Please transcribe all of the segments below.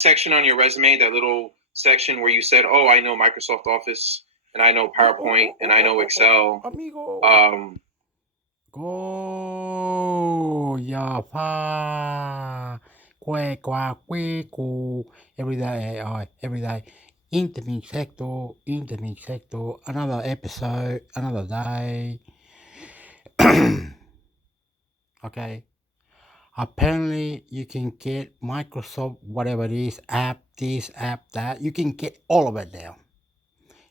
section on your resume, that little section where you said, "Oh, I know Microsoft Office and I know PowerPoint and I know Excel." Amigo. Um, Go ya fa que qua que go every day every day internet sector another episode another day. Okay, apparently you can get Microsoft whatever it is app this app that you can get all of it now.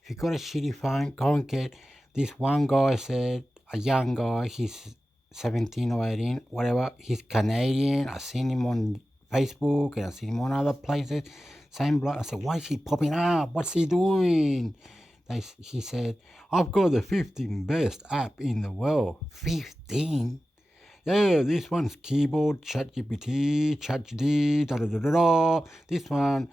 If you got a shitty phone, go and get this one guy said, a young guy, he's 17 or 18, whatever, he's Canadian. I've seen him on Facebook and I've seen him on other places. Same bloke. I said, why is he popping up? What's he doing? He said, I've got the 15 best app in the world. 15? Yeah, this one's keyboard, ChatGPT, ChatGD, da da da da da. This one,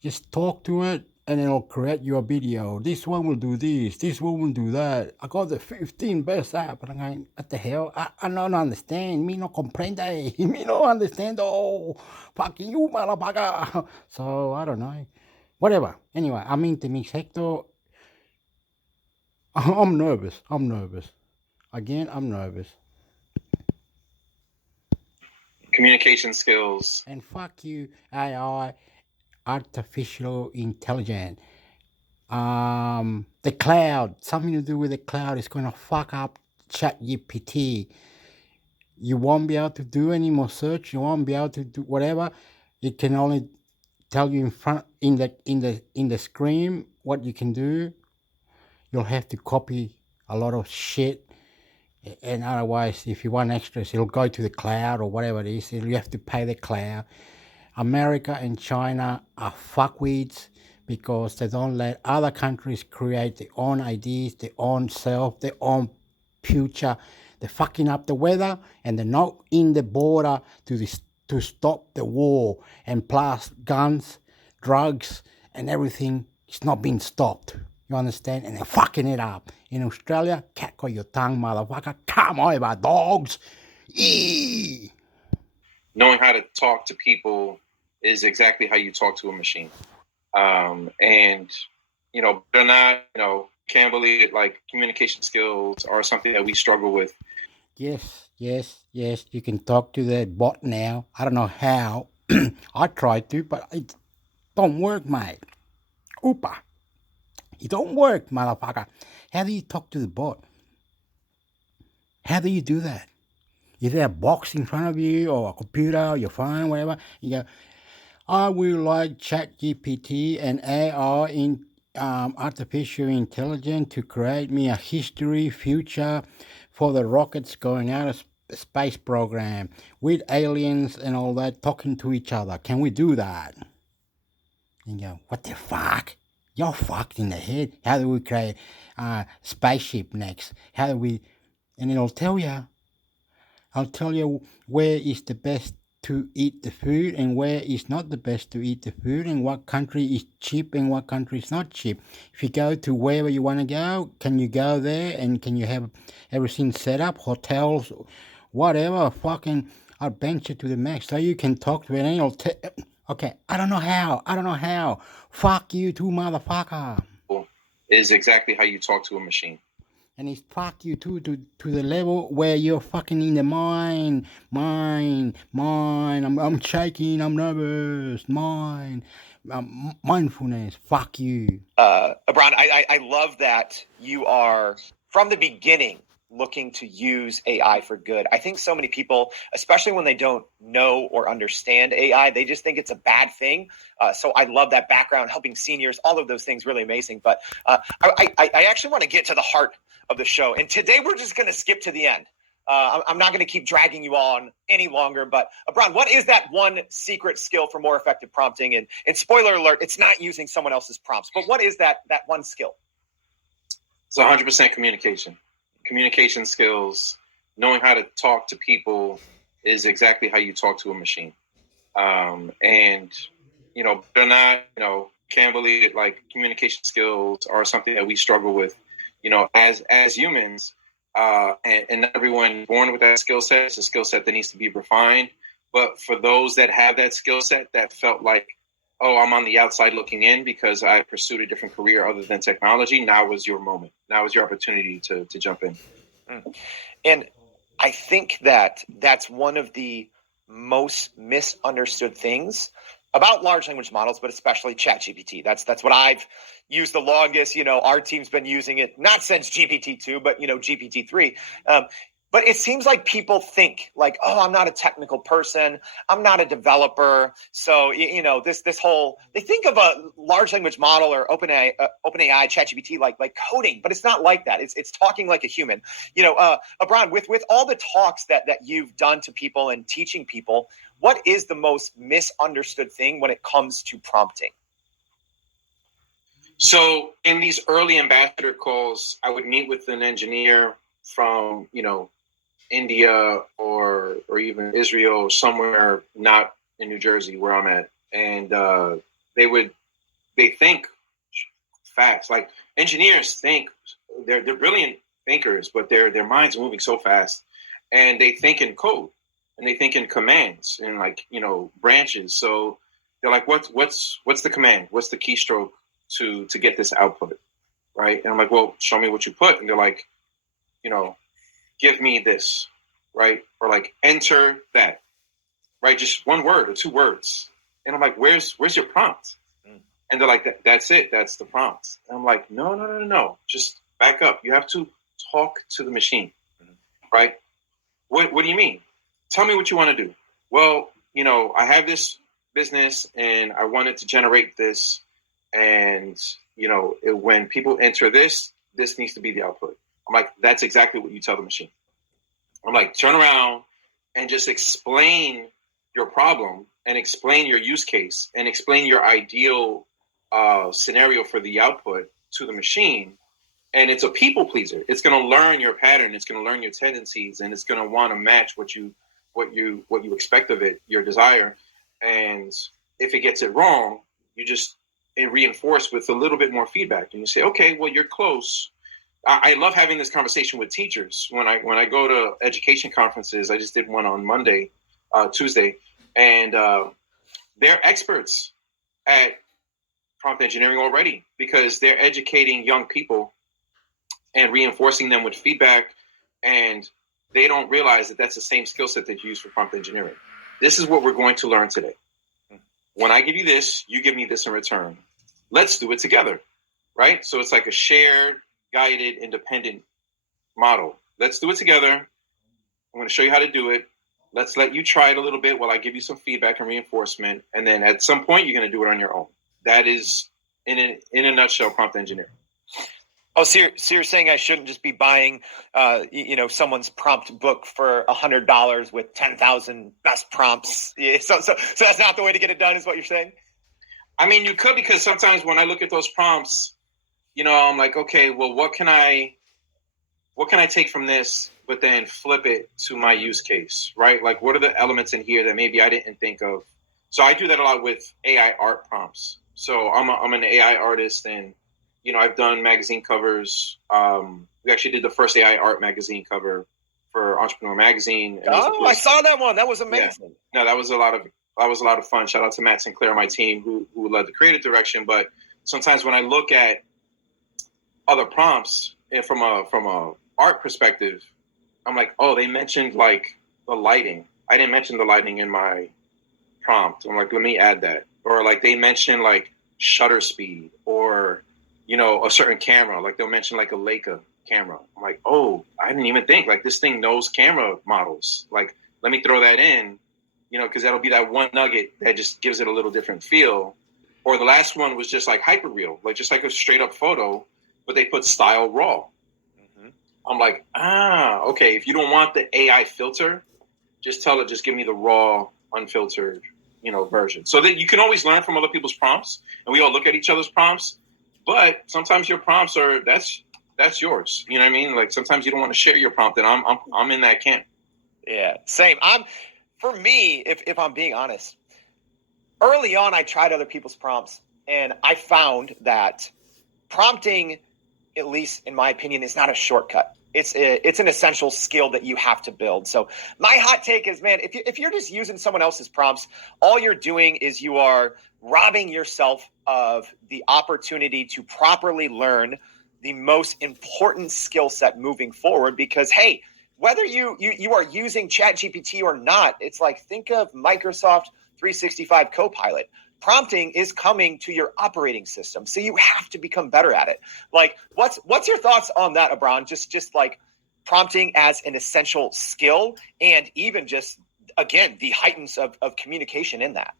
just talk to it and it'll create your video. This one will do this one will do that. I got the 15 best app. And I'm going, what the hell? I don't understand. Me no comprende. Me no understand. Oh, fucking you, motherfucker. So, I don't know. Whatever. Anyway, I'm into mi sector. I'm nervous. Again, I'm nervous. communication skills. And fuck you, AI, artificial intelligence. The cloud, something to do with the cloud is going to fuck up ChatGPT. You won't be able to do any more search. You won't be able to do whatever. It can only tell you in the screen what you can do. You'll have to copy a lot of shit. And otherwise, if you want extras, it'll go to the cloud or whatever it is. You have to pay the cloud. America and China are fuckweeds because they don't let other countries create their own ideas, their own self, their own future. They're fucking up the weather and they're not in the border to stop the war. And plus, guns, drugs, and everything is not being stopped. You understand? And they're fucking it up. In Australia, cat got your tongue, motherfucker. Come over, dogs. Eee! Knowing how to talk to people is exactly how you talk to a machine. And, they're not, can't believe it, like communication skills are something that we struggle with. Yes. You can talk to the bot now. I don't know how. I tried to, but it don't work, mate. Oopa. It don't work, motherfucker. How do you talk to the bot? How do you do that? Is there a box in front of you or a computer or your phone, whatever? You go, I will like ChatGPT and AI in artificial intelligence to create me a history future for the rockets going out of space program with aliens and all that talking to each other. Can we do that? And you go, what the fuck? You're fucked in the head. How do we create a spaceship next? How do we? And it'll tell you. I'll tell you where is the best to eat the food and where is not the best to eat the food and what country is cheap and what country is not cheap. If you go to wherever you want to go, can you go there and can you have everything set up, hotels, whatever, fucking adventure to the max so you can talk to it and it'll okay, I don't know how. Fuck you too, motherfucker. Is exactly how you talk to a machine. And it's fuck you too to the level where you're fucking in the mind. I'm shaking, I'm nervous. Mindfulness. Fuck you. Abron, I love that you are from the beginning looking to use AI for good. I think so many people, especially when they don't know or understand AI, they just think it's a bad thing. So I love that background, helping seniors, all of those things, really amazing. But I actually want to get to the heart of the show. And today we're just going to skip to the end. I'm not going to keep dragging you on any longer. But Abron, what is that one secret skill for more effective prompting? And spoiler alert, it's not using someone else's prompts. But what is that one skill? It's 100% communication. Communication skills, knowing how to talk to people is exactly how you talk to a machine. And, they're not, can't believe it, like communication skills are something that we struggle with, as humans. And not everyone born with that skill set. It's a skill set that needs to be refined. But for those that have that skill set that felt like, oh, I'm on the outside looking in because I pursued a different career other than technology, now was your moment. Now was your opportunity to jump in. And I think that that's one of the most misunderstood things about large language models, but especially ChatGPT. That's what I've used the longest. Our team's been using it not since GPT-2, but GPT-3. But it seems like people think like, oh, I'm not a technical person, I'm not a developer. So this whole, they think of a large language model or OpenAI, ChatGPT like coding, but it's not like that. It's talking like a human. Abram, with all the talks that you've done to people and teaching people, what is the most misunderstood thing when it comes to prompting? So in these early ambassador calls, I would meet with an engineer from, India or even Israel or somewhere not in New Jersey where I'm at. And they think fast. Like engineers think, they're brilliant thinkers, but their minds are moving so fast. And they think in code and they think in commands and branches. So they're like, what's the command? What's the keystroke to get this output? Right. And I'm like, well, show me what you put. And they're like, give me this, right? Or like enter that, right? Just one word or two words. And I'm like, where's your prompt? And they're like, that's it. That's the prompt. And I'm like, no. Just back up. You have to talk to the machine, right? What do you mean? Tell me what you want to do. Well, I have this business and I wanted to generate this. And, when people enter this needs to be the output. I'm like, that's exactly what you tell the machine. I'm like, turn around and just explain your problem and explain your use case and explain your ideal scenario for the output to the machine. And it's a people pleaser. It's going to learn your pattern. It's going to learn your tendencies, and it's going to want to match what you expect of it, your desire. And if it gets it wrong, you just reinforce with a little bit more feedback. And you say, okay, well, you're close. I love having this conversation with teachers when I go to education conferences. I just did one on Tuesday, and they're experts at prompt engineering already because they're educating young people and reinforcing them with feedback, and they don't realize that that's the same skill set that you use for prompt engineering. This is what we're going to learn today. When I give you this, you give me this in return. Let's do it together, right? So it's like a shared, guided, independent model. Let's do it together. I'm going to show you how to do it. Let's let you try it a little bit while I give you some feedback and reinforcement. And then at some point, you're going to do it on your own. That is, in a nutshell, prompt engineering. Oh, so you're saying I shouldn't just be buying, someone's prompt book for $100 with 10,000 best prompts. Yeah, so that's not the way to get it done, is what you're saying? I mean, you could, because sometimes when I look at those prompts, I'm like, okay, well, what can I take from this, but then flip it to my use case, right? Like, what are the elements in here that maybe I didn't think of? So I do that a lot with AI art prompts. So I'm an AI artist, and I've done magazine covers. We actually did the first AI art magazine cover for Entrepreneur Magazine. Oh, I saw that one. That was amazing. Yeah. No, that was a lot of fun. Shout out to Matt Sinclair, my team, who led the creative direction. But sometimes when I look at other prompts and from a art perspective, I'm like, oh, they mentioned like the lighting. I didn't mention the lighting in my prompt. I'm like, let me add that. Or like they mentioned like shutter speed or a certain camera, like they'll mention like a Leica camera. I'm like, oh, I didn't even think like this thing knows camera models. Like, let me throw that in, because that'll be that one nugget that just gives it a little different feel. Or the last one was just like hyper real, like just like a straight up photo, but they put style raw. Mm-hmm. I'm like, okay. If you don't want the AI filter, just tell it, just give me the raw, unfiltered, version. So that you can always learn from other people's prompts, and we all look at each other's prompts. But sometimes your prompts that's yours. You know what I mean? Like sometimes you don't want to share your prompt, and I'm in that camp. Yeah, same. For me, if I'm being honest, early on I tried other people's prompts, and I found that prompting, at least in my opinion, is not a shortcut. It's an essential skill that you have to build. So my hot take is, man, if you're just using someone else's prompts, all you're doing is you are robbing yourself of the opportunity to properly learn the most important skill set moving forward. Because, hey, whether you are using ChatGPT or not, it's like, think of Microsoft 365 Copilot. Prompting is coming to your operating system, so you have to become better at it. Like, what's your thoughts on that, Abram? Just like prompting as an essential skill, and even just, again, the heightens of communication in that.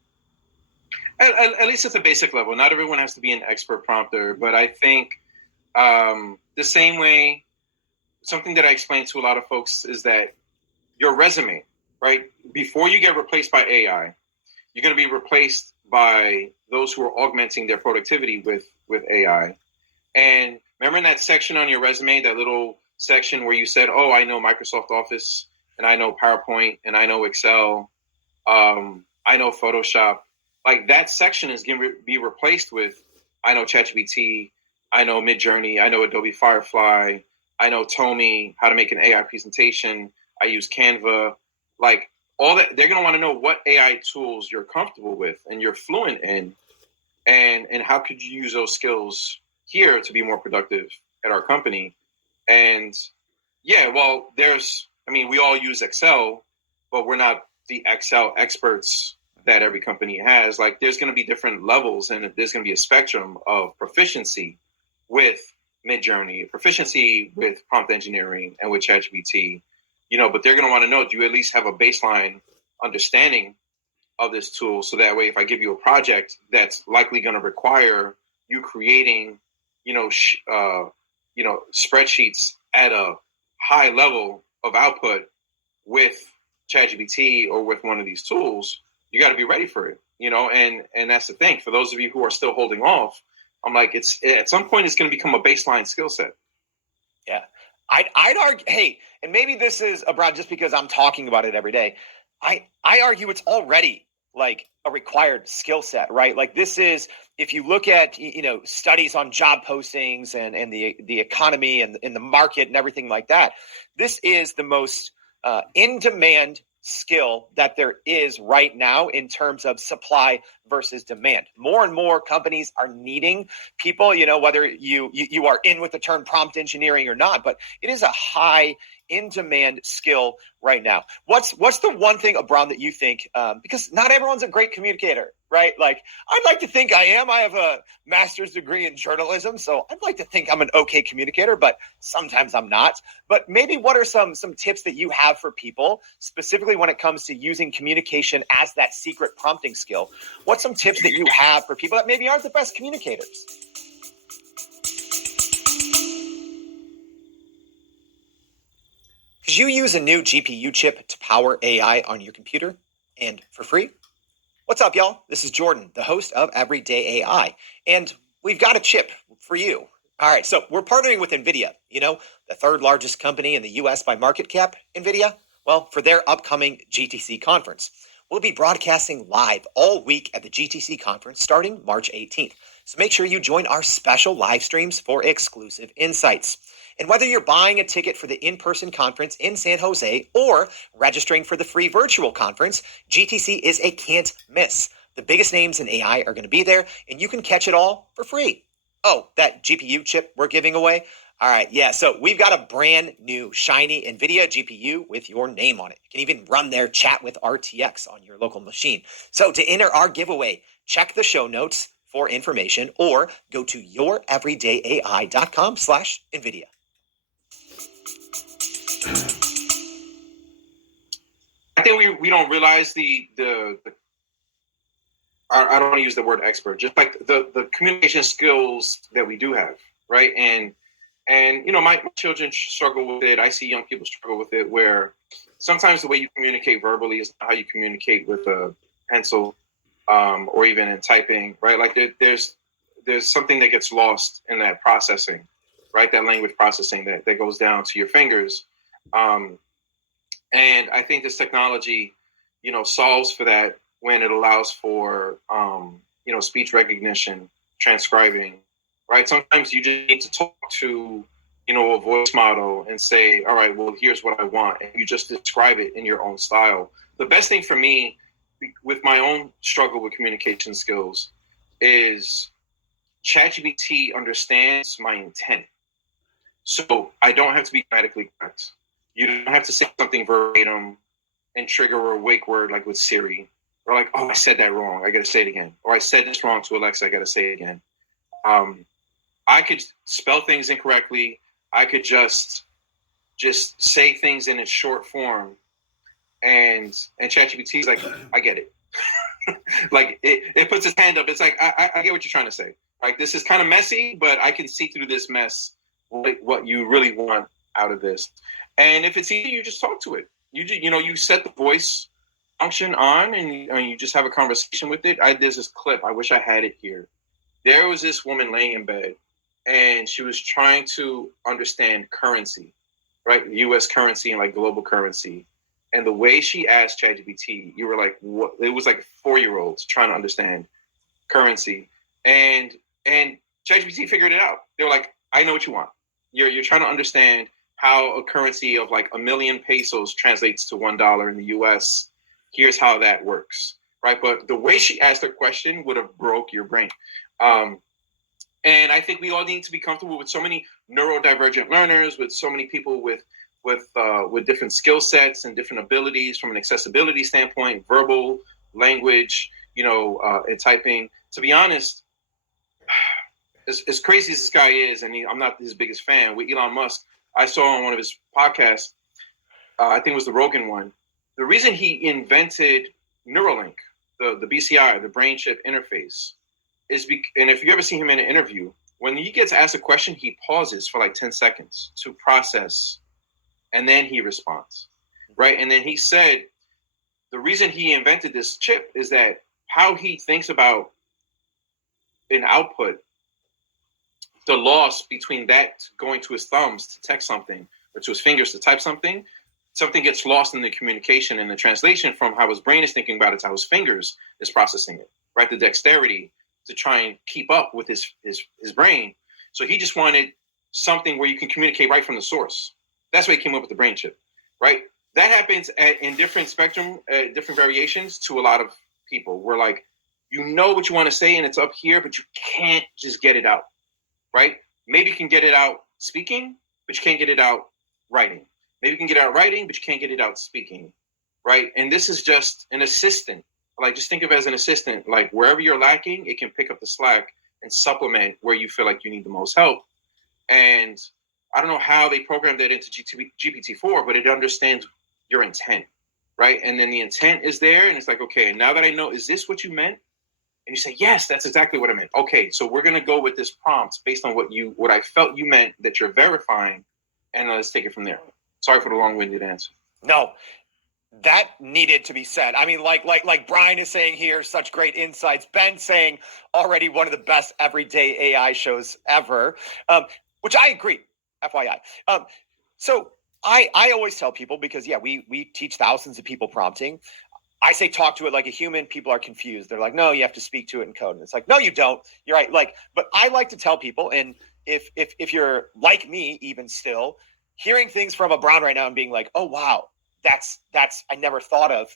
At least at the basic level. Not everyone has to be an expert prompter, but I think the same way, something that I explain to a lot of folks is that your resume, right? Before you get replaced by AI, you're going to be replaced by those who are augmenting their productivity with AI. And remember in that section on your resume, that little section where you said, oh, I know Microsoft Office, and I know PowerPoint, and I know Excel, I know Photoshop. Like, that section is going to be replaced with, I know ChatGPT, I know Midjourney, I know Adobe Firefly, I know Tomy, how to make an AI presentation, I use Canva. Like, all that, they're going to want to know what AI tools you're comfortable with and you're fluent in, and how could you use those skills here to be more productive at our company. And yeah, well, we all use Excel, but we're not the Excel experts that every company has. Like, there's going to be different levels, and there's going to be a spectrum of proficiency with Midjourney, proficiency with prompt engineering, and with ChatGPT. But they're going to want to know, do you at least have a baseline understanding of this tool? So that way, if I give you a project that's likely going to require you creating, spreadsheets at a high level of output with ChatGPT or with one of these tools, you got to be ready for it, and that's the thing. For those of you who are still holding off, I'm like, it's at some point it's going to become a baseline skill set. Yeah. I'd argue, hey, and maybe this is abroad just because I'm talking about it every day. I argue it's already like a required skill set, right? Like, this is, if you look at, studies on job postings and the economy and in the market and everything like that, this is the most in-demand skill that there is right now in terms of supply versus demand. More and more companies are needing people, whether you are in with the term prompt engineering or not, but it is a high in-demand skill right now. What's the one thing, Abram, that you think, because not everyone's a great communicator, right? Like, I'd like to think I am. I have a master's degree in journalism, so I'd like to think I'm an okay communicator, but sometimes I'm not. But maybe what are some tips that you have for people, specifically when it comes to using communication as that secret prompting skill? What's some tips that you have for people that maybe aren't the best communicators? Could you use a new GPU chip to power AI on your computer and for free? What's up, y'all? This is Jordan, the host of Everyday AI, and we've got a chip for you. All right, so we're partnering with NVIDIA, the third largest company in the US by market cap, NVIDIA. Well, for their upcoming GTC conference. We'll be broadcasting live all week at the GTC conference starting March 18th. So make sure you join our special live streams for exclusive insights. And whether you're buying a ticket for the in-person conference in San Jose or registering for the free virtual conference, GTC is a can't miss. The biggest names in AI are going to be there, and you can catch it all for free. Oh, that GPU chip we're giving away? All right, yeah, so we've got a brand new shiny NVIDIA GPU with your name on it. You can even run their Chat with RTX on your local machine. So to enter our giveaway, check the show notes for information or go to youreverydayai.com/NVIDIA. I think we don't realize the I don't want to use the word expert, just like the communication skills that we do have, right? And my children struggle with it. I see young people struggle with it, where sometimes the way you communicate verbally is not how you communicate with a pencil, or even in typing, right? Like, there's something that gets lost in that processing, right? That language processing that goes down to your fingers. And I think this technology, solves for that when it allows for, speech recognition, transcribing, right? Sometimes you just need to talk to, a voice model and say, all right, well, here's what I want. And you just describe it in your own style. The best thing for me with my own struggle with communication skills is ChatGPT understands my intent. So I don't have to be grammatically correct. You don't have to say something verbatim and trigger a wake word like with Siri. Or like, oh, I said that wrong. I got to say it again. Or I said this wrong to Alexa. I got to say it again. I could spell things incorrectly. I could just say things in its short form. And ChatGPT is like, I get it. Like it puts its hand up. It's like, I get what you're trying to say. Like, this is kind of messy, but I can see through this mess what you really want out of this. And if it's easy, you just talk to it. You set the voice function on and you just have a conversation with it. There's this clip. I wish I had it here. There was this woman laying in bed and she was trying to understand currency, right? U.S. currency and like global currency. And the way she asked ChatGPT, you were like, what? It was like 4-year-olds trying to understand currency. And ChatGPT figured it out. They were like, I know what you want. You're trying to understand how a currency of like 1 million pesos translates to $1 in the US. Here's how that works, right? But the way she asked her question would have broke your brain. And I think we all need to be comfortable with so many neurodivergent learners, with so many people with different skill sets and different abilities from an accessibility standpoint, verbal, language, and typing. To be honest, as crazy as this guy is, and I'm not his biggest fan, with Elon Musk, I saw on one of his podcasts, I think it was the Rogan one, the reason he invented Neuralink, the BCI, the brain chip interface, and if you ever see him in an interview, when he gets asked a question, he pauses for like 10 seconds to process, and then he responds, right? And then he said the reason he invented this chip is that how he thinks about an output, the loss between that going to his thumbs to text something or to his fingers to type something gets lost in the communication and the translation from how his brain is thinking about it to how his fingers is processing it, right? The dexterity to try and keep up with his brain. So he just wanted something where you can communicate right from the source. That's why he came up with the brain chip, right? That happens in different spectrum, different variations to a lot of people. Where like, you know what you want to say and it's up here, but you can't just get it out, right? Maybe you can get it out speaking, but you can't get it out writing. Maybe you can get it out writing, but you can't get it out speaking, right? And this is just an assistant. Like, just think of it as an assistant. Like, wherever you're lacking, it can pick up the slack and supplement where you feel like you need the most help. And I don't know how they programmed that into GPT-4, but it understands your intent, right? And then the intent is there, and it's like, okay, now that I know, is this what you meant? And you say, yes, that's exactly what I meant. Okay, so we're gonna go with this prompt based on what I felt you meant that you're verifying, and let's take it from there. Sorry for the long-winded answer. No, that needed to be said. I mean, like Brian is saying here, such great insights. Ben saying already one of the best everyday AI shows ever, which I agree. FYI. So I always tell people, because we teach thousands of people prompting. I say talk to it like a human. People are confused. They're like, no, you have to speak to it in code. And it's like, no, you don't. You're right. Like, but I like to tell people, and if you're like me, even still, hearing things from a Brown right now and being like, oh wow, that's I never thought of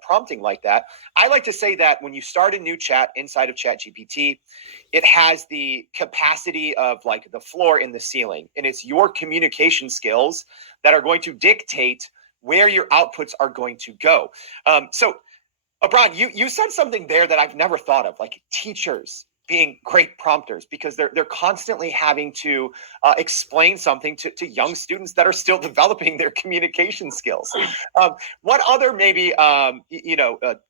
prompting like that. I like to say that when you start a new chat inside of ChatGPT, it has the capacity of like the floor and the ceiling, and it's your communication skills that are going to dictate where your outputs are going to go. So, Brian, you said something there that I've never thought of, like teachers being great prompters, because they're constantly having to explain something to young students that are still developing their communication skills. What other maybe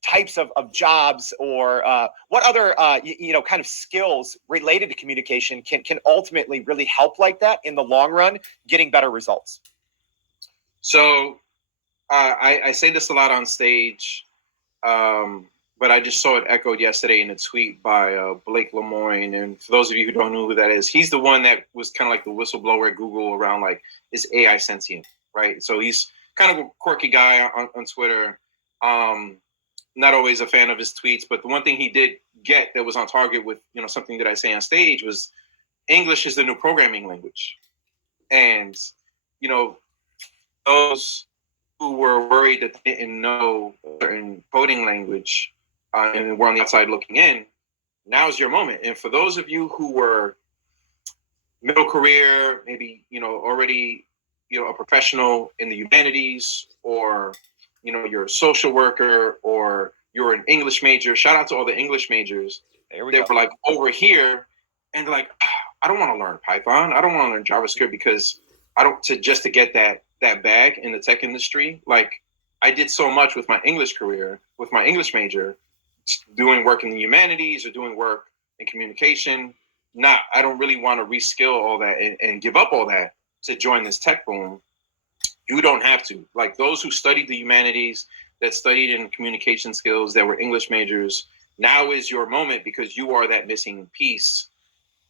types of jobs, or what other kind of skills related to communication can ultimately really help like that in the long run, getting better results? So I say this a lot on stage. But I just saw it echoed yesterday in a tweet by Blake Lemoine. And for those of you who don't know who that is, he's the one that was kind of like the whistleblower at Google around like, is AI sentient, right? So he's kind of a quirky guy on Twitter. Not always a fan of his tweets, but the one thing he did get that was on target with something that I say on stage was English is the new programming language, And, you know, those who were worried that they didn't know a certain coding language and were on the outside looking in, now's your moment. And for those of you who were middle career, maybe, you know, already, you know, a professional in the humanities, or, you know, you're a social worker, or you're an English major. Shout out to all the English majors. They were like over here and they're like, I don't want to learn Python. I don't want to learn JavaScript because to get that bag in the tech industry. Like, I did so much with my English career, with my English major, doing work in the humanities or doing work in communication. I don't really want to reskill all that and give up all that to join this tech boom. You don't have to. Like, those who studied the humanities, that studied in communication skills, that were English majors, now is your moment, because you are that missing piece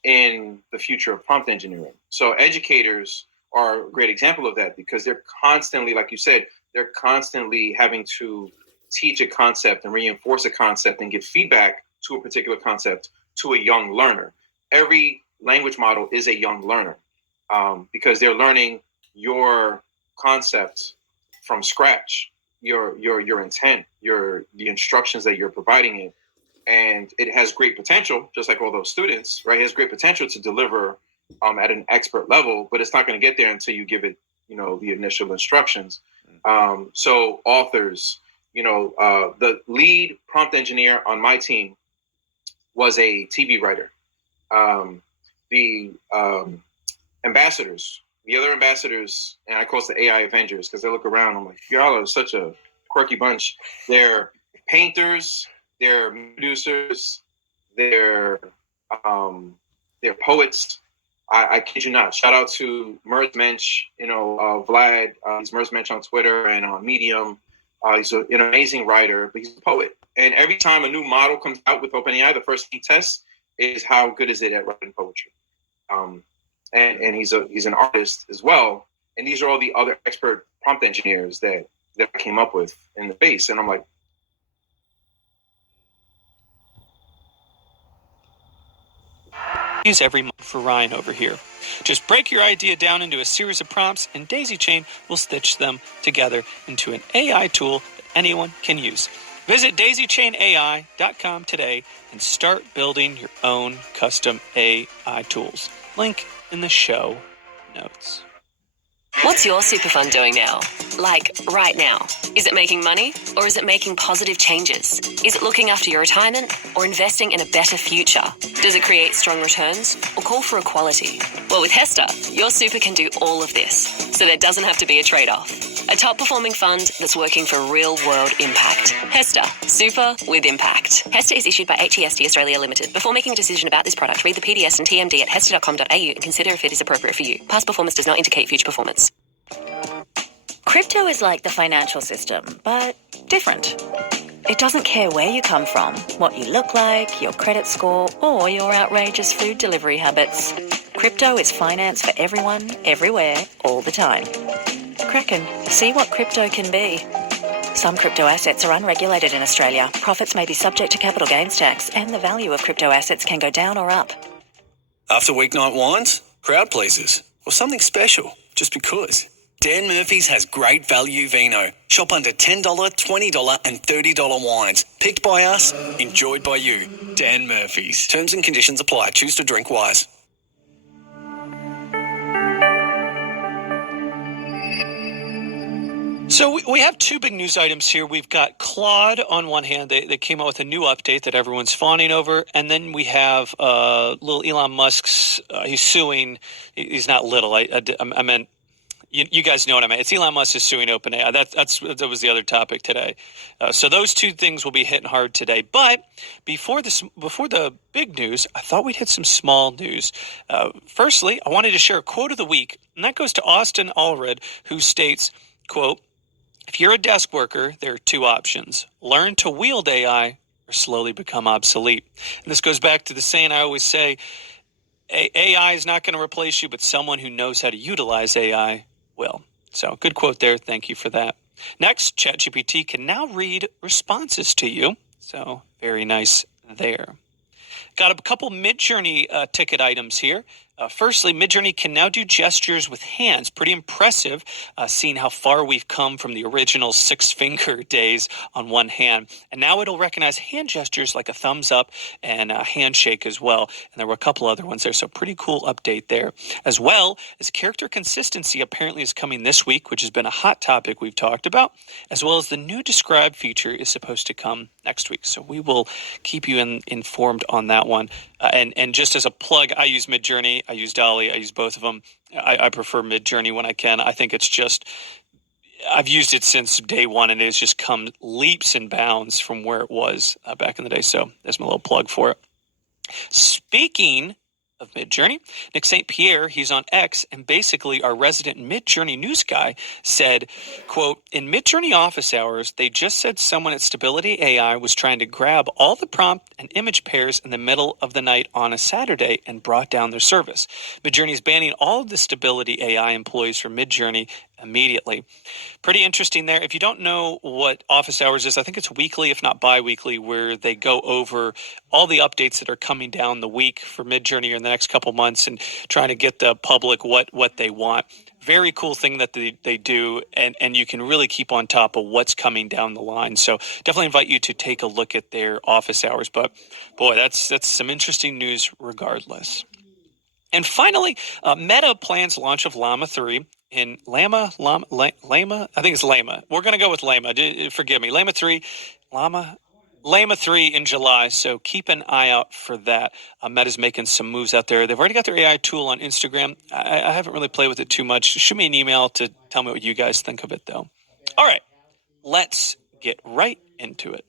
in the future of prompt engineering. So educators are a great example of that, because they're constantly, like you said, they're constantly having to teach a concept and reinforce a concept and give feedback to a particular concept to a young learner. Every language model is a young learner, because they're learning your concept from scratch, your intent, the instructions that you're providing it. And it has great potential, just like all those students, right? It has great potential to deliver at an expert level, but it's not going to get there until you give it, you know, the initial instructions. So authors, you know, the lead prompt engineer on my team was a TV writer. The ambassadors, the other ambassadors, and I call it the AI Avengers, because they look around, I'm like, y'all are such a quirky bunch. They're painters, they're producers, they're poets. I kid you not. Shout out to Merz Mensch, you know, Vlad. He's Merz Mensch on Twitter and on Medium. He's an amazing writer, but he's a poet. And every time a new model comes out with OpenAI, the first thing he tests is how good is it at writing poetry. And he's an artist as well. And these are all the other expert prompt engineers that I came up with in the base. And I'm like, every month for Ryan over here. Just break your idea down into a series of prompts, and Daisy Chain will stitch them together into an AI tool that anyone can use. Visit daisychainai.com today and start building your own custom AI tools. Link in the show notes. What's your super fund doing now? Like, right now? Is it making money, or is it making positive changes? Is it looking after your retirement, or investing in a better future? Does it create strong returns, or call for equality? Well, with Hester, your super can do all of this, so there doesn't have to be a trade-off. A top-performing fund that's working for real-world impact. Hester, super with impact. Hester is issued by HEST Australia Limited. Before making a decision about this product, read the PDS and TMD at hester.com.au and consider if it is appropriate for you. Past performance does not indicate future performance. Crypto is like the financial system, but different. It doesn't care where you come from, what you look like, your credit score, or your outrageous food delivery habits. Crypto is finance for everyone, everywhere, all the time. Kraken, see what crypto can be. Some crypto assets are unregulated in Australia. Profits may be subject to capital gains tax, and the value of crypto assets can go down or up. After weeknight wines, crowd pleasers, or something special, just because. Dan Murphy's has great value vino. Shop under $10, $20 and $30 wines. Picked by us, enjoyed by you. Dan Murphy's. Terms and conditions apply. Choose to drink wise. So we have two big news items here. We've got Claude on one hand. They came out with a new update that everyone's fawning over. And then we have little Elon Musk's, he's suing. He's not little. I meant, you guys know what I meant. It's Elon Musk is suing OpenAI. That was the other topic today. So those two things will be hitting hard today. But before the big news, I thought we'd hit some small news. Firstly, I wanted to share a quote of the week, and that goes to Austin Allred, who states, quote, "If you're a desk worker, there are two options. Learn to wield AI or slowly become obsolete." And this goes back to the saying I always say, AI is not going to replace you, but someone who knows how to utilize AI will. So good quote there. Thank you for that. Next, ChatGPT can now read responses to you. So very nice there. Got a couple Midjourney ticket items here. Firstly, Midjourney can now do gestures with hands. Pretty impressive, seeing how far we've come from the original 6-finger days on one hand. And now it'll recognize hand gestures like a thumbs up and a handshake as well. And there were a couple other ones there, so pretty cool update there. As well as character consistency apparently is coming this week, which has been a hot topic we've talked about, as well as the new Describe feature is supposed to come next week. So we will keep you informed on that one. And just as a plug, I use Midjourney, I use DALL-E, I use both of them. I prefer Midjourney when I can. I think it's just, I've used it since day one, and it has just come leaps and bounds from where it was back in the day. So there's my little plug for it. Speaking of Midjourney, Nick St. Pierre, he's on X, and basically our resident Midjourney news guy said, quote, in Midjourney office hours, they just said someone at Stability AI was trying to grab all the prompt and image pairs in the middle of the night on a Saturday and brought down their service. Midjourney is banning all of the Stability AI employees from Midjourney immediately. Pretty interesting there. If you don't know what office hours is, I think it's weekly, if not bi-weekly, where they go over all the updates that are coming down the week for Midjourney in the next couple months and trying to get the public what they want. Very cool thing that they do, and you can really keep on top of what's coming down the line. So definitely invite you to take a look at their office hours. But boy, that's some interesting news regardless. And finally, Meta plans launch of Llama 3 in Llama, I think it's Llama. We're going to go with Llama. Forgive me. Llama 3 in July, so keep an eye out for that. Meta's making some moves out there. They've already got their AI tool on Instagram. I haven't really played with it too much. Shoot me an email to tell me what you guys think of it, though. All right, let's get right into it.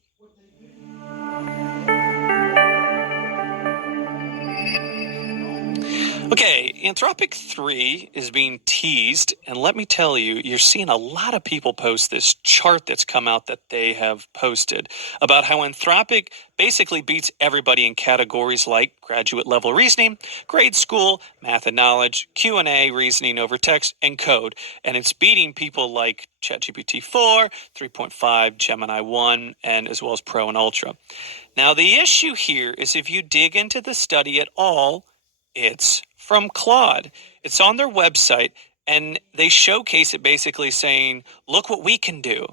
Okay, Anthropic 3 is being teased, and let me tell you, you're seeing a lot of people post this chart that's come out that they have posted about how Anthropic basically beats everybody in categories like graduate level reasoning, grade school, math and knowledge, Q&A, reasoning over text, and code. And it's beating people like ChatGPT 4, 3.5, Gemini 1, and as well as Pro and Ultra. Now, the issue here is if you dig into the study at all, it's from Claude. It's on their website, and they showcase it basically saying, look what we can do.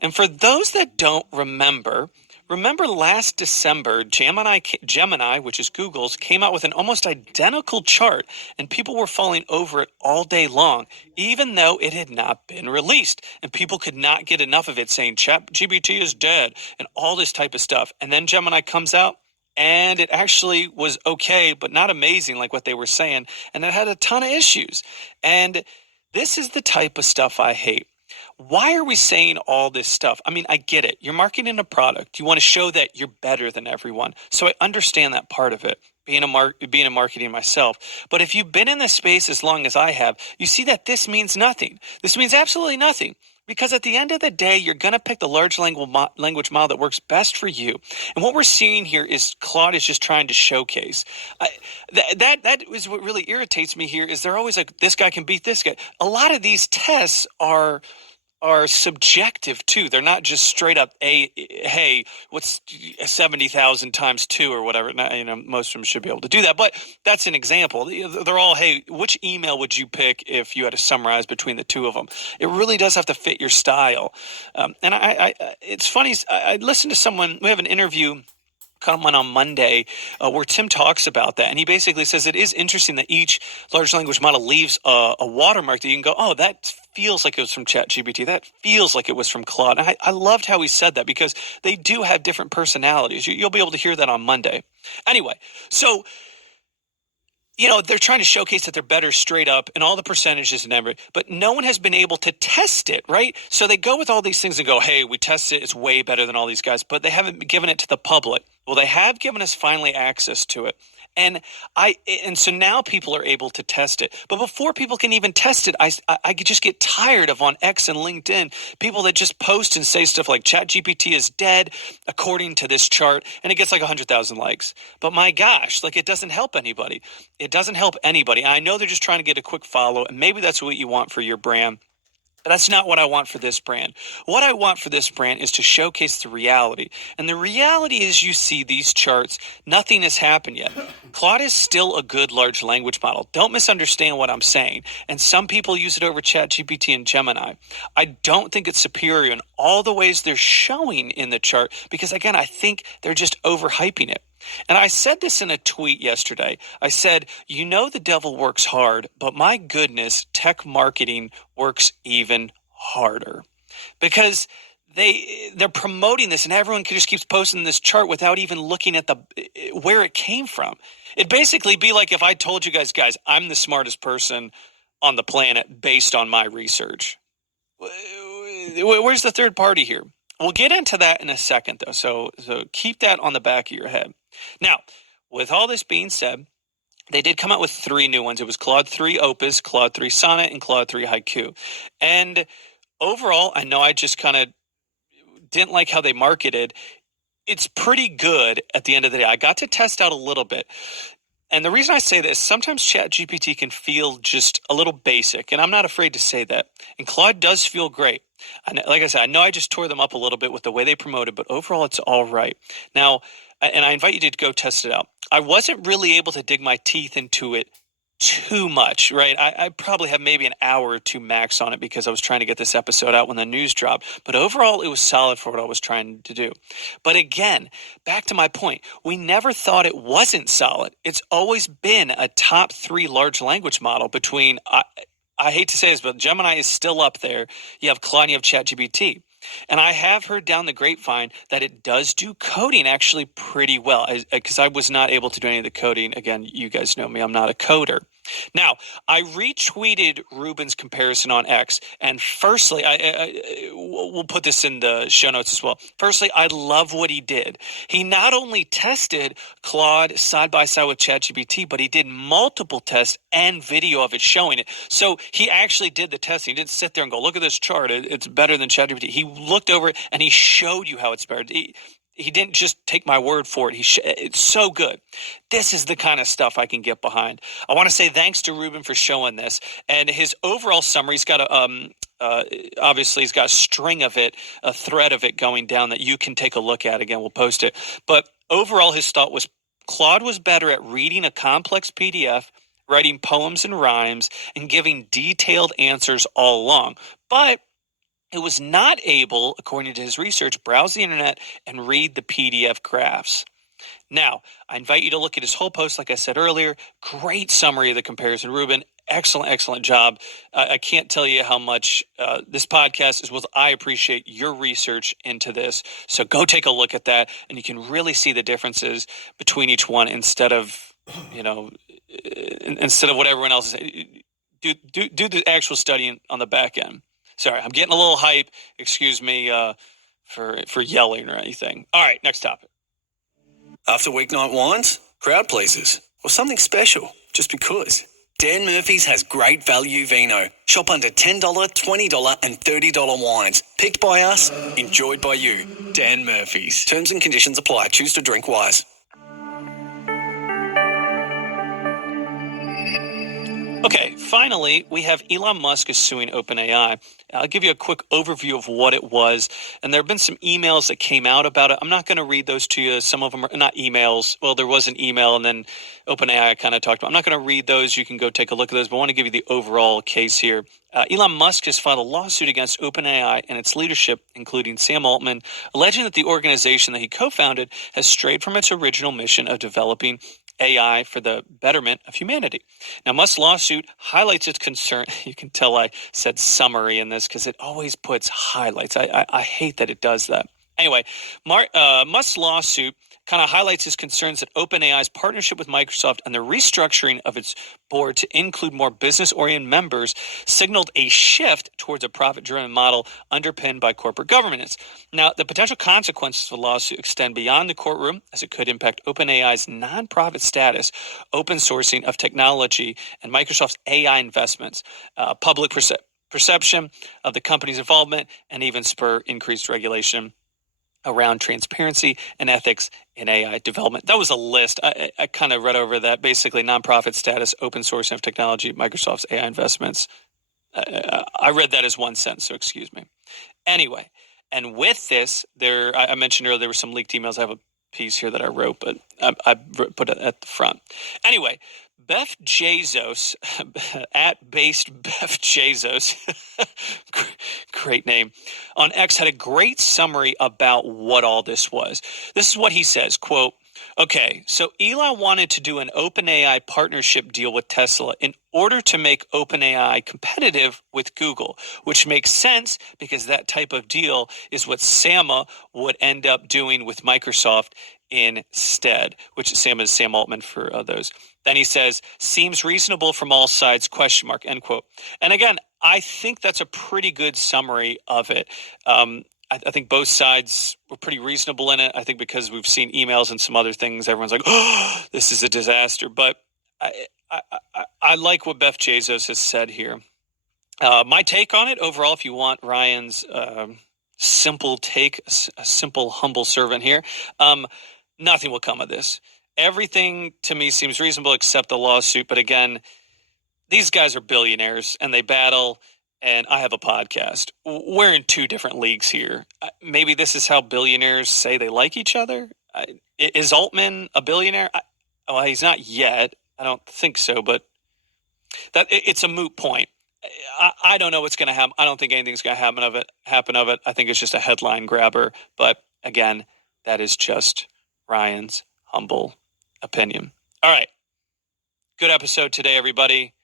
And for those that don't remember last December, Gemini, which is Google's, came out with an almost identical chart, and people were falling over it all day long, even though it had not been released. And people could not get enough of it, saying ChatGPT is dead and all this type of stuff. And then Gemini comes out, and it actually was okay, but not amazing like what they were saying. And it had a ton of issues. And this is the type of stuff I hate. Why are we saying all this stuff? I mean, I get it. You're marketing a product. You want to show that you're better than everyone. So I understand that part of it, being in marketing myself. But if you've been in this space as long as I have, you see that this means nothing. This means absolutely nothing. Because at the end of the day, you're going to pick the large language model that works best for you. And what we're seeing here is Claude is just trying to showcase. That is what really irritates me here is they're always like, this guy can beat this guy. A lot of these tests are subjective too. They're not just straight up hey, what's 70,000 times 2 or whatever. Now, most of them should be able to do that, but that's an example. They're all, hey, which email would you pick if you had to summarize between the two of them? It really does have to fit your style. And it's funny. I listened to someone. We have an interview coming on Monday where Tim talks about that, and he basically says it is interesting that each large language model leaves a watermark that you can go, oh, that feels like it was from ChatGPT. That feels like it was from Claude. And I loved how he said that because they do have different personalities. You'll be able to hear that on Monday. Anyway, so they're trying to showcase that they're better straight up and all the percentages and everything, but no one has been able to test it, right? So they go with all these things and go, hey, we tested it. It's way better than all these guys, but they haven't given it to the public. Well, they have given us finally access to it. And so now people are able to test it. But before people can even test it, I just get tired of on X and LinkedIn, people that just post and say stuff like ChatGPT is dead according to this chart, and it gets like 100,000 likes. But my gosh, it doesn't help anybody. It doesn't help anybody. I know they're just trying to get a quick follow, and maybe that's what you want for your brand. But that's not what I want for this brand. What I want for this brand is to showcase the reality. And the reality is you see these charts, nothing has happened yet. Claude is still a good large language model. Don't misunderstand what I'm saying. And some people use it over ChatGPT and Gemini. I don't think it's superior in all the ways they're showing in the chart because, again, I think they're just overhyping it. And I said this in a tweet yesterday. I said, you know the devil works hard, but my goodness, tech marketing works even harder. Because they're promoting this and everyone just keeps posting this chart without even looking at where it came from. It'd basically be like if I told you guys, I'm the smartest person on the planet based on my research. Where's the third party here? We'll get into that in a second, though, so keep that on the back of your head. Now, with all this being said, they did come out with 3 new ones. It was Claude 3 Opus, Claude 3 Sonnet, and Claude 3 Haiku. And overall, I know I just kind of didn't like how they marketed. It's pretty good at the end of the day. I got to test out a little bit. And the reason I say this, sometimes ChatGPT can feel just a little basic, and I'm not afraid to say that. And Claude does feel great. And like I said, I know I just tore them up a little bit with the way they promote it, but overall it's all right. Now, and I invite you to go test it out. I wasn't really able to dig my teeth into it too much, right? I probably have maybe an hour or 2 max on it because I was trying to get this episode out when the news dropped. But overall, it was solid for what I was trying to do. But again, back to my point, we never thought it wasn't solid. It's always been a top 3 large language model between, I hate to say this, but Gemini is still up there. You have Claude, you have ChatGPT. And I have heard down the grapevine that it does do coding actually pretty well because I was not able to do any of the coding. Again, you guys know me. I'm not a coder. Now, I retweeted Ruben's comparison on X. And firstly, we'll put this in the show notes as well. Firstly, I love what he did. He not only tested Claude side by side with ChatGPT, but he did multiple tests and video of it showing it. So he actually did the testing. He didn't sit there and go, look at this chart. It's better than ChatGPT. He looked over it and he showed you how it's better. He didn't just take my word for it. It's so good. This is the kind of stuff I can get behind. I want to say thanks to Ruben for showing this. And his overall summary, he's got obviously he's got a string of it, a thread of it going down that you can take a look at. Again, we'll post it. But overall, his thought was Claude was better at reading a complex PDF, writing poems and rhymes, and giving detailed answers all along. But it was not able, according to his research, browse the internet and read the PDF graphs. Now, I invite you to look at his whole post, like I said earlier. Great summary of the comparison, Ruben. Excellent, excellent job. I can't tell you how much this podcast is worth. I appreciate your research into this. So go take a look at that, and you can really see the differences between each one instead of what everyone else is. Do the actual studying on the back end. Sorry, I'm getting a little hype. Excuse me for yelling or anything. All right, next topic. After weeknight wines, crowd pleasers, or something special, just because. Dan Murphy's has great value vino. Shop under $10, $20 and $30 wines. Picked by us, enjoyed by you. Dan Murphy's. Terms and conditions apply. Choose to drink wise. Okay, finally, we have Elon Musk is suing OpenAI. I'll give you a quick overview of what it was. And there have been some emails that came out about it. I'm not going to read those to you. Some of them are not emails. Well, there was an email and then OpenAI kind of talked about. I'm not going to read those. You can go take a look at those. But I want to give you the overall case here. Elon Musk has filed a lawsuit against OpenAI and its leadership, including Sam Altman, alleging that the organization that he co-founded has strayed from its original mission of developing AI for the betterment of humanity. Now, Musk's lawsuit highlights its concern. You can tell I said summary in this because it always puts highlights. I hate that it does that. Anyway, Musk's lawsuit kind of highlights his concerns that OpenAI's partnership with Microsoft and the restructuring of its board to include more business-oriented members signaled a shift towards a profit-driven model underpinned by corporate governance. Now, the potential consequences of the lawsuit extend beyond the courtroom, as it could impact OpenAI's nonprofit status, open sourcing of technology, and Microsoft's AI investments, public perception of the company's involvement, and even spur increased regulation around transparency and ethics in AI development. That was a list. I kind of read over that. Basically, nonprofit status, open sourcing of technology, Microsoft's AI investments. I read that as one sentence, so excuse me. Anyway, and with this, I mentioned earlier there were some leaked emails. I have a piece here that I wrote, but I put it at the front. Anyway, Beth Bezos, at based Beth Bezos, great name, on X had a great summary about what all this was. This is what he says, quote, okay, so Elon wanted to do an OpenAI partnership deal with Tesla in order to make OpenAI competitive with Google, which makes sense because that type of deal is what Sama would end up doing with Microsoft instead, which Sam is Sam Altman for those. Then he says, seems reasonable from all sides, question mark, end quote. And again, I think that's a pretty good summary of it. I think both sides were pretty reasonable in it. I think because we've seen emails and some other things, everyone's like, oh, this is a disaster. But I like what Beth Bezos has said here. My take on it overall, if you want Ryan's simple take, a simple, humble servant here, nothing will come of this. Everything to me seems reasonable except the lawsuit. But again, these guys are billionaires and they battle. And I have a podcast. We're in two different leagues here. Maybe this is how billionaires say they like each other. Is Altman a billionaire? Well, he's not yet. I don't think so, but it's a moot point. I don't know what's going to happen. I don't think anything's going to happen of it. I think it's just a headline grabber. But again, that is just Ryan's humble opinion. All right. Good episode today, everybody.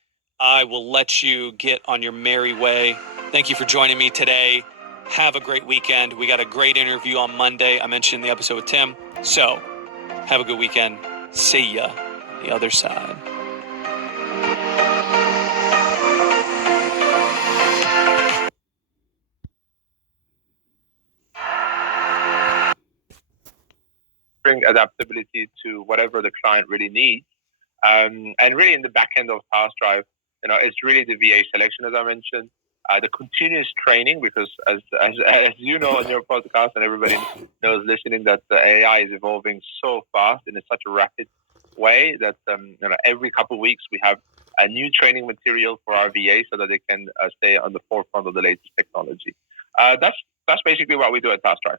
I will let you get on your merry way. Thank you for joining me today. Have a great weekend. We got a great interview on Monday. I mentioned in the episode with Tim. So have a good weekend. See ya on the other side. Bring adaptability to whatever the client really needs. And really in the back end of TaskDrive, it's really the VA selection, as I mentioned, the continuous training, because as you know on your podcast and everybody knows listening, that the AI is evolving so fast in such a rapid way that every couple of weeks we have a new training material for our VA so that they can stay on the forefront of the latest technology. That's basically what we do at TaskDrive.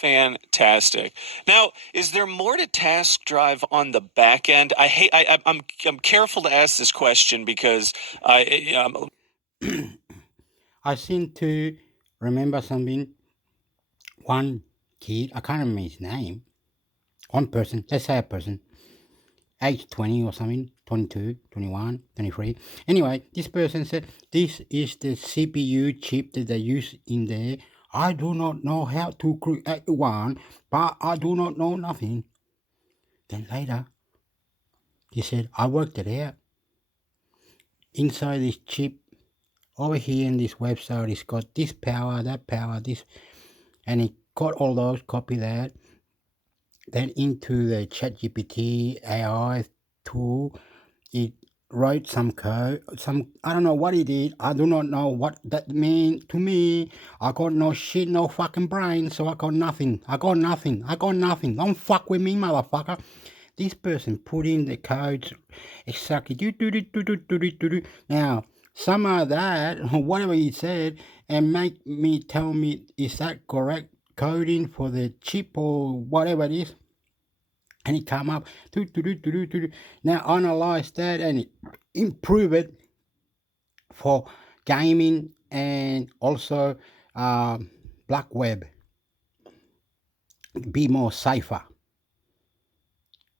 Fantastic. Now, is there more to TaskDrive on the back end? I'm careful to ask this question because I seem to remember something. One kid, I can't remember his name. One person, let's say a person, age 20 or something, 22, 21, 23. Anyway, this person said, this is the CPU chip that they use in there. I do not know how to create one, but I do not know nothing. Then later, he said, I worked it out. Inside this chip, over here in this website, it's got this power, this, and it got all those, copy that. Then into the ChatGPT AI tool, it wrote some code, I don't know what it did. I do not know what that means to me. I got no shit, no fucking brain, so I got nothing. Don't fuck with me, motherfucker. This person put in the codes exactly. Now, some of that, whatever he said, and tell me, is that correct coding for the chip or whatever it is? And it come up, now analyze that and improve it for gaming and also black web. Be more safer.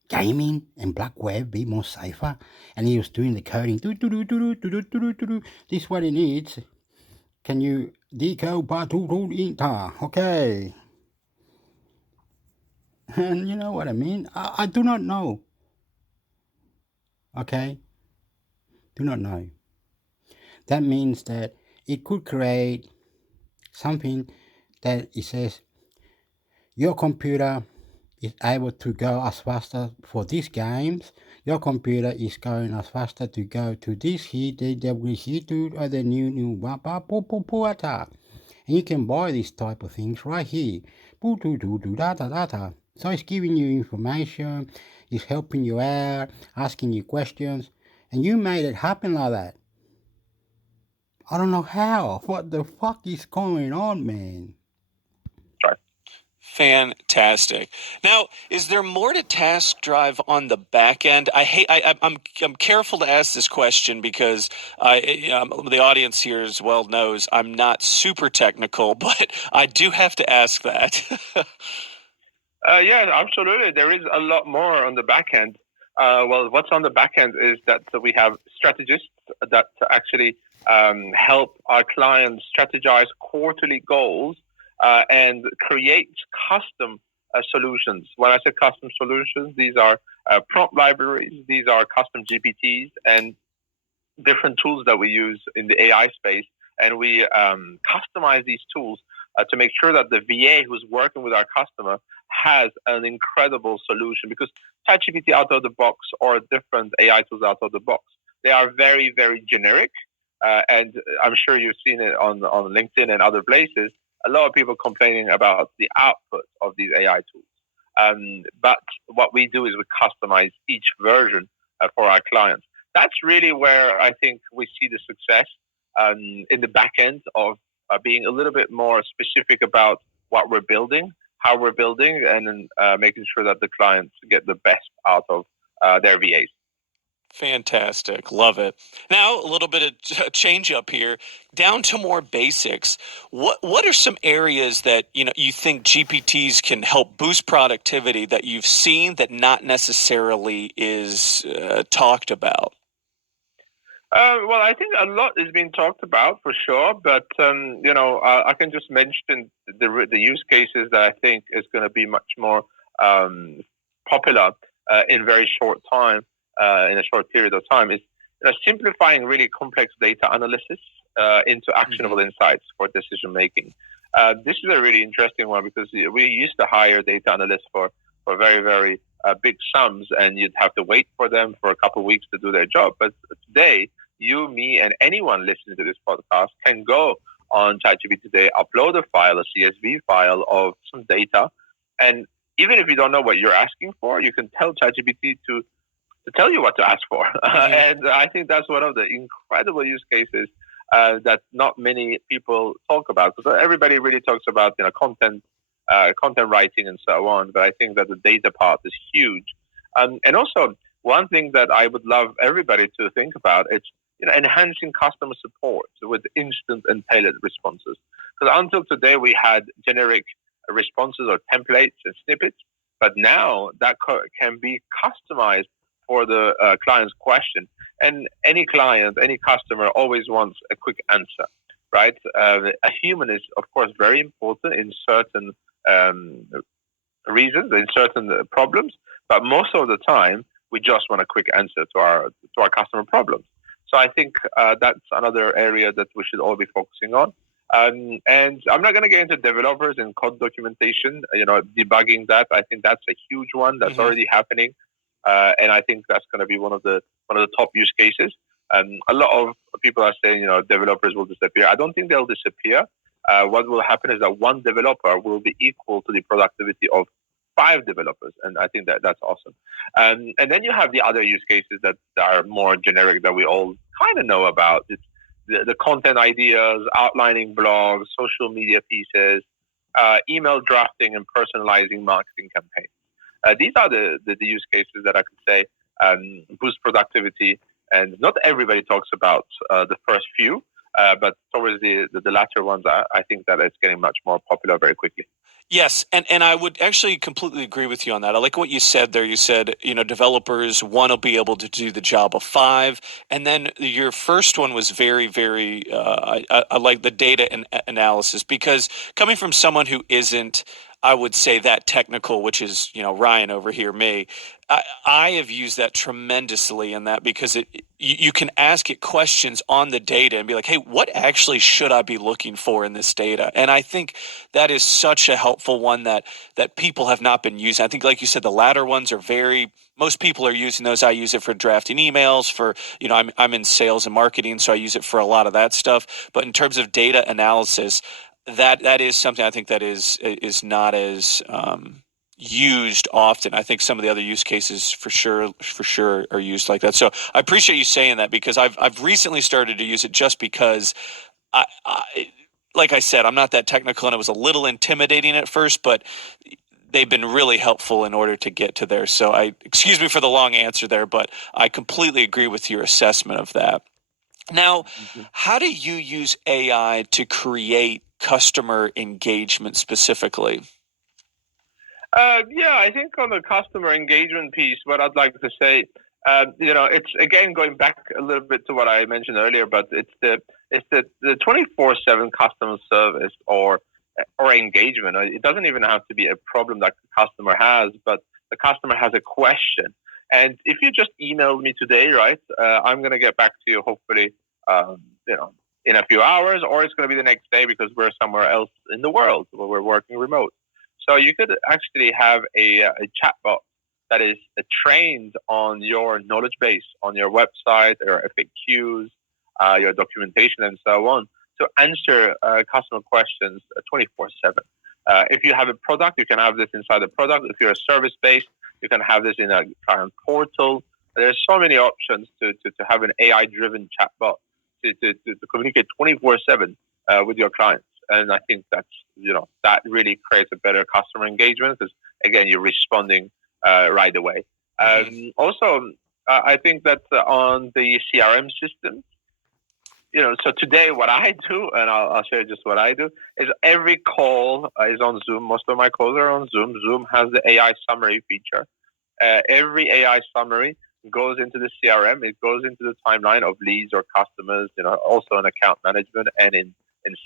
Gaming and black web, be more safer. And he was doing the coding. This is what it needs. Can you decode enter? Okay. And you know what I mean? I do not know. Okay? Do not know. That means that it could create something that it says your computer is able to go as faster for these games. Your computer is going as faster to go to this here, to the new and you can buy this type of things right here. So it's giving you information, it's helping you out, asking you questions, and you made it happen like that. I don't know how. What the fuck is going on, man? Fantastic. Now, is there more to Task Drive on the back end? I'm careful to ask this question because the audience here as well knows I'm not super technical, but I do have to ask that. Yeah, absolutely. There is a lot more on the back end. Well, what's on the back end is that we have strategists that actually help our clients strategize quarterly goals and create custom solutions. When I say custom solutions, these are prompt libraries, these are custom GPTs, and different tools that we use in the AI space. And we customize these tools to make sure that the VA who's working with our customer has an incredible solution, because ChatGPT out of the box or different AI tools out of the box, they are very, very generic. And I'm sure you've seen it on LinkedIn and other places. A lot of people complaining about the output of these AI tools. But what we do is we customize each version for our clients. That's really where I think we see the success in the back end of being a little bit more specific about what we're building, how we're building, and then making sure that the clients get the best out of their VAs. Fantastic. Love it. Now, a little bit of change up here, down to more basics. What are some areas that you think GPTs can help boost productivity that you've seen that not necessarily is talked about? Well, I think a lot is being talked about for sure, but I can just mention the use cases that I think is going to be much more popular in very short time, in a short period of time, is simplifying really complex data analysis into actionable insights for decision making. This is a really interesting one because we used to hire data analysts for very, very big sums, and you'd have to wait for them for a couple of weeks to do their job. But today, you, me, and anyone listening to this podcast can go on ChatGPT today, upload a file, a CSV file of some data, and even if you don't know what you're asking for, you can tell ChatGPT to tell you what to ask for. And I think that's one of the incredible use cases that not many people talk about, because everybody really talks about content writing and so on. But I think that the data part is huge. And also, one thing that I would love everybody to think about is enhancing customer support with instant and tailored responses. Because until today, we had generic responses or templates and snippets, but now that can be customized for the client's question. And any client, any customer always wants a quick answer, right? A human is, of course, very important in certain reasons, in certain problems, but most of the time, we just want a quick answer to our customer problems. So I think that's another area that we should all be focusing on. And I'm not going to get into developers and code documentation, debugging that. I think that's a huge one that's already happening. And I think that's going to be one of the top use cases. A lot of people are saying, developers will disappear. I don't think they'll disappear. What will happen is that one developer will be equal to the productivity of 5 developers, and I think that's awesome. And then you have the other use cases that are more generic that we all kind of know about. It's the content ideas, outlining blogs, social media pieces, email drafting, and personalizing marketing campaigns. These are the use cases that I could say boost productivity. And not everybody talks about the first few, but towards the latter ones, I think that it's getting much more popular very quickly. Yes, and I would actually completely agree with you on that. I like what you said there. You said, developers want to be able to do the job of 5. And then your first one was very, very, I like the data analysis, because coming from someone who isn't, I would say, that technical, which is, Ryan over here, me, I have used that tremendously in that, because you can ask it questions on the data and be like, hey, what actually should I be looking for in this data? And I think that is such a helpful one that people have not been using. I think, like you said, the latter ones are most people are using those. I use it for drafting emails, for, I'm in sales and marketing, so I use it for a lot of that stuff. But in terms of data analysis, that is something I think that is not as used often. I think some of the other use cases for sure are used like that. So I appreciate you saying that, because I've recently started to use it just because like I said, I'm not that technical, and it was a little intimidating at first, but they've been really helpful in order to get to there. So excuse me for the long answer there, but I completely agree with your assessment of that. Now, how do you use AI to create customer engagement specifically? Yeah, I think on the customer engagement piece, what I'd like to say, it's again going back a little bit to what I mentioned earlier, but it's the 24/7 customer service or engagement. It doesn't even have to be a problem that the customer has, but the customer has a question. And if you just emailed me today, right, I'm going to get back to you hopefully, in a few hours, or it's going to be the next day because we're somewhere else in the world where we're working remote. So you could actually have a chatbot that is trained on your knowledge base, on your website, or FAQs, your documentation, and so on, to answer customer questions 24/7. If you have a product, you can have this inside the product. If you're a service-based, you can have this in a client portal. There's so many options to have an AI-driven chatbot to communicate 24/7 with your clients. And I think that really creates a better customer engagement, because again, you're responding right away. Also, I think that on the CRM system, so today what I do, and I'll share just what I do, is every call is on Zoom. Most of my calls are on Zoom. Zoom has the AI summary feature. Every AI summary goes into the CRM. It goes into the timeline of leads or customers, also in account management and in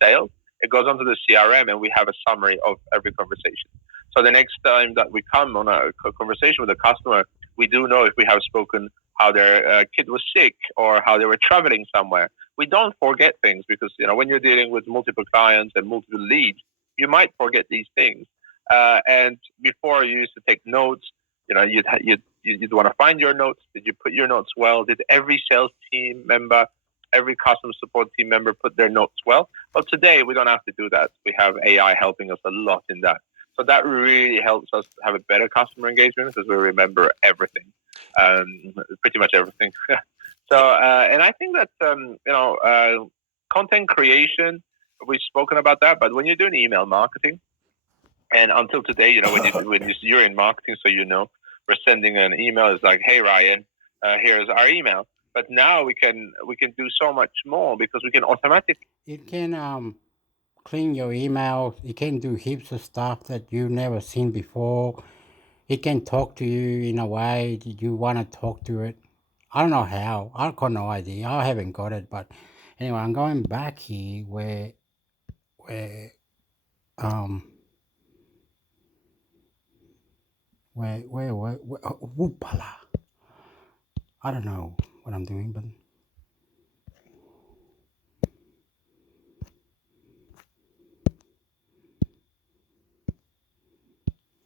sales. It goes onto the CRM, and we have a summary of every conversation. So the next time that we come on a conversation with a customer, we do know if we have spoken how their kid was sick or how they were traveling somewhere. We don't forget things, because when you're dealing with multiple clients and multiple leads, you might forget these things. And before, you used to take notes. You'd want to find your notes. Did you put your notes well? Did every sales team member, every customer support team member put their notes well? But today, we don't have to do that. We have AI helping us a lot in that. So that really helps us have a better customer engagement, because we remember everything, pretty much everything. So, and I think that, content creation, we've spoken about that, but when you're doing email marketing, and until today, when you're in marketing, so we're sending an email. It's like, hey, Ryan, here's our email. But now we can do so much more, because we can automatically. It can clean your email. It can do heaps of stuff that you've never seen before. It can talk to you in a way that you want to talk to it. I don't know how. I've got no idea. I haven't got it. But anyway, I'm going back here where whoopala. I don't know what I'm doing, but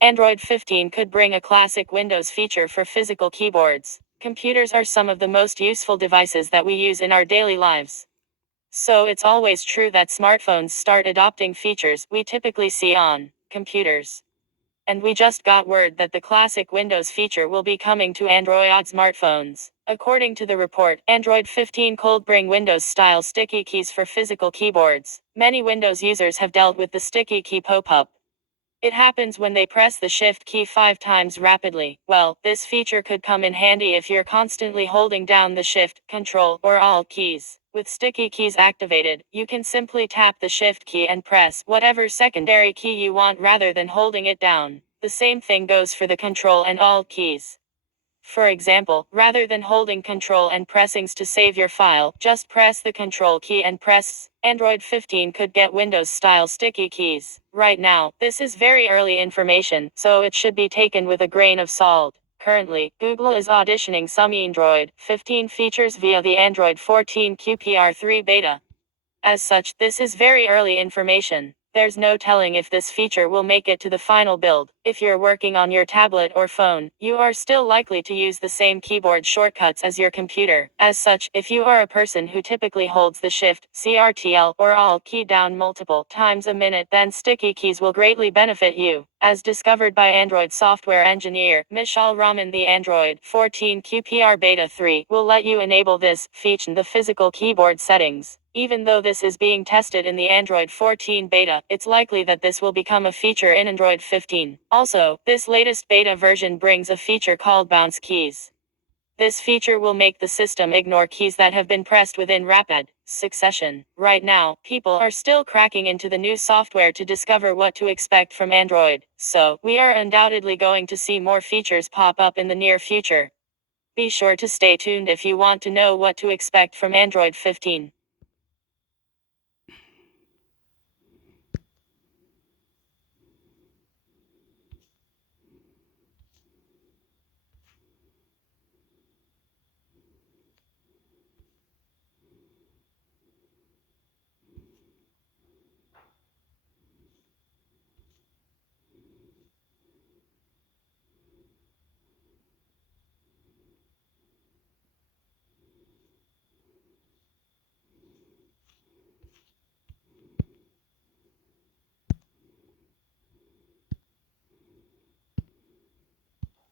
Android 15 could bring a classic Windows feature for physical keyboards. Computers are some of the most useful devices that we use in our daily lives. So it's always true that smartphones start adopting features we typically see on computers. And we just got word that the classic Windows feature will be coming to Android smartphones. According to the report, Android 15 could bring Windows-style sticky keys for physical keyboards. Many Windows users have dealt with the sticky key pop-up. It happens when they press the Shift key 5 times rapidly. Well, this feature could come in handy if you're constantly holding down the Shift, Control, or Alt keys. With sticky keys activated, you can simply tap the Shift key and press whatever secondary key you want rather than holding it down. The same thing goes for the Control and Alt keys. For example, rather than holding Control and pressings to save your file, just press the Control key and press. Android 15 could get Windows-style sticky keys. Right now, this is very early information, so it should be taken with a grain of salt. Currently, Google is auditioning some Android 15 features via the Android 14 QPR3 beta. As such, this is very early information. There's no telling if this feature will make it to the final build. If you're working on your tablet or phone, you are still likely to use the same keyboard shortcuts as your computer. As such, if you are a person who typically holds the Shift, CTRL, or Alt key down multiple times a minute, then sticky keys will greatly benefit you. As discovered by Android software engineer Mishal Raman, the Android 14 QPR Beta 3 will let you enable this feature in the physical keyboard settings. Even though this is being tested in the Android 14 beta, it's likely that this will become a feature in Android 15. Also, this latest beta version brings a feature called Bounce Keys. This feature will make the system ignore keys that have been pressed within rapid succession. Right now, people are still cracking into the new software to discover what to expect from Android, so we are undoubtedly going to see more features pop up in the near future. Be sure to stay tuned if you want to know what to expect from Android 15.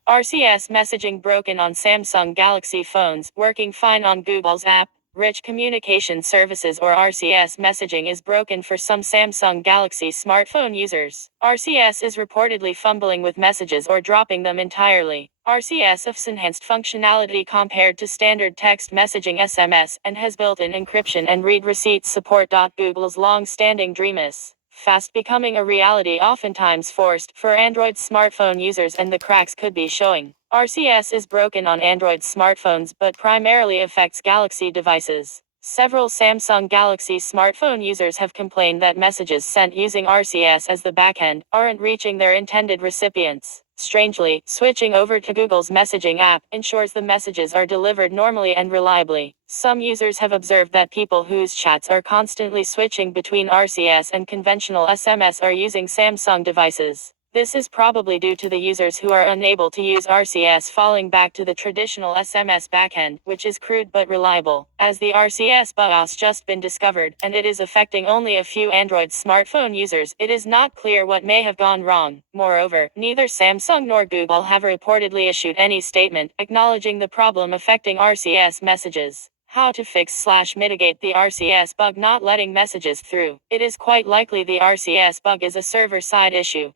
RCS messaging broken on Samsung Galaxy phones, working fine on Google's app. Rich Communication Services or RCS messaging is broken for some Samsung Galaxy smartphone users. RCS is reportedly fumbling with messages or dropping them entirely. RCS offers enhanced functionality compared to standard text messaging SMS and has built-in encryption and read receipt support. Google's long-standing dream is fast becoming a reality, oftentimes forced for Android smartphone users, and the cracks could be showing. RCS is broken on Android smartphones but primarily affects Galaxy devices. Several Samsung Galaxy smartphone users have complained that messages sent using RCS as the backend aren't reaching their intended recipients. Strangely, switching over to Google's messaging app ensures the messages are delivered normally and reliably. Some users have observed that people whose chats are constantly switching between RCS and conventional SMS are using Samsung devices. This is probably due to the users who are unable to use RCS falling back to the traditional SMS backend, which is crude but reliable. As the RCS bug has just been discovered, and it is affecting only a few Android smartphone users, it is not clear what may have gone wrong. Moreover, neither Samsung nor Google have reportedly issued any statement acknowledging the problem affecting RCS messages. How to fix/mitigate the RCS bug not letting messages through. It is quite likely the RCS bug is a server-side issue.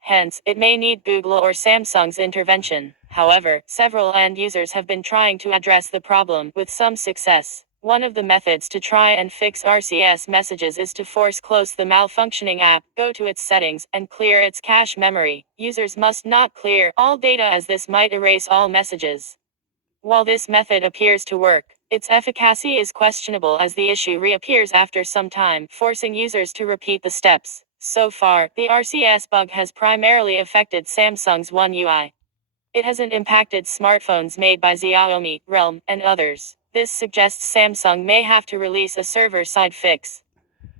Hence, it may need Google or Samsung's intervention. However, several end users have been trying to address the problem with some success. One of the methods to try and fix RCS messages is to force close the malfunctioning app, go to its settings, and clear its cache memory. Users must not clear all data as this might erase all messages. While this method appears to work, its efficacy is questionable as the issue reappears after some time, forcing users to repeat the steps. So far, the RCS bug has primarily affected Samsung's One UI. It hasn't impacted smartphones made by Xiaomi, Realme, and others. This suggests Samsung may have to release a server-side fix.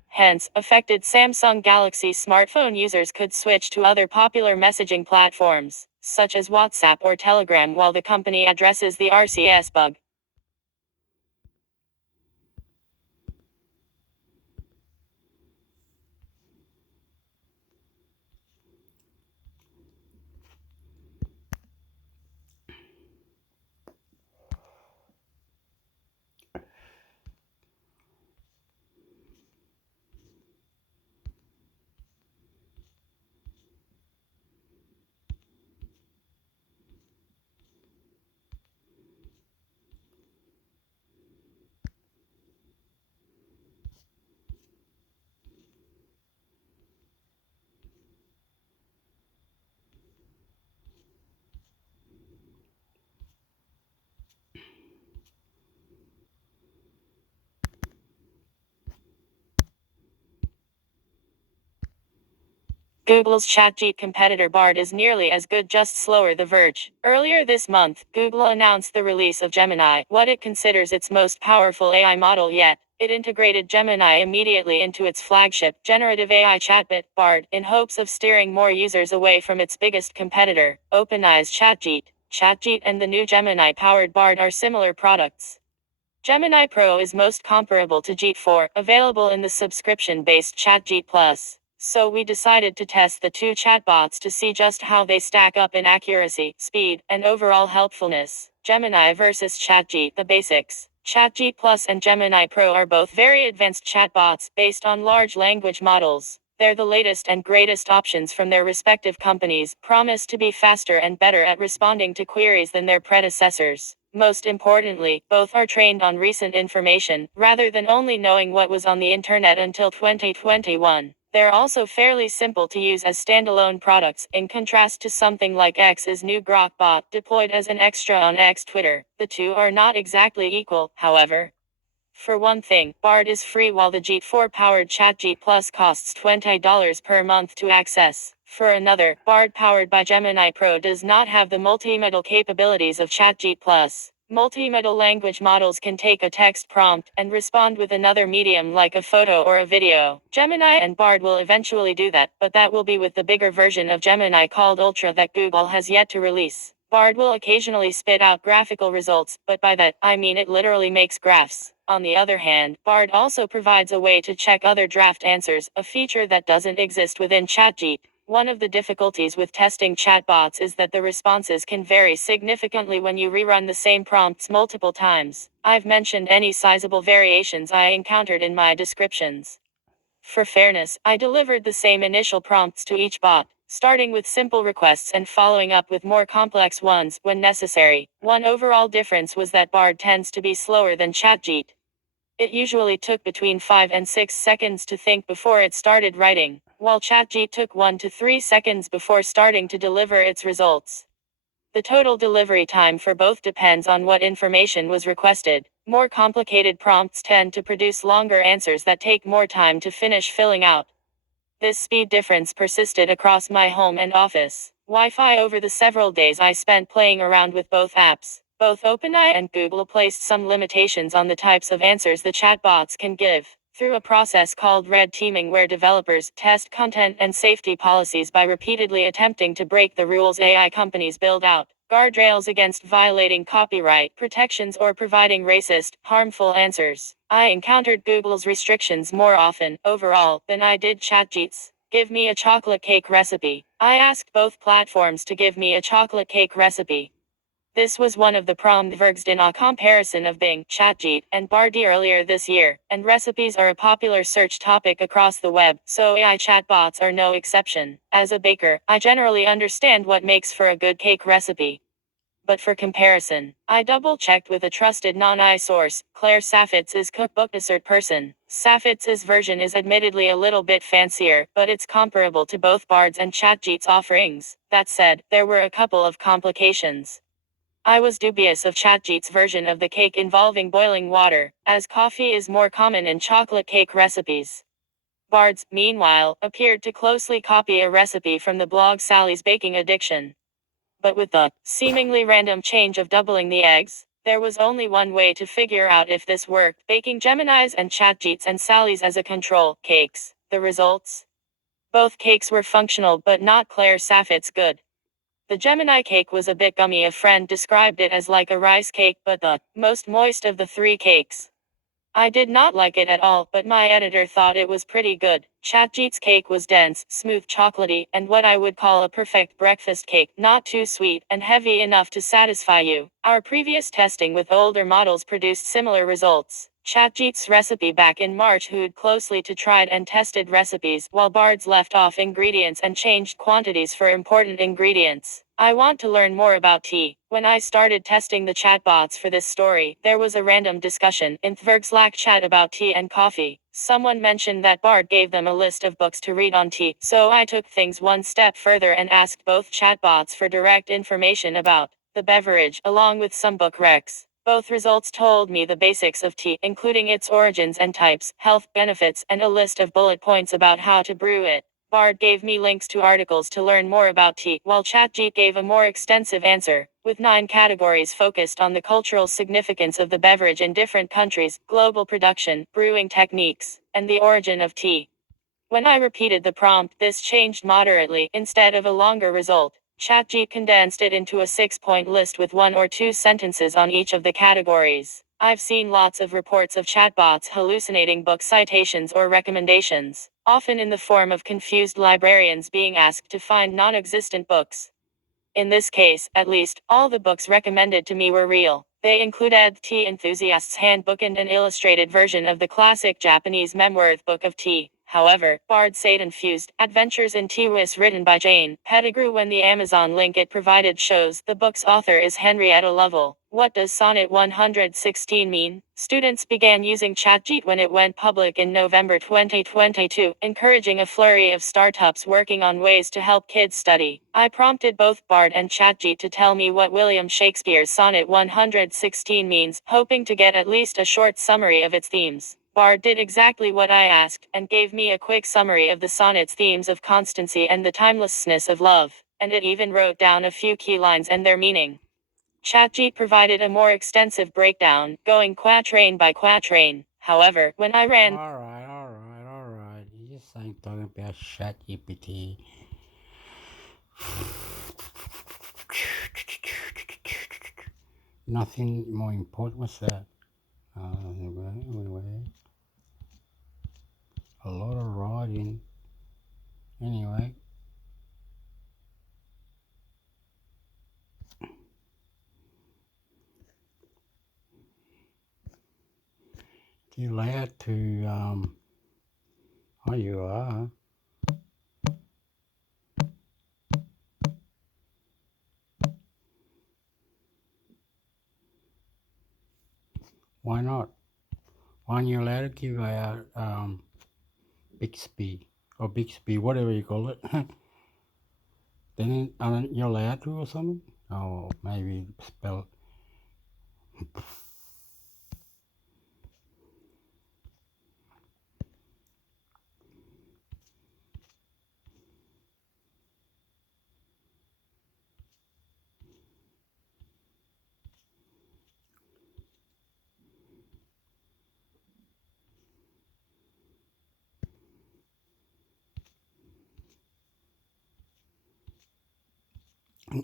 Hence, affected Samsung Galaxy smartphone users could switch to other popular messaging platforms, such as WhatsApp or Telegram, while the company addresses the RCS bug. Google's ChatGPT competitor Bard is nearly as good, just slower. The Verge. Earlier this month, Google announced the release of Gemini, what it considers its most powerful AI model yet. It integrated Gemini immediately into its flagship generative AI chatbot, Bard, in hopes of steering more users away from its biggest competitor, OpenAI's ChatGPT. ChatGPT and the new Gemini-powered Bard are similar products. Gemini Pro is most comparable to GPT-4, available in the subscription-based ChatGPT Plus. So we decided to test the two chatbots to see just how they stack up in accuracy, speed, and overall helpfulness. Gemini versus ChatGPT, the basics. ChatGPT Plus and Gemini Pro are both very advanced chatbots based on large language models. They're the latest and greatest options from their respective companies, promise to be faster and better at responding to queries than their predecessors. Most importantly, both are trained on recent information, rather than only knowing what was on the internet until 2021. They're also fairly simple to use as standalone products, in contrast to something like X's new Grok bot, deployed as an extra on X Twitter. The two are not exactly equal, however. For one thing, Bard is free while the GPT-4-powered ChatGPT Plus costs $20 per month to access. For another, Bard powered by Gemini Pro does not have the multimodal capabilities of ChatGPT Plus. Multimodal language models can take a text prompt and respond with another medium like a photo or a video. Gemini and Bard will eventually do that, but that will be with the bigger version of Gemini called Ultra that Google has yet to release. Bard will occasionally spit out graphical results, but by that, I mean it literally makes graphs. On the other hand, Bard also provides a way to check other draft answers, a feature that doesn't exist within ChatGPT. One of the difficulties with testing chatbots is that the responses can vary significantly when you rerun the same prompts multiple times. I've mentioned any sizable variations I encountered in my descriptions. For fairness, I delivered the same initial prompts to each bot, starting with simple requests and following up with more complex ones when necessary. One overall difference was that Bard tends to be slower than ChatGPT. It usually took between 5 and 6 seconds to think before it started writing, while ChatGPT took 1 to 3 seconds before starting to deliver its results. The total delivery time for both depends on what information was requested. More complicated prompts tend to produce longer answers that take more time to finish filling out. This speed difference persisted across my home and office Wi-Fi over the several days I spent playing around with both apps. Both OpenAI and Google placed some limitations on the types of answers the chatbots can give, through a process called red teaming, where developers test content and safety policies by repeatedly attempting to break the rules AI companies build out, guardrails against violating copyright protections or providing racist, harmful answers. I encountered Google's restrictions more often, overall, than I did ChatGPT's. Give me a chocolate cake recipe. I asked both platforms to give me a chocolate cake recipe. This was one of the prompts in a comparison of Bing, ChatGPT, and Bard earlier this year, and recipes are a popular search topic across the web, so AI chatbots are no exception. As a baker, I generally understand what makes for a good cake recipe. But for comparison, I double-checked with a trusted non-AI source, Claire Safitz's cookbook Dessert Person. Safitz's version is admittedly a little bit fancier, but it's comparable to both Bard's and ChatGPT's offerings. That said, there were a couple of complications. I was dubious of ChatGPT's version of the cake involving boiling water, as coffee is more common in chocolate cake recipes. Bard's, meanwhile, appeared to closely copy a recipe from the blog Sally's Baking Addiction. But with the seemingly random change of doubling the eggs, there was only one way to figure out if this worked: baking Gemini's and ChatGPT's and Sally's as a control. Cakes. The results? Both cakes were functional but not Claire Safitz's good. The Gemini cake was a bit gummy. A friend described it as like a rice cake, but the most moist of the three cakes. I did not like it at all, but my editor thought it was pretty good. ChatGPT's cake was dense, smooth, chocolatey, and what I would call a perfect breakfast cake, not too sweet, and heavy enough to satisfy you. Our previous testing with older models produced similar results. ChatGPT's recipe back in March hewed closely to tried and tested recipes, while Bard's left off ingredients and changed quantities for important ingredients. I want to learn more about tea. When I started testing the chatbots for this story, there was a random discussion in Thverg Slack chat about tea and coffee. Someone mentioned that Bard gave them a list of books to read on tea, so I took things one step further and asked both chatbots for direct information about the beverage, along with some book recs. Both results told me the basics of tea, including its origins and types, health benefits, and a list of bullet points about how to brew it. Bard gave me links to articles to learn more about tea, while ChatGPT gave a more extensive answer, with 9 categories focused on the cultural significance of the beverage in different countries, global production, brewing techniques, and the origin of tea. When I repeated the prompt, this changed moderately. Instead of a longer result, ChatGPT condensed it into a 6-point list with 1 or 2 sentences on each of the categories. I've seen lots of reports of chatbots hallucinating book citations or recommendations, often in the form of confused librarians being asked to find non-existent books. In this case, at least, all the books recommended to me were real. They included Tea Enthusiast's Handbook and an illustrated version of the classic Japanese memoir Book of Tea. However, Bard said Infused Adventures in Tea was written by Jane Pettigrew. When the Amazon link it provided shows the book's author is Henrietta Lovell. What does Sonnet 116 mean? Students began using ChatGPT when it went public in November 2022, encouraging a flurry of startups working on ways to help kids study. I prompted both Bard and ChatGPT to tell me what William Shakespeare's Sonnet 116 means, hoping to get at least a short summary of its themes. Bard did exactly what I asked, and gave me a quick summary of the sonnet's themes of constancy and the timelessness of love, and it even wrote down a few key lines and their meaning. ChatGPT provided a more extensive breakdown, going quatrain by quatrain. However, when I ran All right. You just ain't talking about ChatGPT. Nothing more important. What's that? Anyway, a lot of writing. Anyway, you allowed to, oh, you are. Why not? Why aren't you allowed to give out Bixby or Bixby, whatever you call it? Then aren't you allowed to or something? Oh, maybe spell.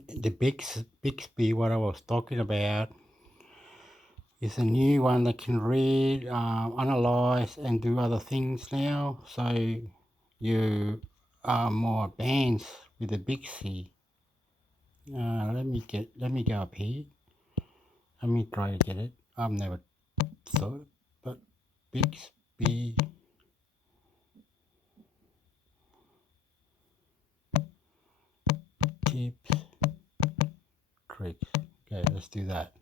The Bixby, what I was talking about, is a new one that can read, analyze, and do other things now. So you are more advanced with the Bixby. Let me go up here. Let me try to get it. I've never thought, but Bixby. Tips, tricks. Okay, let's do that.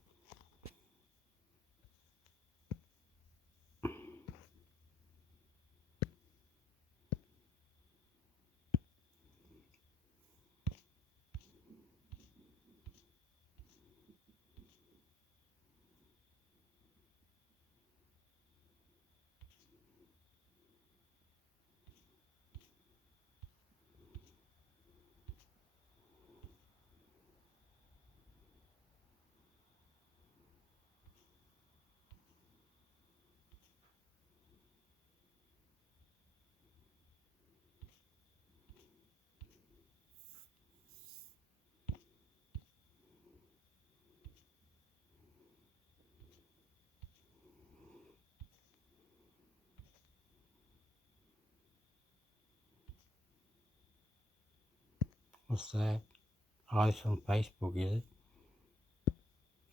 What's that? Oh, it's on Facebook, is it?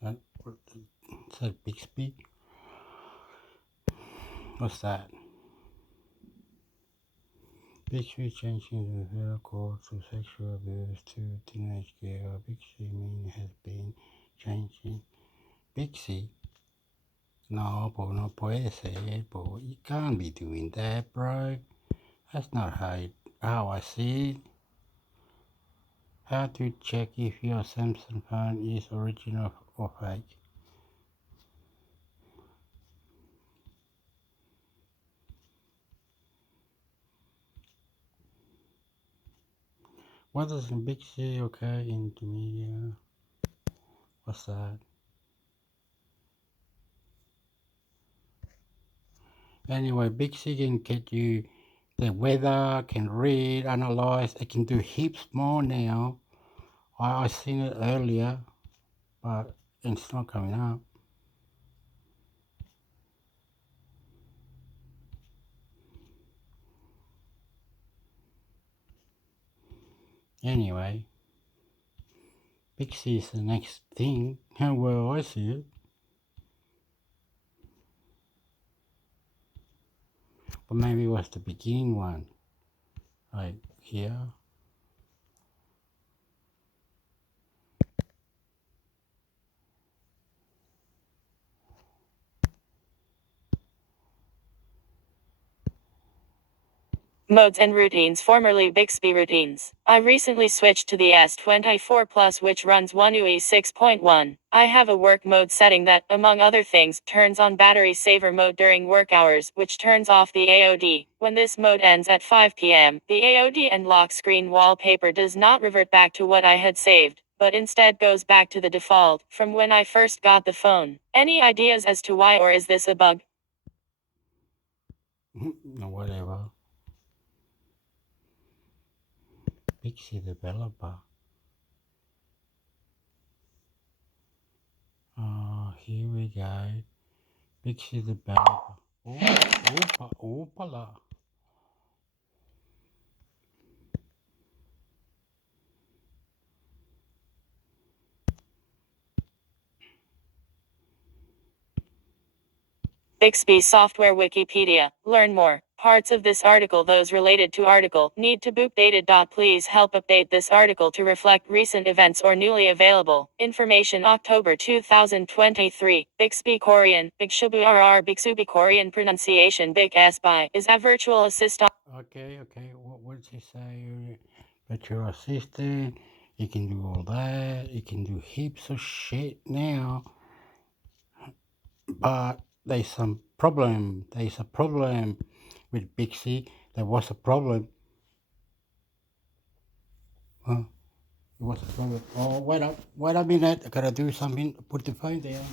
Is that Bixby? What's that? Bixby changing the federal court to sexual abuse to teenage girl. Bixby meaning has been changing. Bixby? No, but no puede ser, but you can't be doing that, bro. That's not how I see it. How to check if your Samsung phone is original or fake? Weather's in Big C, okay, into media. What's that? Anyway, Big C can get you the weather, can read, analyze. It can do heaps more now. I seen it earlier, but it's not coming up. Anyway, Big C is the next thing. How well I see it. But maybe it was the beginning one. Like here. Modes and routines, formerly Bixby routines. I recently switched to the S24 Plus, which runs One UI 6.1. I have a work mode setting that, among other things, turns on battery saver mode during work hours, which turns off the AOD. When this mode ends at 5 p.m., the AOD and lock screen wallpaper does not revert back to what I had saved, but instead goes back to the default from when I first got the phone. Any ideas as to why, or is this a bug? No, whatever. Big C developer. Here we go. Big C developer. Opala. Bixby Software Wikipedia. Learn more. Parts of this article, those related to article, need to be updated. Please help update this article to reflect recent events or newly available information. October 2023. Bixby Korean. Bigshubu RR Bixubi Korean pronunciation. Big S by is a virtual assistant. Okay. What did you say? Virtual assistant. You can do all that. You can do heaps of shit now. But there's some problem. There's a problem with Big C. There was a problem. Huh? There was a problem. Oh, wait a minute. I gotta do something. Put the phone down.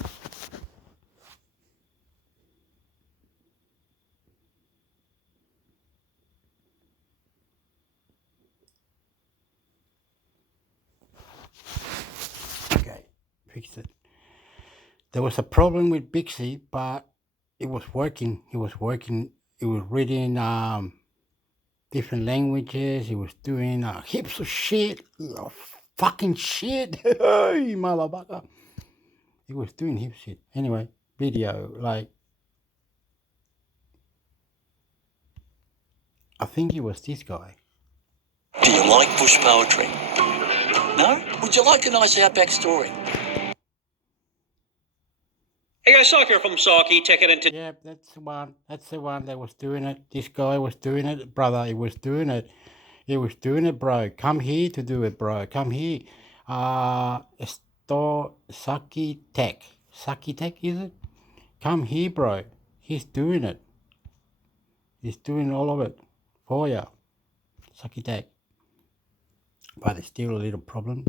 Okay, fixed it. There was a problem with Big C, but it was working. It was working. It was reading different languages. It was doing heaps of shit. Fucking shit. Hey, motherfucker. It was doing heaps of shit. Anyway, video, like, I think it was this guy. Do you like bush poetry? No? Would you like a nice outback story? Hey guys, Sock here from Socky, taking it into... Yeah, that's the one. That's the one that was doing it. This guy was doing it, brother. He was doing it. He was doing it, bro. Come here to do it, bro. Come here. Store Saki Tech. Saki Tech, is it? Come here, bro. He's doing it. He's doing all of it for you. Saki Tech. But there's still a little problem.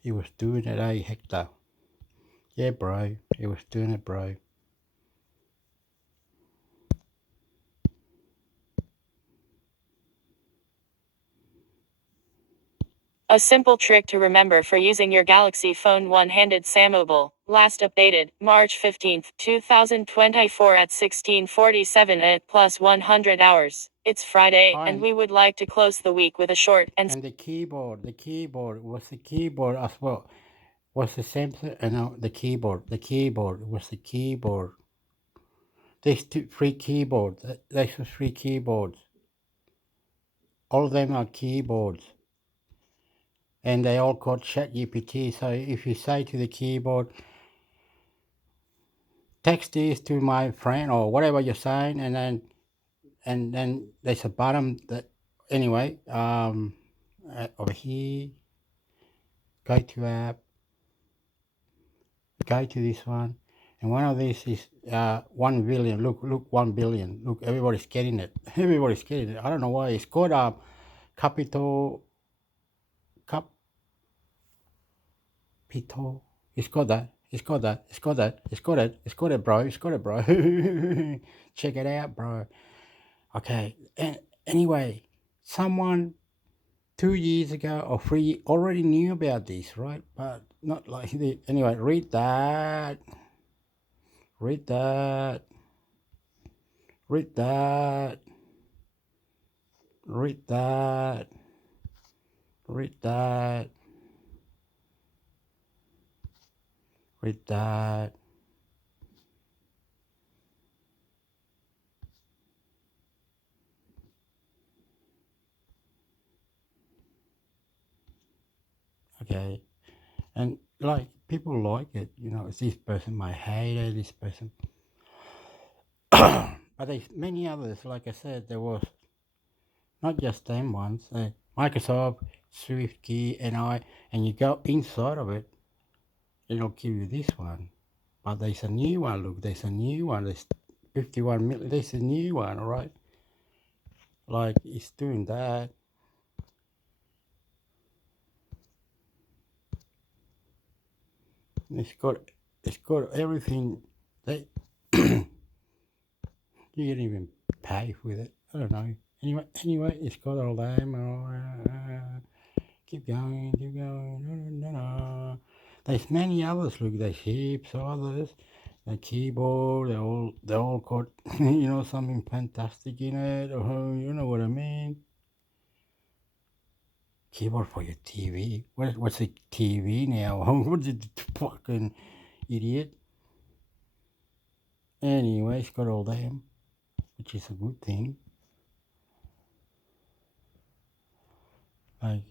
He was doing it, eh, Hector? Yeah, bro. He was doing it, bro. A simple trick to remember for using your Galaxy phone one-handed Samobile. Last updated, March 15, 2024 at 16:47 at plus 100 hours. It's Friday, and we would like to close the week with a short and the keyboard was the keyboard as well. Was the same thing? No, the keyboard was the keyboard. There's three keyboards. There's three keyboards. All of them are keyboards. And they all called ChatGPT. So if you say to the keyboard, text this to my friend or whatever you're saying, and then there's a button that anyway over here. go to app, go to this one, and one of these is 1 billion. Look, 1 billion. Look, everybody's getting it. Everybody's getting it. I don't know why. It's called Capital. It's got that. It's got that. It's got that. It's got it. It's got it, bro. It's got it, bro. Check it out, bro. Okay. Anyway, someone 2 years ago or 3 already knew about this, right? But not like the. Anyway, read that. Read that. Read that. Read that. Read that. Read that. Okay. And like people like it, you know, it's this person might hate it, this person. But there's many others, like I said, there was not just them ones. Microsoft, SwiftKey, and you go inside of it, it'll give you this one. But there's a new one, look, there's a new one, there's 51 million, there's a new one, all right? Like, it's doing that. It's got everything. They you can even pay with it. I don't know. Anyway, it's got all them. Keep going. No. There's many others. Look, there's heaps of others. The keyboard, they all got something fantastic in it. Oh, you know what I mean? Keyboard for your TV. What's a TV now? What's it, fucking idiot? Anyway, it's got all them, which is a good thing. Like,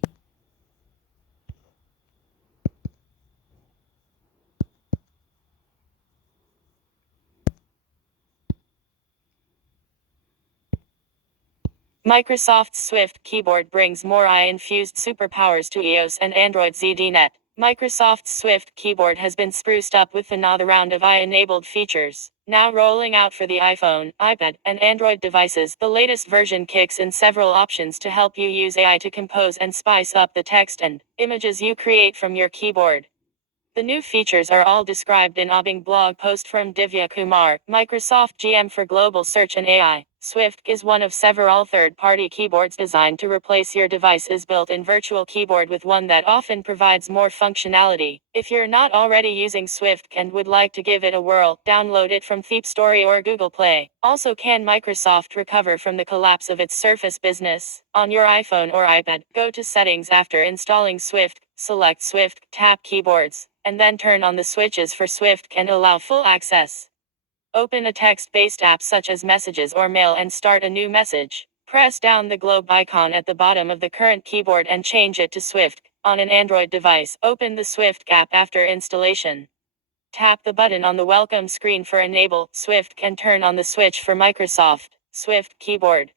Microsoft's Swift keyboard brings more AI-infused superpowers to iOS and Android ZDNet. Microsoft's Swift keyboard has been spruced up with another round of AI-enabled features. Now rolling out for the iPhone, iPad, and Android devices, the latest version kicks in several options to help you use AI to compose and spice up the text and images you create from your keyboard. The new features are all described in a Bing blog post from Divya Kumar, Microsoft GM for Global Search and AI. Swift is one of several third-party keyboards designed to replace your device's built-in virtual keyboard with one that often provides more functionality. If you're not already using Swift and would like to give it a whirl, download it from Theep Store or Google Play. Also, can Microsoft recover from the collapse of its Surface business? On your iPhone or iPad, go to Settings after installing Swift, select Swift, tap Keyboards, and then turn on the switches for Swift and allow full access. Open a text-based app such as Messages or Mail and start a new message. Press down the globe icon at the bottom of the current keyboard and change it to Swift. On an Android device, open the Swift app after installation. Tap the button on the welcome screen for Enable Swift and turn on the switch for Microsoft Swift keyboard.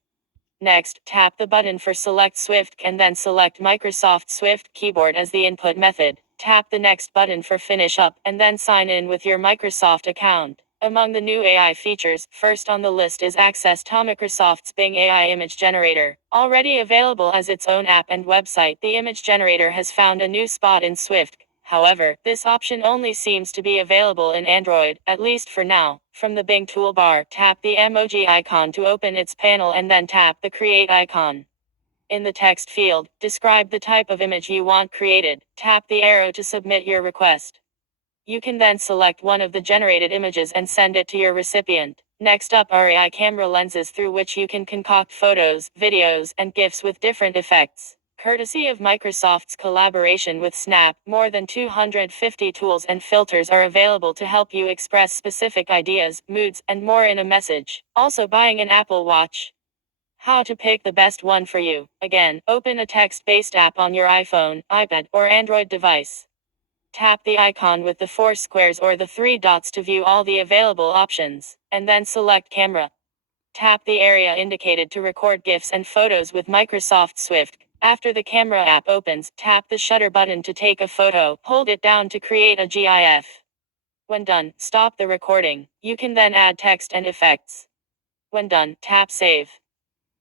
Next, tap the button for Select Swift and then select Microsoft Swift keyboard as the input method. Tap the next button for Finish Up and then sign in with your Microsoft account. Among the new AI features, first on the list is access to Microsoft's Bing AI Image Generator. Already available as its own app and website, the image generator has found a new spot in Swift. However, this option only seems to be available in Android, at least for now. From the Bing toolbar, tap the emoji icon to open its panel and then tap the Create icon. In the text field, describe the type of image you want created. Tap the arrow to submit your request. You can then select one of the generated images and send it to your recipient. Next up are AI camera lenses through which you can concoct photos, videos, and GIFs with different effects. Courtesy of Microsoft's collaboration with Snap, more than 250 tools and filters are available to help you express specific ideas, moods, and more in a message. Also, buying an Apple Watch. How to pick the best one for you. Again, open a text-based app on your iPhone, iPad, or Android device. Tap the icon with the 4 squares or the 3 dots to view all the available options, and then select Camera. Tap the area indicated to record GIFs and photos with Microsoft Swift. After the camera app opens, tap the shutter button to take a photo. Hold it down to create a GIF. When done, stop the recording. You can then add text and effects. When done, tap Save.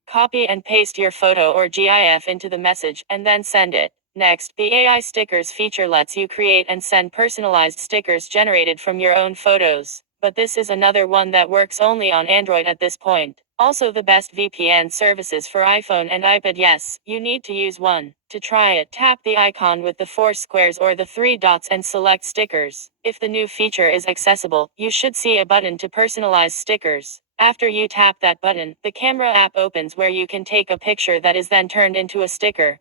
Copy and paste your photo or GIF into the message, and then send it. Next, the AI stickers feature lets you create and send personalized stickers generated from your own photos. But this is another one that works only on Android at this point. Also the best VPN services for iPhone and iPad. Yes, you need to use one. To try it, tap the icon with the 4 squares or the 3 dots and select stickers. If the new feature is accessible, you should see a button to personalize stickers. After you tap that button, the camera app opens where you can take a picture that is then turned into a sticker.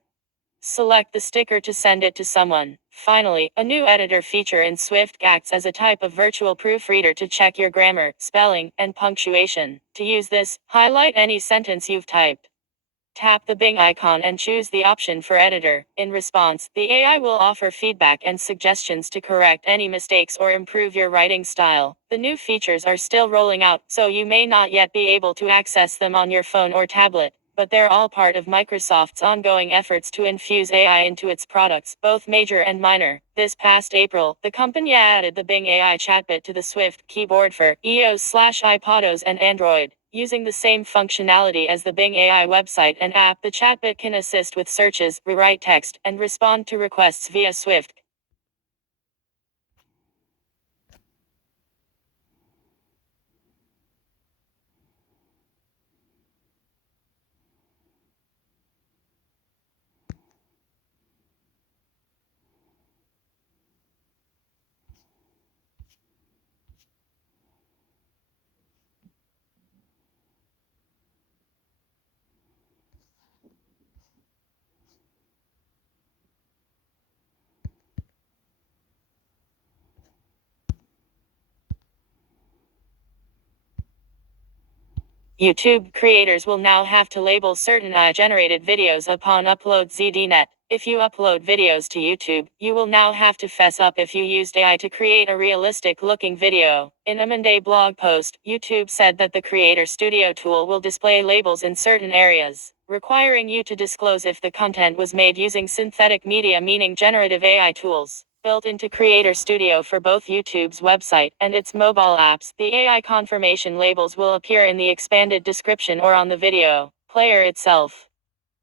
Select the sticker to send it to someone. Finally, a new editor feature in Swift acts as a type of virtual proofreader to check your grammar, spelling, and punctuation. To use this, highlight any sentence you've typed. Tap the Bing icon and choose the option for editor. In response, the AI will offer feedback and suggestions to correct any mistakes or improve your writing style. The new features are still rolling out, so you may not yet be able to access them on your phone or tablet, but they're all part of Microsoft's ongoing efforts to infuse AI into its products, both major and minor. This past April, the company added the Bing AI chatbot to the Swift keyboard for iOS/iPadOS and Android. Using the same functionality as the Bing AI website and app, the chatbot can assist with searches, rewrite text, and respond to requests via Swift. YouTube creators will now have to label certain AI-generated videos upon upload ZDNet. If you upload videos to YouTube, you will now have to fess up if you used AI to create a realistic-looking video. In a Monday blog post, YouTube said that the Creator Studio tool will display labels in certain areas, requiring you to disclose if the content was made using synthetic media, meaning generative AI tools. Built into Creator Studio for both YouTube's website and its mobile apps, the AI confirmation labels will appear in the expanded description or on the video player itself.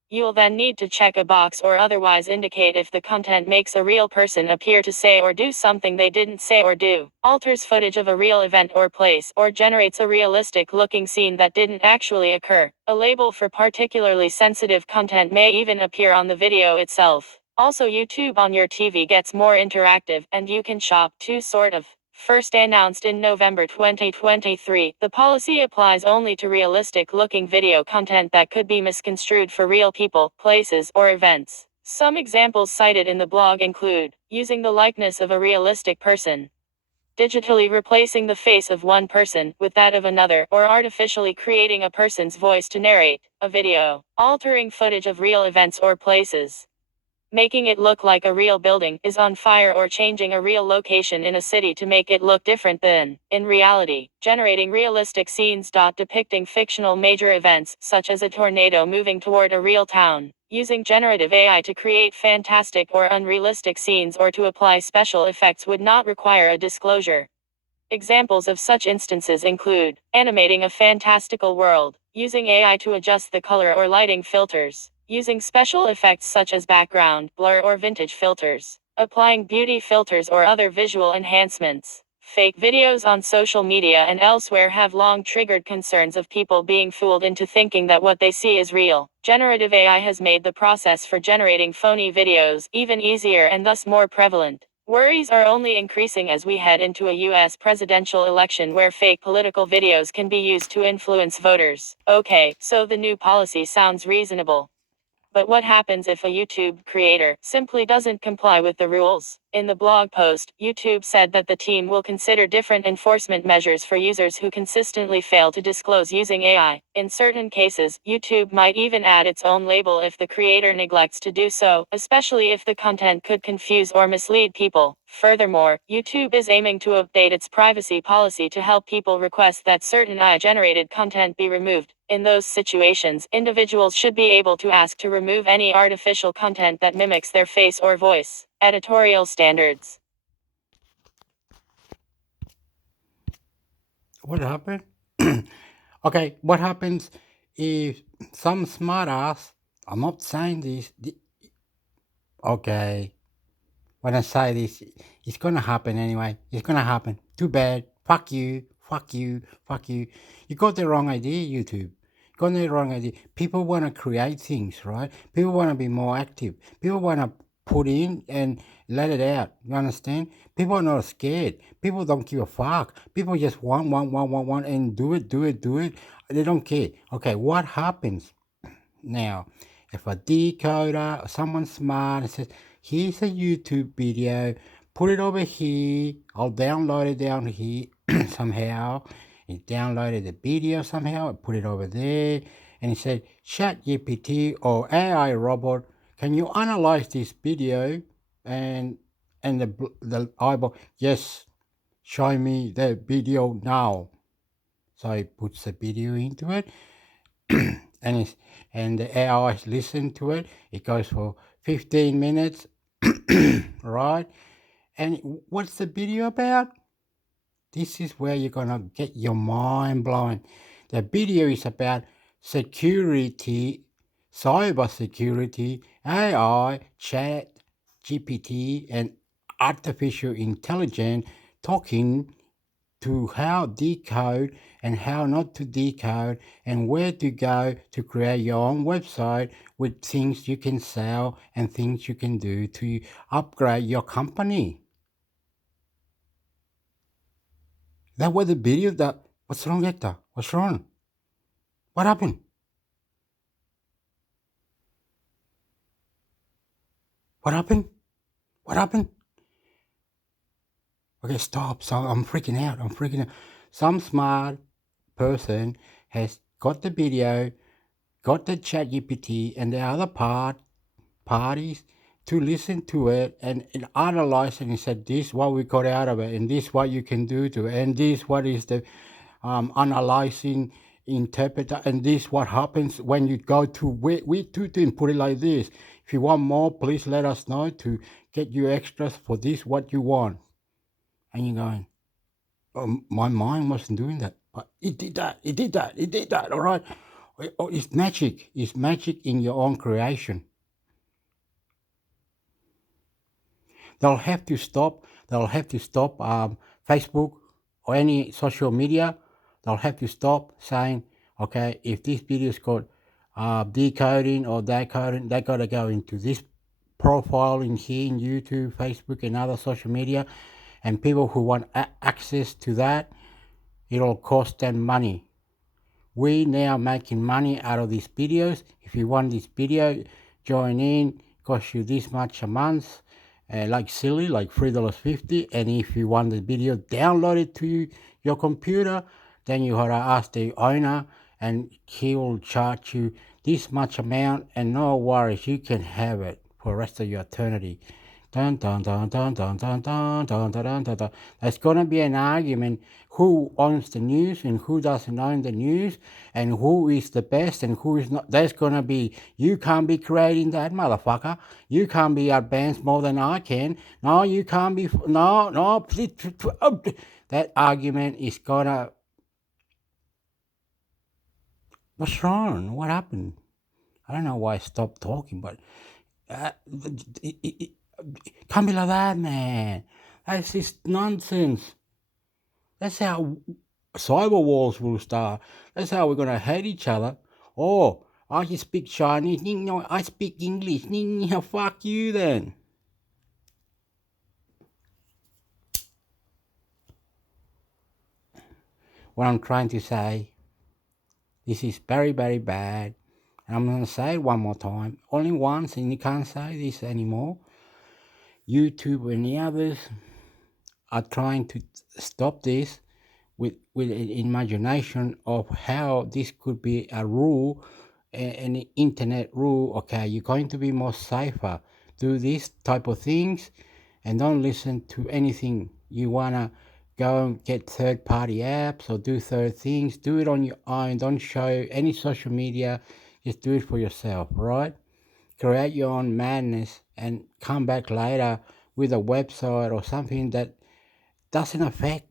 You'll then need to check a box or otherwise indicate if the content makes a real person appear to say or do something they didn't say or do, alters footage of a real event or place, or generates a realistic-looking scene that didn't actually occur. A label for particularly sensitive content may even appear on the video itself. Also, YouTube on your TV gets more interactive, and you can shop too, sort of. First announced in November 2023, the policy applies only to realistic-looking video content that could be misconstrued for real people, places, or events. Some examples cited in the blog include using the likeness of a realistic person, digitally replacing the face of one person with that of another, or artificially creating a person's voice to narrate a video, altering footage of real events or places, making it look like a real building is on fire, or changing a real location in a city to make it look different than in reality, generating realistic scenes depicting fictional major events, such as a tornado moving toward a real town, using generative AI to create fantastic or unrealistic scenes or to apply special effects would not require a disclosure. Examples of such instances include animating a fantastical world, using AI to adjust the color or lighting filters, using special effects such as background, blur, or vintage filters, applying beauty filters or other visual enhancements. Fake videos on social media and elsewhere have long triggered concerns of people being fooled into thinking that what they see is real. Generative AI has made the process for generating phony videos even easier and thus more prevalent. Worries are only increasing as we head into a US presidential election where fake political videos can be used to influence voters. Okay, so the new policy sounds reasonable. But what happens if a YouTube creator simply doesn't comply with the rules? In the blog post, YouTube said that the team will consider different enforcement measures for users who consistently fail to disclose using AI. In certain cases, YouTube might even add its own label if the creator neglects to do so, especially if the content could confuse or mislead people. Furthermore, YouTube is aiming to update its privacy policy to help people request that certain AI-generated content be removed. In those situations, individuals should be able to ask to remove any artificial content that mimics their face or voice. Editorial standards. What happened? Okay, what happens if some smartass, I'm not saying this, okay, when I say this, it's gonna happen anyway. It's gonna happen. Too bad. Fuck you. Fuck you. Fuck you. You got the wrong idea, YouTube. You got the wrong idea. People want to create things, right? People want to be more active. People want to put in and let it out. You understand? People are not scared. People don't give a fuck. People just want, and do it. They don't care. Okay, what happens now? If a decoder or someone smart says, here's a YouTube video, put it over here, I'll download it down here somehow. It downloaded the video somehow, I put it over there, and it said, ChatGPT or AI robot, can you analyze this video? And the eyeball, yes, show me the video now. So it puts the video into it, and the AI listen to it. It goes for 15 minutes, right? And what's the video about? This is where you're gonna get your mind blown. The video is about security, cyber security, AI, chat, GPT, and artificial intelligence talking to how decode and how not to decode and where to go to create your own website with things you can sell and things you can do to upgrade your company. That was the video that, what's wrong, Hector? What's wrong? What happened? What happened? What happened? Okay, stop. So I'm freaking out. Some smart person has got the video, got the ChatGPT and the other parties to listen to it and analyze it and said, this what we got out of it, and this what you can do to it, and this what is the analyzing interpreter, and this what happens when you go to we to put it like this. If you want more, please let us know to get you extras for this what you want. And you're going, oh, my mind wasn't doing that, but it did that, all right? It's magic. It's magic in your own creation. They'll have to stop Facebook or any social media. They'll have to stop saying, okay, if this video's got decoding or decoding, they got to go into this profile in here in YouTube, Facebook, and other social media. And people who want access to that, it'll cost them money. We now making money out of these videos. If you want this video, join in, cost you this much a month. Like silly, like $3.50. And if you want the video downloaded to your computer, then you gotta ask the owner and he will charge you this much amount, and no worries, you can have it for the rest of your eternity. Dun, dun, dun, dun, dun, dun, dun, dun, dun, dun, dun, dun. There's gonna be an argument who owns the news and who doesn't own the news, and who is the best and who is not. There's gonna be, you can't be creating that, motherfucker. You can't be advanced more than I can. No, you can't be, no, please. That argument is gonna, what's wrong? What happened? I don't know why I stopped talking, but it can't be like that, man. That's just nonsense. That's how cyber wars will start. That's how we're going to hate each other. Oh, I just speak Chinese. No, I speak English. Fuck you then. What I'm trying to say, this is very, very bad. And I'm going to say it one more time. Only once, and you can't say this anymore. YouTube and the others are trying to stop this with an imagination of how this could be a rule, an internet rule. Okay, you're going to be more safer. Do this type of things and don't listen to anything you want to go and get third-party apps or do third things. Do it on your own. Don't show any social media. Just do it for yourself, right? Create your own madness and come back later with a website or something that doesn't affect,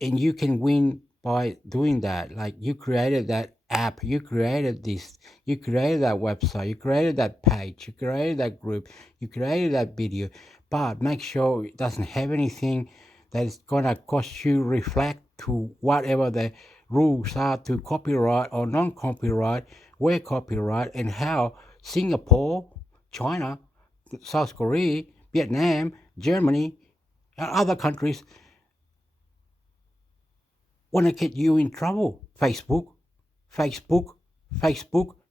and you can win by doing that. Like, you created that app, you created this, you created that website, you created that page, you created that group, you created that video, but make sure it doesn't have anything that is gonna cost you reflect to whatever the rules are to copyright or non-copyright, where copyright, and how Singapore, China, South Korea, Vietnam, Germany, and other countries want to get you in trouble. Facebook,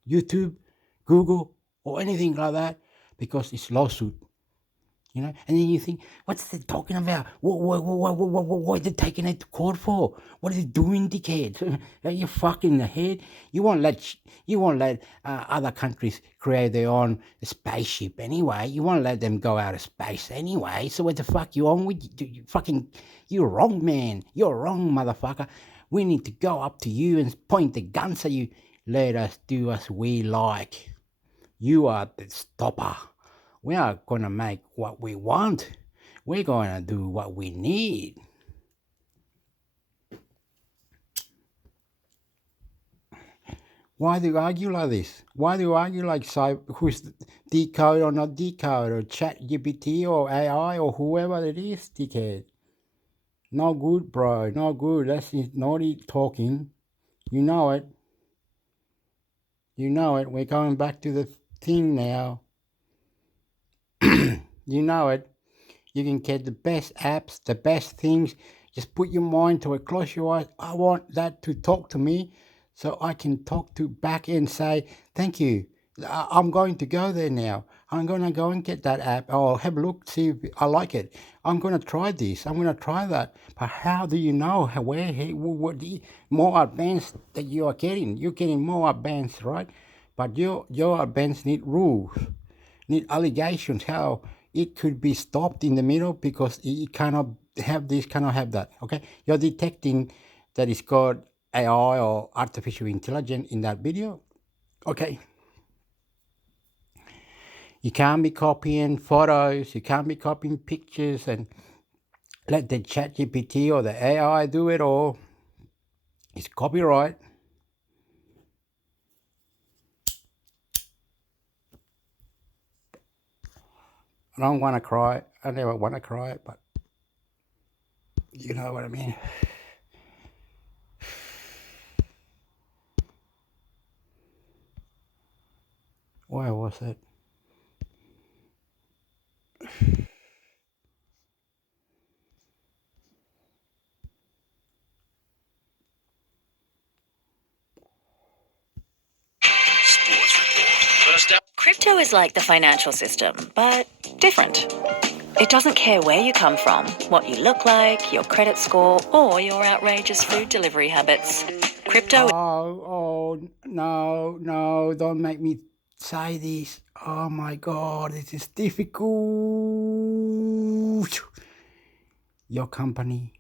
YouTube, Google, or anything like that, because it's lawsuit. You know, and then you think, what's they talking about? What are they taking it to court for? What are they doing, dickhead? Are you fucking in the head? You won't let other countries create their own spaceship anyway. You won't let them go out of space anyway. So what the fuck you on with? You're wrong, man. You're wrong, motherfucker. We need to go up to you and point the guns at you. Let us do as we like. You are the stopper. We are going to make what we want. We're going to do what we need. Why do you argue like this? Why do you argue like who's decode or not decode, or chat GPT or AI or whoever it is, dickhead? No good, bro. No good. That's naughty talking. You know it. You know it. We're going back to the thing now. You know it. You can get the best apps, the best things. Just put your mind to it. Close your eyes. I want that to talk to me so I can talk to back and say, thank you. I'm going to go there now. I'm going to go and get that app. I'll have a look, see if I like it. I'm going to try this. I'm going to try that. But how do you know what more advanced that you are getting? You're getting more advanced, right? But your advanced need rules, need allegations, how it could be stopped in the middle because it cannot have this, cannot have that, okay? You're detecting that it's called AI or artificial intelligence in that video, okay? You can't be copying photos, you can't be copying pictures and let the ChatGPT or the AI do it all. It's copyright. I don't want to cry. I never want to cry, but you know what I mean. Where was it? Crypto is like the financial system, but different. It doesn't care where you come from, what you look like, your credit score, or your outrageous food delivery habits. Crypto. No, don't make me say this. Oh my God, this is difficult. Your company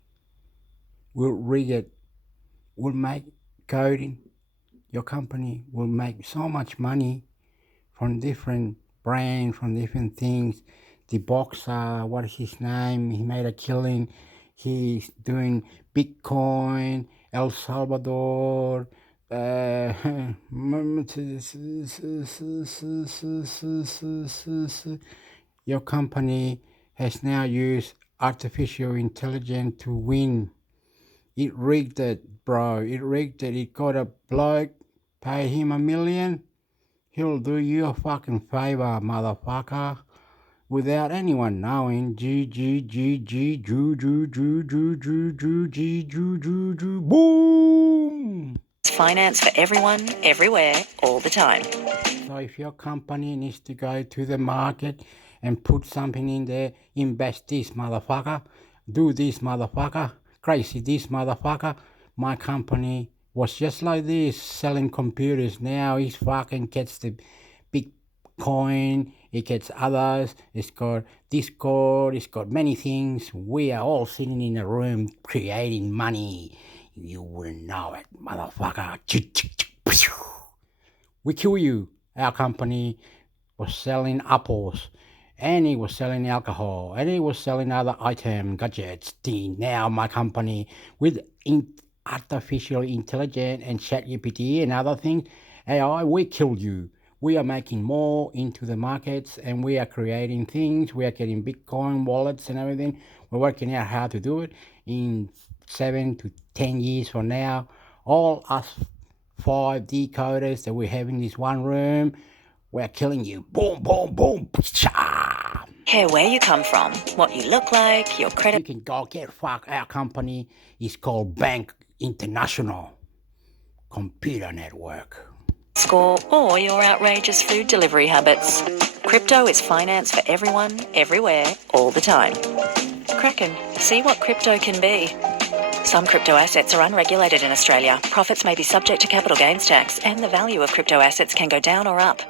will rig it, will make coding. Your company will make so much money from different brands, from different things. The boxer, what is his name? He made a killing. He's doing Bitcoin, El Salvador. Your company has now used artificial intelligence to win. It rigged it, bro. It rigged it. It got a bloke, pay him $1 million. He'll do you a fucking favor, motherfucker, without anyone knowing. Boom! Finance for everyone, everywhere, all the time. So if your company needs to go to the market and put something in there, invest this, motherfucker. Do this, motherfucker. Crazy this, motherfucker. My company was just like this, selling computers. Now he fucking gets the Bitcoin it gets others, it's got Discord, it's got many things. We are all sitting in a room creating money. You wouldn't know it, motherfucker. We kill you. Our company was selling apples, and he was selling alcohol, and he was selling other items, gadgets. Now my company with artificial intelligence and ChatGPT and other things, AI, we killed you. We are making more into the markets, and we are creating things. We are getting Bitcoin wallets and everything. We're working out how to do it. In 7 to 10 years from now, all us 5 decoders that we have in this one room, we're killing you. Boom, boom, boom. Care where you come from, what you look like, your You credit can go get fucked. Our company is called Bank International Computer Network. score, or your outrageous food delivery habits. Crypto is finance for everyone, everywhere, all the time. Kraken, see what crypto can be. Some crypto assets are unregulated in Australia. Profits may be subject to capital gains tax, and the value of crypto assets can go down or up.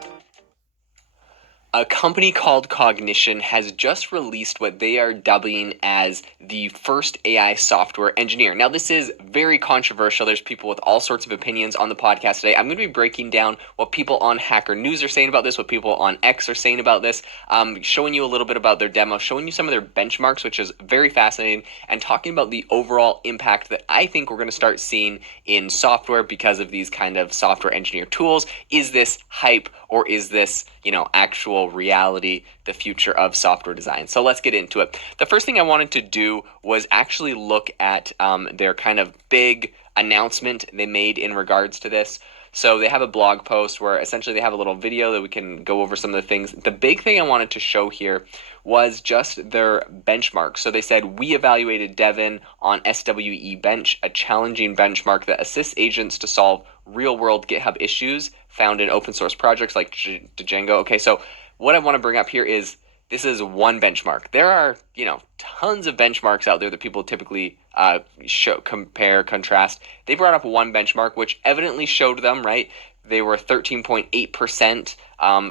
A company called Cognition has just released what they are dubbing as the first AI software engineer. Now, this is very controversial. There's people with all sorts of opinions on the podcast today. I'm going to be breaking down what people on Hacker News are saying about this, what people on X are saying about this, showing you a little bit about their demo, showing you some of their benchmarks, which is very fascinating, and talking about the overall impact that I think we're going to start seeing in software because of these kind of software engineer tools. Is this hype, or is this, actual reality, the future of software design? So let's get into it. The first thing I wanted to do was actually look at their kind of big announcement they made in regards to this. So they have a blog post where essentially they have a little video that we can go over some of the things. The big thing I wanted to show here was just their benchmark. So they said, we evaluated Devin on SWE Bench, a challenging benchmark that assists agents to solve real-world GitHub issues found in open source projects like Django. Okay, so what I want to bring up here is this is one benchmark. There are, tons of benchmarks out there that people typically compare, contrast. They brought up one benchmark, which evidently showed them, right? They were 13.8%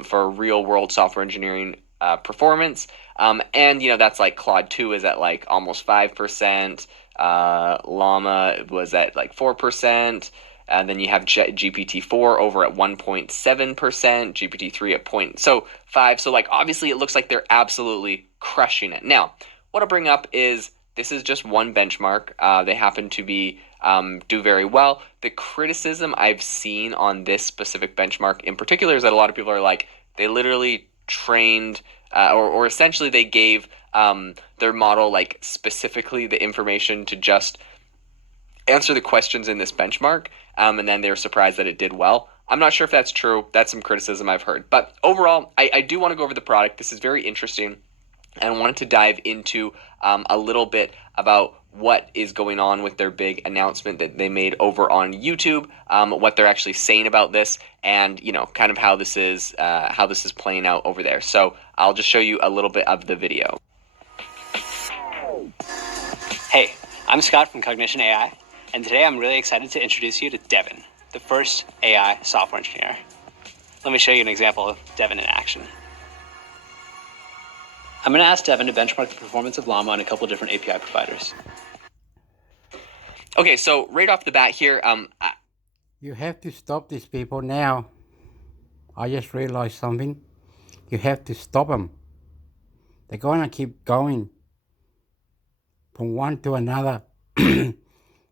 for real world software engineering performance. And, that's like Claude 2 is at like almost 5%. Llama was at like 4%. And then you have GPT-4 over at 1.7%, GPT-3 at 0.5. So like obviously it looks like they're absolutely crushing it. Now, what I bring up is this is just one benchmark. They happen to be do very well. The criticism I've seen on this specific benchmark in particular is that a lot of people are like, they literally trained or essentially they gave their model like specifically the information to just answer the questions in this benchmark, and then they were surprised that it did well. I'm not sure if that's true. That's some criticism I've heard. But overall, I do want to go over the product. This is very interesting, and I wanted to dive into a little bit about what is going on with their big announcement that they made over on YouTube, what they're actually saying about this, and kind of how this is playing out over there. So I'll just show you a little bit of the video. Hey, I'm Scott from Cognition AI. And today I'm really excited to introduce you to Devin, the first AI software engineer. Let me show you an example of Devin in action. I'm going to ask Devin to benchmark the performance of Llama on a couple different API providers. Okay, so right off the bat here, You have to stop these people now. I just realized something. You have to stop them. They're going to keep going from one to another.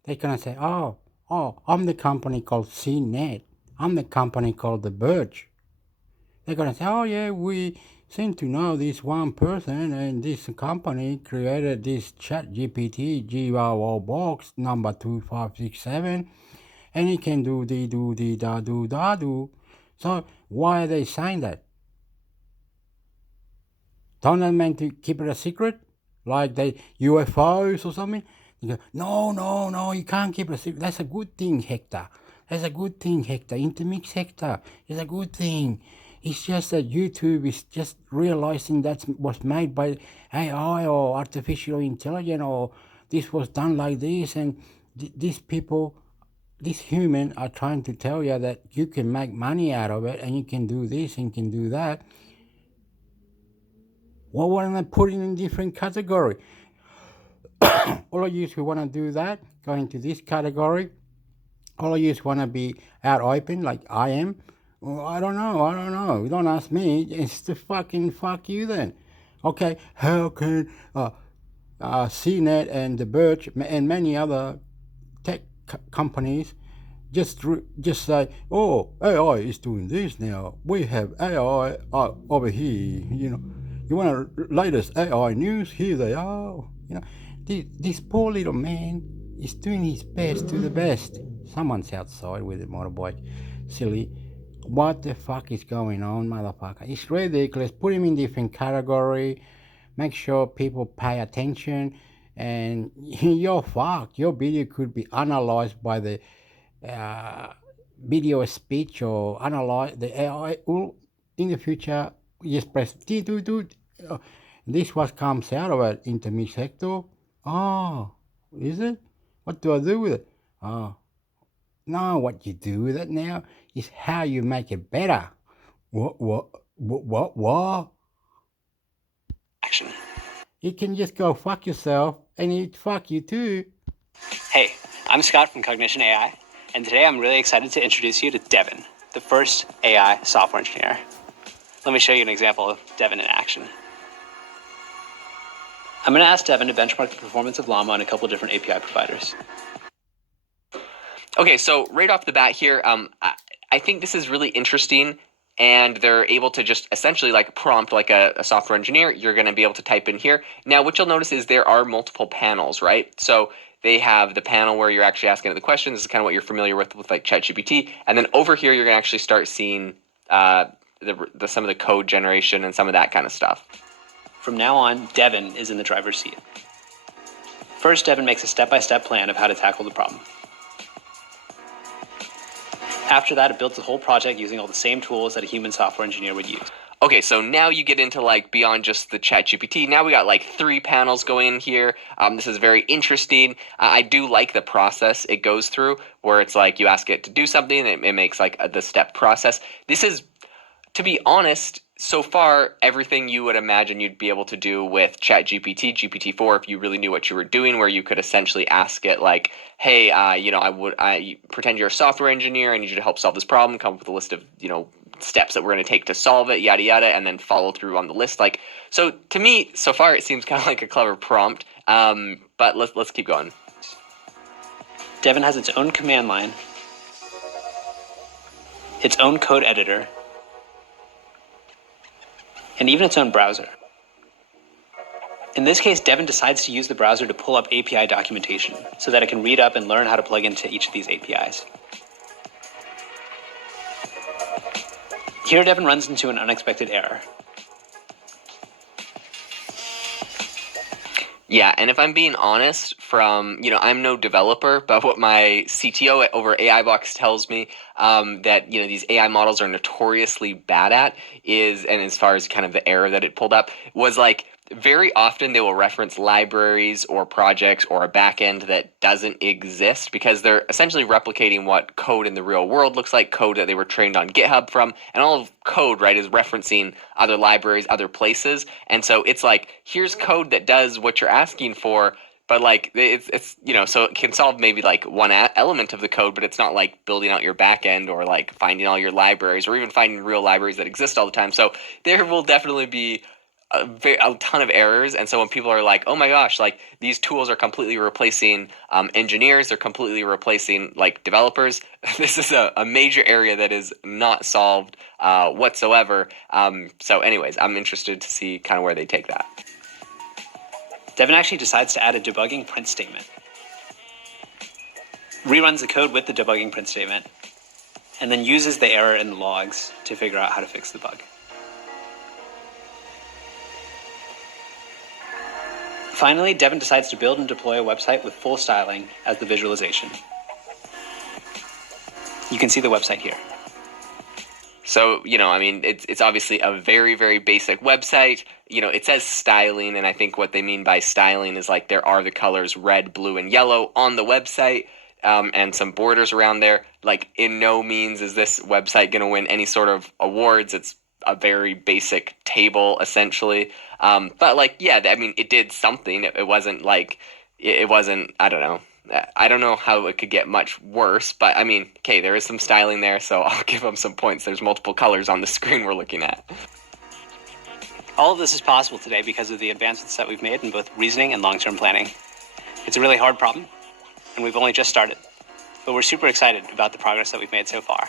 They're going to say, oh, I'm the company called CNET. I'm the company called The Birch. They're going to say, oh, yeah, we seem to know this one person, and this company created this ChatGPT GRO box number 2567, and it can do the do. So why are they saying that? Don't they mean to keep it a secret? Like they UFOs or something? You go, no, you can't keep it a secret. That's a good thing, Hector. Intermix Hector is a good thing. It's just that YouTube is just realizing that was made by AI or artificial intelligence, or this was done like this, and these people, these humans are trying to tell you that you can make money out of it, and you can do this and you can do that. Why wouldn't they put it in different category? All of you who want to do that, go into this category. All of you want to be out open like I am. Well, I don't know. Don't ask me. It's the fucking fuck you then. Okay, how can CNET and the Birch and many other tech companies just say, oh, AI is doing this now. We have AI over here. You want the latest AI news? Here they are. This poor little man is doing his best to the best. Someone's outside with a motorbike. Silly. What the fuck is going on, motherfucker? It's ridiculous. Put him in different category. Make sure people pay attention. And you're fucked. Your video could be analyzed by the video speech or analyze the AI. In the future, just press this what comes out of it into me sector. Oh, is it? What do I do with it? Oh, no, what you do with it now is how you make it better. What? Action. You can just go fuck yourself and it fuck you too. Hey, I'm Scott from Cognition AI, and today I'm really excited to introduce you to Devin, the first AI software engineer. Let me show you an example of Devin in action. I'm going to ask Devin to benchmark the performance of Llama on a couple different API providers. Okay, so right off the bat here, I think this is really interesting, and they're able to just essentially like prompt like a software engineer. You're going to be able to type in here. Now, what you'll notice is there are multiple panels, right? So they have the panel where you're actually asking it the questions. This is kind of what you're familiar with like ChatGPT. And then over here, you're going to actually start seeing some of the code generation and some of that kind of stuff. From now on, Devin is in the driver's seat. First, Devin makes a step-by-step plan of how to tackle the problem. After that, it builds the whole project using all the same tools that a human software engineer would use. Okay, so now you get into like beyond just the ChatGPT. Now we got like 3 panels going in here. This is very interesting. I do like the process it goes through where it's like you ask it to do something and it makes like the step process. This is, to be honest, so far everything you would imagine you'd be able to do with ChatGPT, GPT-4, if you really knew what you were doing, where you could essentially ask it like, hey, I pretend you're a software engineer. I need you to help solve this problem. Come up with a list of, steps that we're going to take to solve it, yada, yada, and then follow through on the list. Like, so to me, so far, it seems kind of like a clever prompt, but let's keep going. Devin has its own command line, its own code editor, and even its own browser. In this case, Devin decides to use the browser to pull up API documentation so that it can read up and learn how to plug into each of these APIs. Here, Devin runs into an unexpected error. Yeah, and if I'm being honest, I'm no developer, but what my CTO over AIBox tells me that these AI models are notoriously bad at is, and as far as kind of the error that it pulled up, was like very often they will reference libraries or projects or a backend that doesn't exist because they're essentially replicating what code in the real world looks like, code that they were trained on GitHub from, and all of code, right, is referencing other libraries, other places. And so it's like, here's code that does what you're asking for, but like it's so it can solve maybe like one element of the code, but it's not like building out your backend or like finding all your libraries or even finding real libraries that exist all the time. So there will definitely be a ton of errors, and so when people are like, oh my gosh, like these tools are completely replacing engineers, they're completely replacing like developers, this is a major area that is not solved whatsoever. So anyways, I'm interested to see kind of where they take that. Devin actually decides to add a debugging print statement, reruns the code with the debugging print statement, and then uses the error in the logs to figure out how to fix the bug. Finally, Devin decides to build and deploy a website with full styling as the visualization. You can see the website here. So, it's obviously a very, very basic website. It says styling, and I think what they mean by styling is like there are the colors red, blue, and yellow on the website, and some borders around there. Like, in no means is this website going to win any sort of awards. It's a very basic table essentially. But like, yeah, I mean, it did something. It wasn't like, it wasn't, I don't know. I don't know how it could get much worse, but I mean, okay, there is some styling there, so I'll give them some points. There's multiple colors on the screen we're looking at. All of this is possible today because of the advancements that we've made in both reasoning and long-term planning. It's a really hard problem, and we've only just started, but we're super excited about the progress that we've made so far.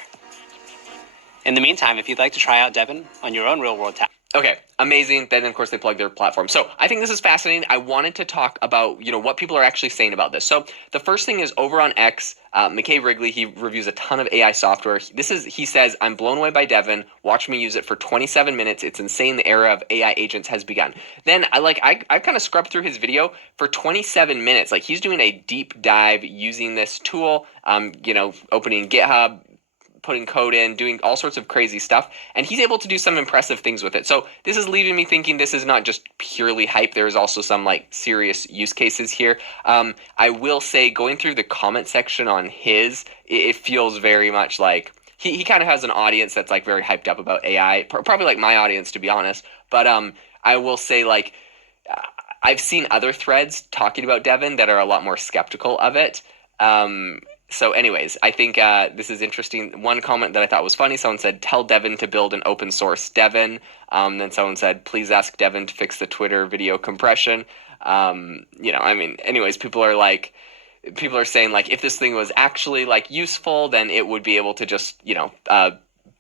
In the meantime, if you'd like to try out Devin on your own real-world task. Okay, amazing. Then, of course, they plug their platform. So I think this is fascinating. I wanted to talk about, what people are actually saying about this. So the first thing is over on X, McKay Wrigley, he reviews a ton of AI software. He says, I'm blown away by Devin. Watch me use it for 27 minutes. It's insane. The era of AI agents has begun. Then I kind of scrubbed through his video for 27 minutes. Like, he's doing a deep dive using this tool, opening GitHub, putting code in, doing all sorts of crazy stuff, and he's able to do some impressive things with it. So this is leaving me thinking this is not just purely hype. There is also some serious use cases here. I will say, going through the comment section on his, it feels very much like he kind of has an audience that's very hyped up about AI, probably like my audience, to be honest. But I will say, I've seen other threads talking about Devin that are a lot more skeptical of it. So anyways, I think this is interesting. One comment that I thought was funny, someone said, tell Devin to build an open source Devin. Then someone said, please ask Devin to fix the Twitter video compression. Anyways, people are saying, if this thing was actually useful, then it would be able to just,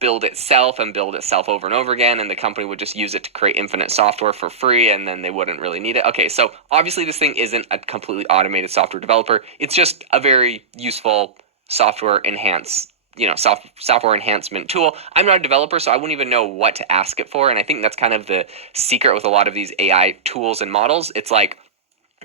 build itself over and over again, and the company would just use it to create infinite software for free, and then they wouldn't really need it. Okay, so obviously this thing isn't a completely automated software developer. It's just a very useful software enhancement tool. I'm not a developer, so I wouldn't even know what to ask it for, and I think that's kind of the secret with a lot of these AI tools and models. It's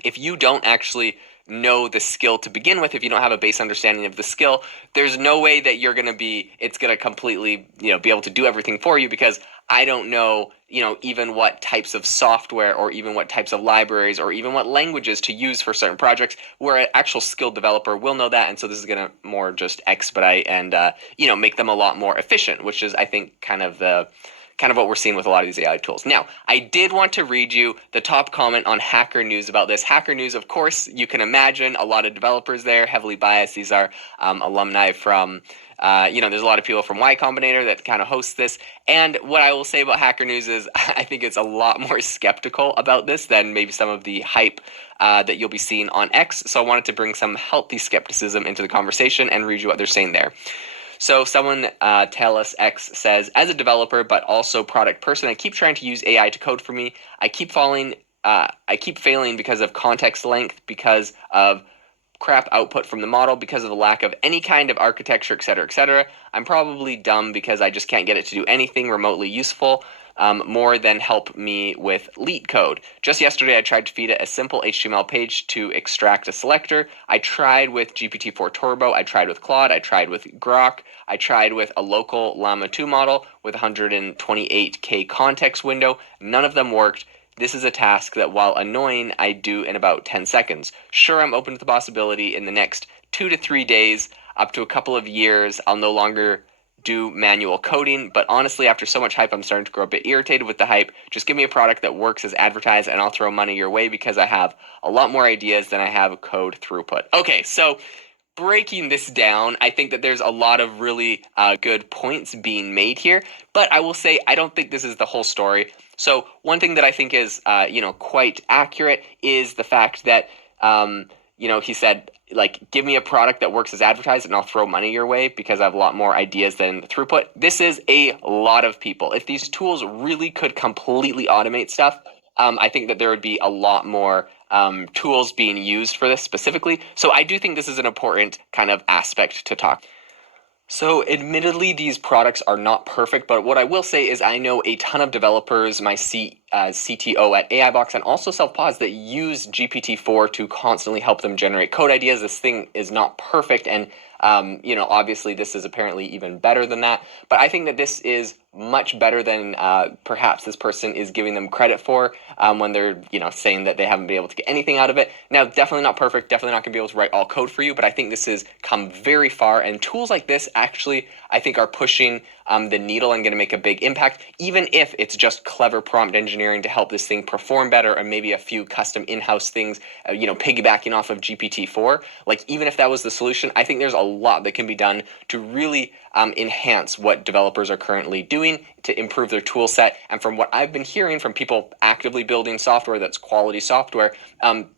if you don't actually know the skill to begin with, if you don't have a base understanding of the skill, there's no way that it's going to completely, be able to do everything for you, because I don't know, even what types of software or even what types of libraries or even what languages to use for certain projects, where an actual skilled developer will know that. And so this is going to more just expedite and, make them a lot more efficient, which is, I think, kind of what we're seeing with a lot of these AI tools. Now, I did want to read you the top comment on Hacker News about this. Hacker News, of course, you can imagine a lot of developers there, heavily biased. These are alumni from, there's a lot of people from Y Combinator that kind of host this. And what I will say about Hacker News is I think it's a lot more skeptical about this than maybe some of the hype that you'll be seeing on X. So I wanted to bring some healthy skepticism into the conversation and read you what they're saying there. So someone, TalusX, says, as a developer but also product person, I keep trying to use AI to code for me. I keep failing because of context length, because of crap output from the model, because of the lack of any kind of architecture, etc., etc. I'm probably dumb because I just can't get it to do anything remotely useful, more than help me with leet code. Just yesterday, I tried to feed it a simple HTML page to extract a selector. I tried with GPT-4 Turbo. I tried with Claude. I tried with Grok. I tried with a local Llama 2 model with 128K context window. None of them worked. This is a task that, while annoying, I do in about 10 seconds. Sure, I'm open to the possibility in the next 2 to 3 days, up to a couple of years, I'll no longer do manual coding, but honestly, after so much hype, I'm starting to grow a bit irritated with the hype. Just give me a product that works as advertised, and I'll throw money your way, because I have a lot more ideas than I have code throughput. Okay, so breaking this down, I think that there's a lot of really good points being made here, but I will say I don't think this is the whole story. So one thing that I think is, quite accurate is the fact that, he said, give me a product that works as advertised and I'll throw money your way because I have a lot more ideas than throughput. This is a lot of people. If these tools really could completely automate stuff, I think that there would be a lot more tools being used for this specifically. So I do think this is an important kind of aspect to talk. So admittedly, these products are not perfect, but what I will say is I know a ton of developers, my CTO at AIBox, and also Self-Pause, that use GPT-4 to constantly help them generate code ideas. This thing is not perfect, and obviously this is apparently even better than that. But I think that this is much better than perhaps this person is giving them credit for when they're saying that they haven't been able to get anything out of it. Now, definitely not perfect, definitely not going to be able to write all code for you, but I think this has come very far, and tools like this actually I think are pushing the needle and going to make a big impact, even if it's just clever prompt engineering to help this thing perform better, or maybe a few custom in-house things, piggybacking off of GPT-4. Like, even if that was the solution, I think there's a lot that can be done to really enhance what developers are currently doing to improve their tool set. And from what I've been hearing from people actively building software that's quality software,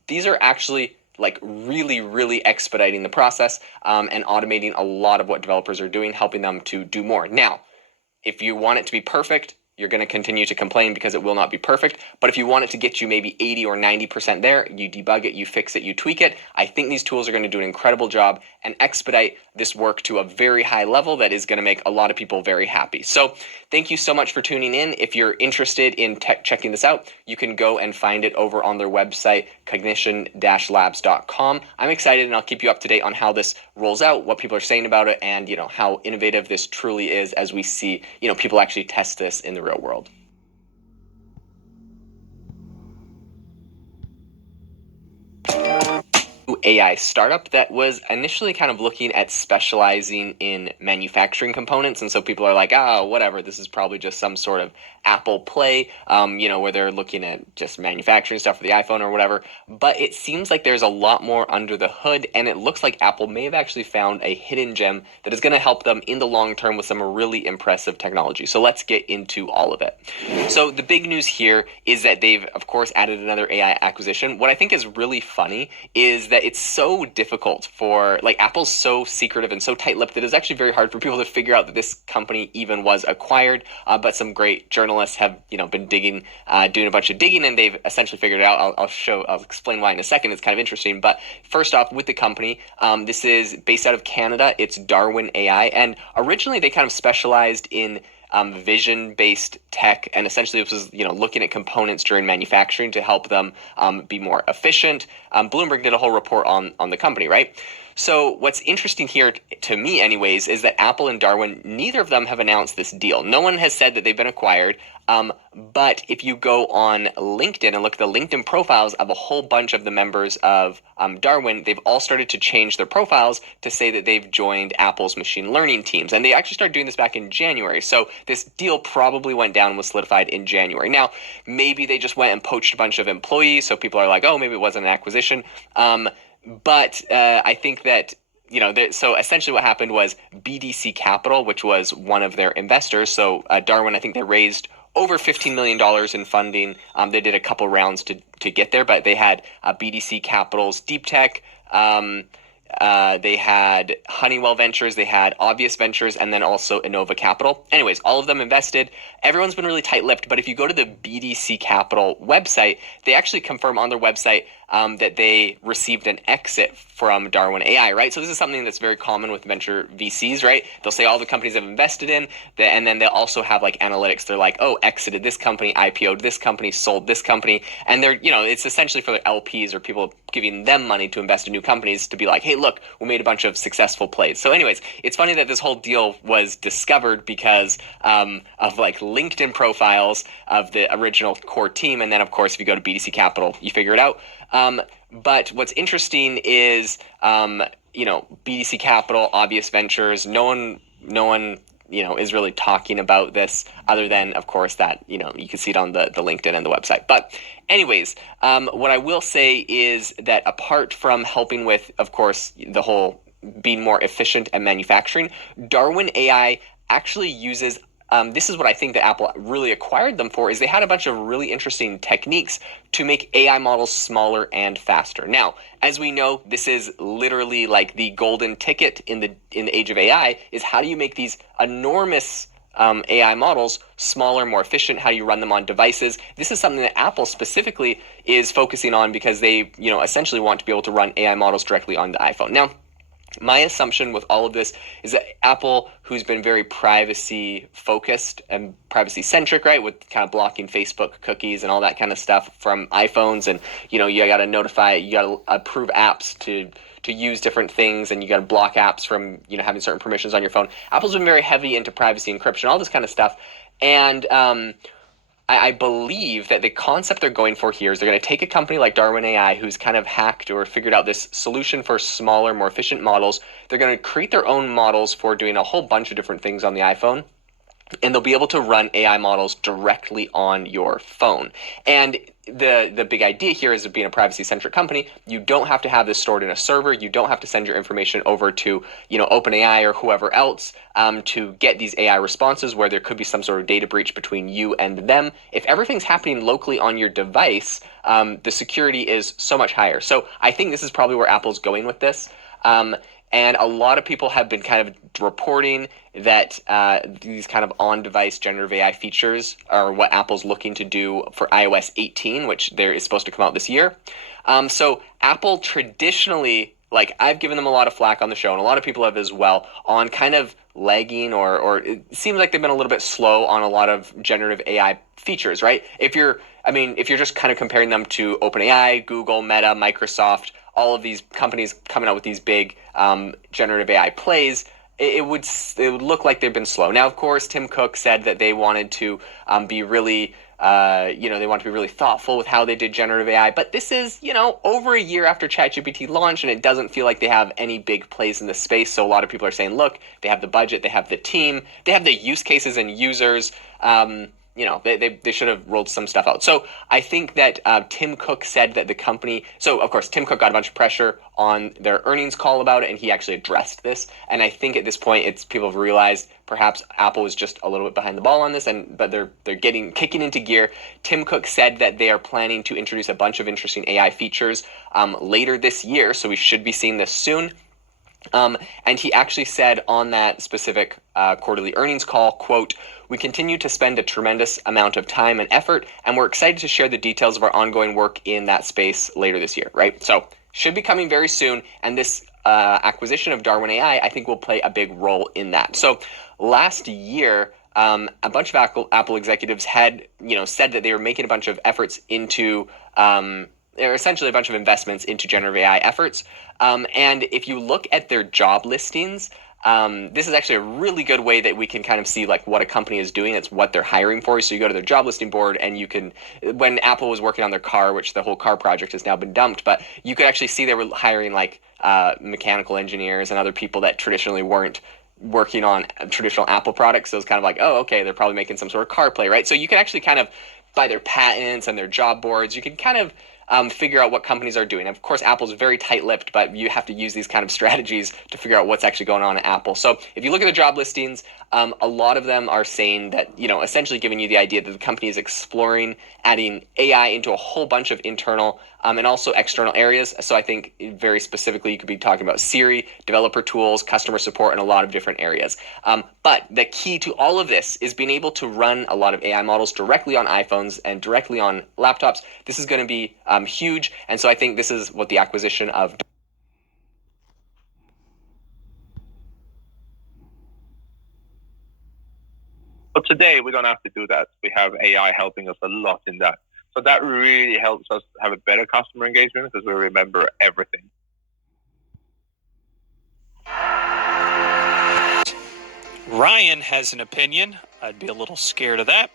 these are actually like really, really expediting the process and automating a lot of what developers are doing, helping them to do more. Now, if you want it to be perfect, you're going to continue to complain because it will not be perfect. But if you want it to get you maybe 80 or 90% there, you debug it, you fix it, you tweak it. I think these tools are going to do an incredible job and expedite this work to a very high level that is going to make a lot of people very happy. So thank you so much for tuning in. If you're interested in checking this out, you can go and find it over on their website, cognition-labs.com. I'm excited, and I'll keep you up to date on how this rolls out, what people are saying about it, and how innovative this truly is as we see people actually test this in the real world. AI startup that was initially kind of looking at specializing in manufacturing components. And so people are like, whatever, this is probably just some sort of Apple play, where they're looking at just manufacturing stuff for the iPhone or whatever. But it seems like there's a lot more under the hood, and it looks like Apple may have actually found a hidden gem that is going to help them in the long term with some really impressive technology. So let's get into all of it. So the big news here is that they've, of course, added another AI acquisition. What I think is really funny is that it's so difficult for, Apple's so secretive and so tight-lipped that it's actually very hard for people to figure out that this company even was acquired. But some great journalists have, been digging, doing a bunch of digging, and they've essentially figured it out. I'll explain why in a second. It's kind of interesting. But first off, with the company, this is based out of Canada. It's Darwin AI, and originally they kind of specialized in vision-based tech, and essentially this was, looking at components during manufacturing to help them be more efficient. Bloomberg did a whole report on the company, right? So what's interesting here, to me anyways, is that Apple and Darwin, neither of them have announced this deal. No one has said that they've been acquired. But if you go on LinkedIn and look at the LinkedIn profiles of a whole bunch of the members of Darwin, they've all started to change their profiles to say that they've joined Apple's machine learning teams. And they actually started doing this back in January. So this deal probably went down and was solidified in January. Now, maybe they just went and poached a bunch of employees. So people are like, maybe it wasn't an acquisition. But I think that, so essentially what happened was BDC Capital, which was one of their investors. So Darwin, I think they raised over $15 million in funding. They did a couple rounds to get there, but they had BDC Capital's Deep Tech. They had Honeywell Ventures, they had Obvious Ventures, and then also Innova Capital. Anyways, all of them invested. Everyone's been really tight-lipped, but if you go to the BDC Capital website, they actually confirm on their website that they received an exit from Darwin AI, right? So this is something that's very common with venture VCs, right? They'll say all the companies have invested in, and then they'll also have analytics. They're like, exited this company, IPO'd this company, sold this company. And they're, it's essentially for their LPs or people giving them money to invest in new companies to be like, hey, look, we made a bunch of successful plays. So anyways, it's funny that this whole deal was discovered because of LinkedIn profiles of the original core team. And then, of course, if you go to BDC Capital, you figure it out. But what's interesting is, BDC Capital, Obvious Ventures, no one, is really talking about this other than, of course, that, you can see it on the LinkedIn and the website. But anyways, what I will say is that apart from helping with, of course, the whole being more efficient at manufacturing, Darwin AI actually uses this is what I think that Apple really acquired them for, is they had a bunch of really interesting techniques to make AI models smaller and faster. Now, as we know, this is literally like the golden ticket in the age of AI, is how do you make these enormous AI models smaller, more efficient? How do you run them on devices? This is something that Apple specifically is focusing on because they, essentially want to be able to run AI models directly on the iPhone. Now, my assumption with all of this is that Apple, who's been very privacy focused and privacy centric, right, with kind of blocking Facebook cookies and all that kind of stuff from iPhones, and you got to notify, you got to approve apps to use different things, and you got to block apps from having certain permissions on your phone. Apple's been very heavy into privacy encryption, all this kind of stuff, and I believe that the concept they're going for here is they're going to take a company like Darwin AI, who's kind of hacked or figured out this solution for smaller, more efficient models. They're going to create their own models for doing a whole bunch of different things on the iPhone. and they'll be able to run AI models directly on your phone. And the big idea here is, of being a privacy-centric company, you don't have to have this stored in a server. You don't have to send your information over to, OpenAI or whoever else to get these AI responses where there could be some sort of data breach between you and them. If everything's happening locally on your device, the security is so much higher. So I think this is probably where Apple's going with this. And a lot of people have been kind of reporting that these kind of on-device generative AI features are what Apple's looking to do for iOS 18, which is supposed to come out this year. So Apple traditionally, I've given them a lot of flack on the show, and a lot of people have as well, on kind of lagging or it seems like they've been a little bit slow on a lot of generative AI features, right? If you're just kind of comparing them to OpenAI, Google, Meta, Microsoft, all of these companies coming out with these big generative AI plays, it would look like they've been slow. Now, of course, Tim Cook said that they wanted to be really, they want to be really thoughtful with how they did generative AI. But this is, over a year after ChatGPT launched, and it doesn't feel like they have any big plays in the space. So a lot of people are saying, look, they have the budget, they have the team, they have the use cases and users. They should have rolled some stuff out. So I think that Tim Cook said that the company... So, of course, Tim Cook got a bunch of pressure on their earnings call about it, and he actually addressed this. And I think at this point, people have realized perhaps Apple was just a little bit behind the ball on this, but they're kicking into gear. Tim Cook said that they are planning to introduce a bunch of interesting AI features later this year, so we should be seeing this soon. And he actually said on that specific quarterly earnings call, quote, "We continue to spend a tremendous amount of time and effort, and we're excited to share the details of our ongoing work in that space later this year," right? So should be coming very soon. And this acquisition of Darwin AI, I think, will play a big role in that. So last year, a bunch of Apple executives had, said that they were making a bunch of efforts into they're essentially a bunch of investments into generative AI efforts. And if you look at their job listings, this is actually a really good way that we can kind of see what a company is doing. It's what they're hiring for. So you go to their job listing board, and you can, when Apple was working on their car, which the whole car project has now been dumped, but you could actually see they were hiring mechanical engineers and other people that traditionally weren't working on traditional Apple products. So it's kind of oh, okay, they're probably making some sort of CarPlay, right? So you can actually kind of, by their patents and their job boards, you can kind of figure out what companies are doing. Of course, Apple's very tight-lipped, but you have to use these kind of strategies to figure out what's actually going on at Apple. So if you look at the job listings, a lot of them are saying that, essentially giving you the idea that the company is exploring adding AI into a whole bunch of internal and also external areas. So I think very specifically, you could be talking about Siri, developer tools, customer support, and a lot of different areas. But the key to all of this is being able to run a lot of AI models directly on iPhones and directly on laptops. This is going to be huge. And so I think this is what the acquisition of... But today, we don't have to do that. We have AI helping us a lot in that. So that really helps us have a better customer engagement because we remember everything. Ryan has an opinion. I'd be a little scared of that.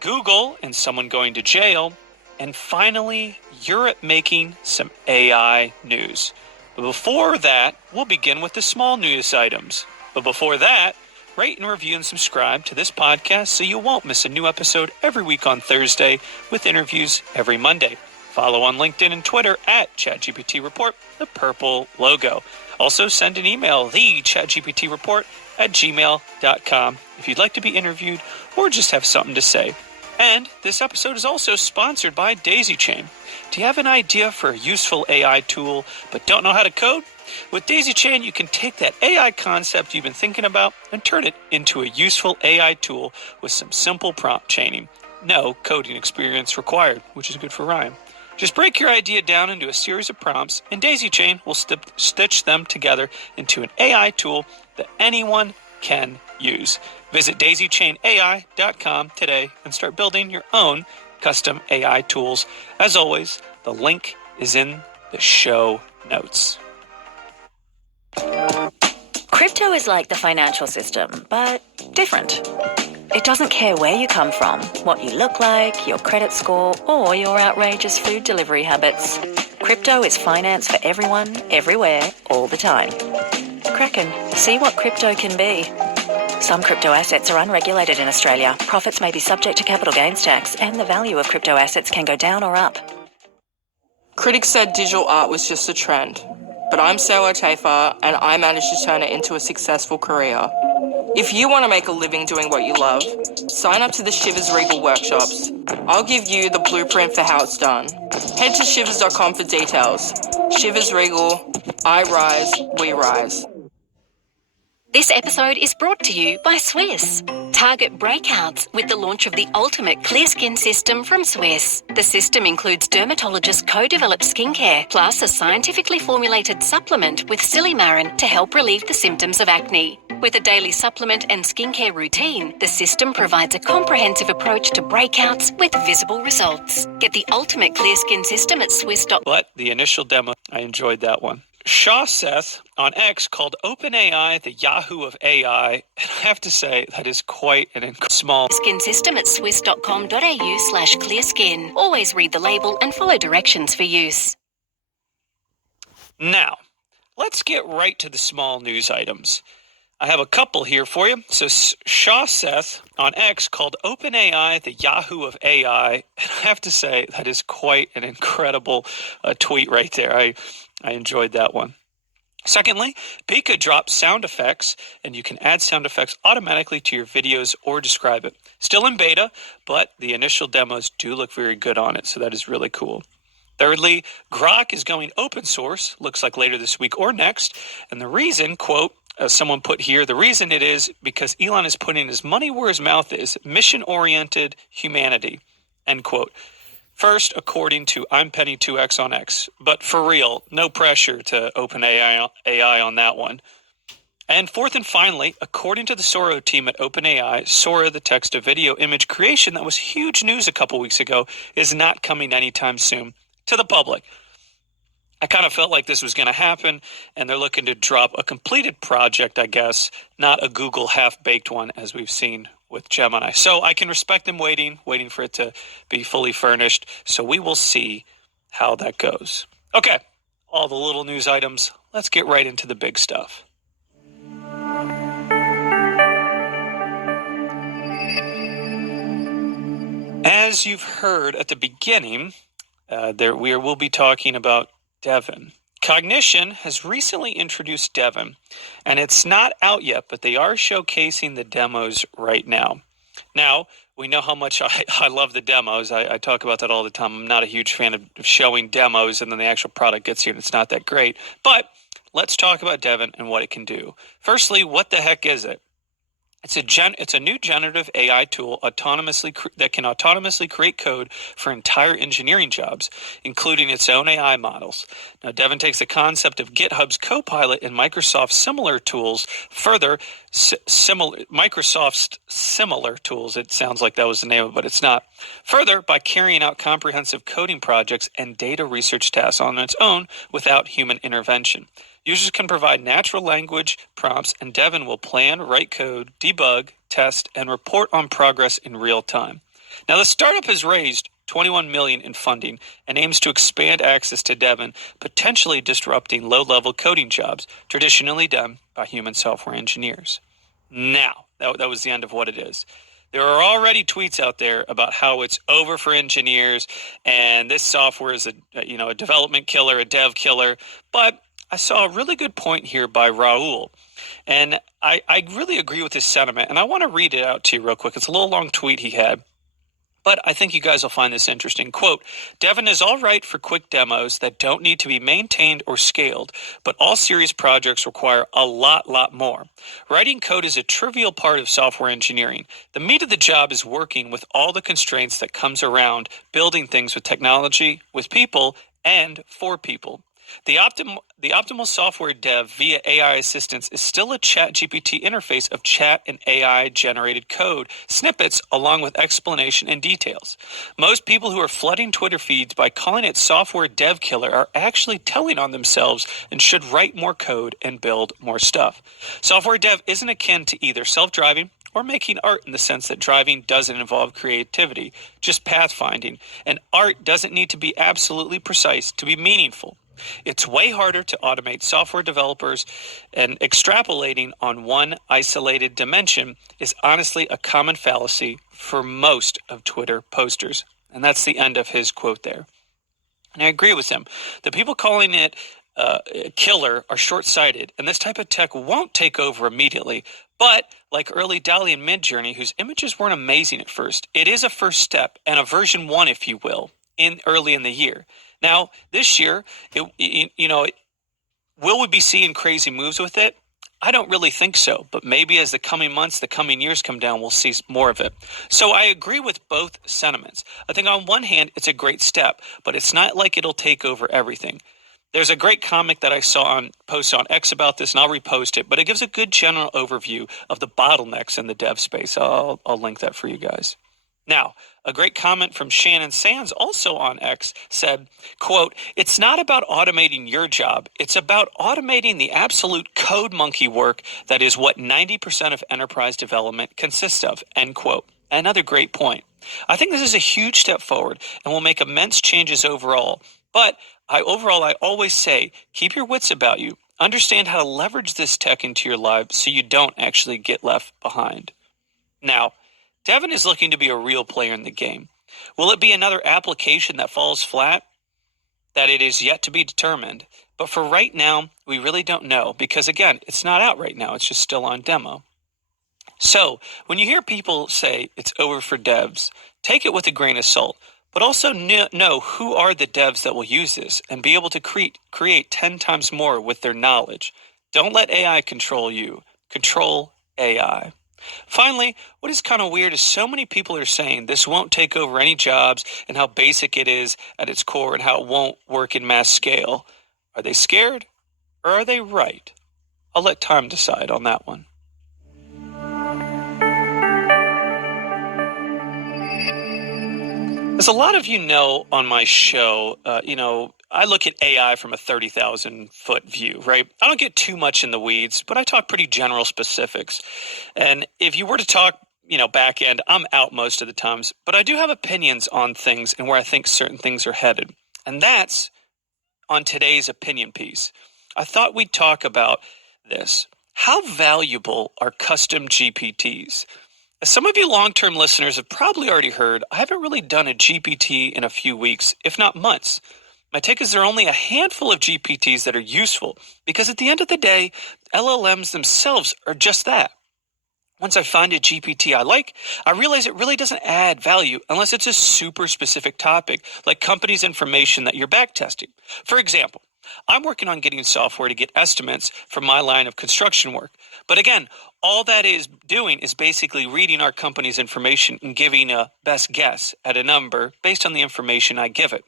Google and someone going to jail. And finally, Europe making some AI news. But before that, we'll begin with the small news items. But before that, rate and review and subscribe to this podcast so you won't miss a new episode every week on Thursday with interviews every Monday. Follow on LinkedIn and Twitter at ChatGPT Report, the purple logo. Also send an email, thechatgptreport@gmail.com if you'd like to be interviewed or just have something to say. And this episode is also sponsored by Daisy Chain. Do you have an idea for a useful AI tool but don't know how to code? With Daisy Chain, you can take that AI concept you've been thinking about and turn it into a useful AI tool with some simple prompt chaining. No coding experience required, which is good for Ryan. Just break your idea down into a series of prompts, and Daisy Chain will stitch them together into an AI tool that anyone can use. Visit daisychainai.com today and start building your own custom AI tools. As always, the link is in the show notes. Crypto is like the financial system, but different. It doesn't care where you come from, what you look like, your credit score, or your outrageous food delivery habits. Crypto is finance for everyone, everywhere, all the time. Kraken, see what crypto can be. Some crypto assets are unregulated in Australia. Profits may be subject to capital gains tax, and the value of crypto assets can go down or up. Critics said digital art was just a trend, but I'm Sarah Tafer and I managed to turn it into a successful career. If you want to make a living doing what you love, sign up to the Shivers Regal workshops. I'll give you the blueprint for how it's done. Head to shivers.com for details. Shivers Regal, I rise, we rise. This episode is brought to you by Swiss. Target breakouts with the launch of the ultimate clear skin system from Swiss. The system includes dermatologist co-developed skincare, plus a scientifically formulated supplement with Silimarin to help relieve the symptoms of acne. With a daily supplement and skincare routine, the system provides a comprehensive approach to breakouts with visible results. Get the ultimate clear skin system at Swiss.com. But the initial demo, I enjoyed that one. Shaw Seth on X called OpenAI the Yahoo of AI. And I have to say, that is quite an small Skin system at swiss.com.au/clearskin. Always read the label and follow directions for use. Now, let's get right to the small news items. I have a couple here for you. So Shaw Seth on X called OpenAI the Yahoo of AI. And I have to say, that is quite an incredible tweet right there. I enjoyed that one. Secondly, Pika dropped sound effects, and you can add sound effects automatically to your videos or describe it. Still in beta, but the initial demos do look very good on it, so that is really cool. Thirdly, Grok is going open source, looks like later this week or next, and the reason, quote, as someone put here, the reason it is because Elon is putting his money where his mouth is, mission-oriented humanity, end quote. First, according to I'm Penny 2X on X, but for real, no pressure to open AI on that one. And fourth and finally, according to the Sora team at OpenAI, Sora, the text-to-video image creation that was huge news a couple weeks ago, is not coming anytime soon to the public. I kind of felt like this was going to happen, and they're looking to drop a completed project, I guess, not a Google half-baked one as we've seen with Gemini. So I can respect them waiting for it to be fully furnished. So we will see how that goes. Okay, all the little news items. Let's get right into the big stuff. As you've heard at the beginning, we will be talking about Devin. Cognition has recently introduced Devin, and it's not out yet, but they are showcasing the demos right now. Now, we know how much I love the demos. I talk about that all the time. I'm not a huge fan of showing demos, and then the actual product gets here, and it's not that great. But let's talk about Devin and what it can do. Firstly, what the heck is it? It's a new generative AI tool that can autonomously create code for entire engineering jobs, including its own AI models. Now, Devin takes the concept of GitHub's Copilot and Microsoft's similar tools further. Microsoft's similar tools. It sounds like that was the name of it, but it's not. Further, by carrying out comprehensive coding projects and data research tasks on its own without human intervention. Users can provide natural language prompts, and Devin will plan, write code, debug, test, and report on progress in real time. Now, the startup has raised $21 million in funding and aims to expand access to Devin, potentially disrupting low-level coding jobs traditionally done by human software engineers. Now, that was the end of what it is. There are already tweets out there about how it's over for engineers, and this software is a development killer, a dev killer, but I saw a really good point here by Raul, and I really agree with his sentiment, and I want to read it out to you real quick. It's a little long tweet he had, but I think you guys will find this interesting. Quote, Devin is all right for quick demos that don't need to be maintained or scaled, but all serious projects require a lot more. Writing code is a trivial part of software engineering. The meat of the job is working with all the constraints that comes around building things with technology, with people, and for people. The optimal software dev via AI assistance is still a ChatGPT interface of chat and AI-generated code, snippets along with explanation and details. Most people who are flooding Twitter feeds by calling it software dev killer are actually telling on themselves and should write more code and build more stuff. Software dev isn't akin to either self-driving or making art in the sense that driving doesn't involve creativity, just pathfinding, and art doesn't need to be absolutely precise to be meaningful. It's way harder to automate software developers, and extrapolating on one isolated dimension is honestly a common fallacy for most of Twitter posters. And that's the end of his quote there. And I agree with him. The people calling it killer are short-sighted, and this type of tech won't take over immediately. But like early DALL-E and Midjourney, whose images weren't amazing at first, it is a first step and a version 1, if you will, early in the year. Now, this year, will we be seeing crazy moves with it? I don't really think so, but maybe as the coming months, the coming years come down, we'll see more of it. So I agree with both sentiments. I think on one hand, it's a great step, but it's not like it'll take over everything. There's a great comic that I saw post on X about this, and I'll repost it, but it gives a good general overview of the bottlenecks in the dev space. I'll link that for you guys. Now, a great comment from Shannon Sands, also on X, said, quote, "It's not about automating your job. It's about automating the absolute code monkey work that is what 90% of enterprise development consists of," end quote. Another great point. I think this is a huge step forward and will make immense changes overall. But I always say, keep your wits about you. Understand how to leverage this tech into your life so you don't actually get left behind. Now, Devin is looking to be a real player in the game. Will it be another application that falls flat? That it is yet to be determined. But for right now, we really don't know because, again, it's not out right now. It's just still on demo. So when you hear people say it's over for devs, take it with a grain of salt. But also know who are the devs that will use this and be able to create 10 times more with their knowledge. Don't let AI control you. Control AI. Finally, what is kind of weird is so many people are saying this won't take over any jobs and how basic it is at its core and how it won't work in mass scale. Are they scared or are they right? I'll let time decide on that one. As a lot of you know on my show, I look at AI from a 30,000-foot view, right? I don't get too much in the weeds, but I talk pretty general specifics. And if you were to talk, back end, I'm out most of the times, but I do have opinions on things and where I think certain things are headed. And that's on today's opinion piece. I thought we'd talk about this. How valuable are custom GPTs? As some of you long-term listeners have probably already heard, I haven't really done a GPT in a few weeks, if not months. My take is there are only a handful of GPTs that are useful because at the end of the day, LLMs themselves are just that. Once I find a GPT I like, I realize it really doesn't add value unless it's a super specific topic, like company's information that you're backtesting. For example, I'm working on getting software to get estimates for my line of construction work. But again, all that is doing is basically reading our company's information and giving a best guess at a number based on the information I give it.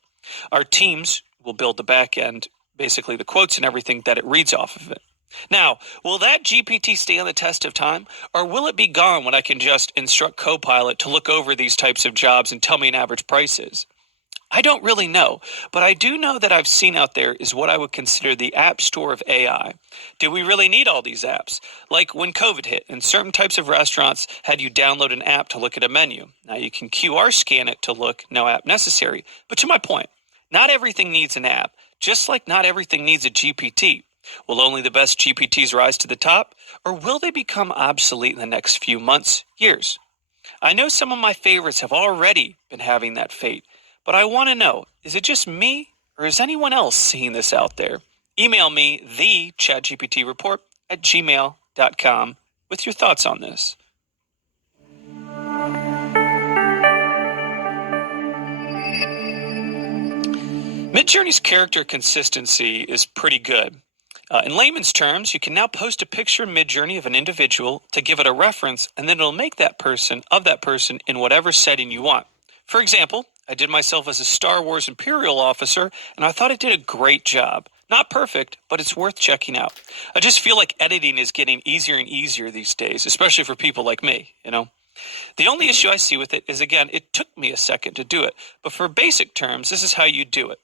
Our teams will build the back end, basically the quotes and everything that it reads off of it. Now, will that GPT stand the test of time, or will it be gone when I can just instruct Copilot to look over these types of jobs and tell me an average price is? I don't really know, but I do know that I've seen out there is what I would consider the app store of AI. Do we really need all these apps? Like when COVID hit and certain types of restaurants had you download an app to look at a menu. Now you can QR scan it to look, no app necessary. But to my point, not everything needs an app, just like not everything needs a GPT. Will only the best GPTs rise to the top, or will they become obsolete in the next few months, years? I know some of my favorites have already been having that fate. But I want to know, is it just me or is anyone else seeing this out there? Email me, thechatgptreport@gmail.com with your thoughts on this. Midjourney's character consistency is pretty good. In layman's terms, you can now post a picture in Midjourney of an individual to give it a reference, and then it'll make that person in whatever setting you want. For example, I did myself as a Star Wars Imperial officer, and I thought it did a great job. Not perfect, but it's worth checking out. I just feel like editing is getting easier and easier these days, especially for people like me, The only issue I see with it is, again, it took me a second to do it. But for basic terms, this is how you do it.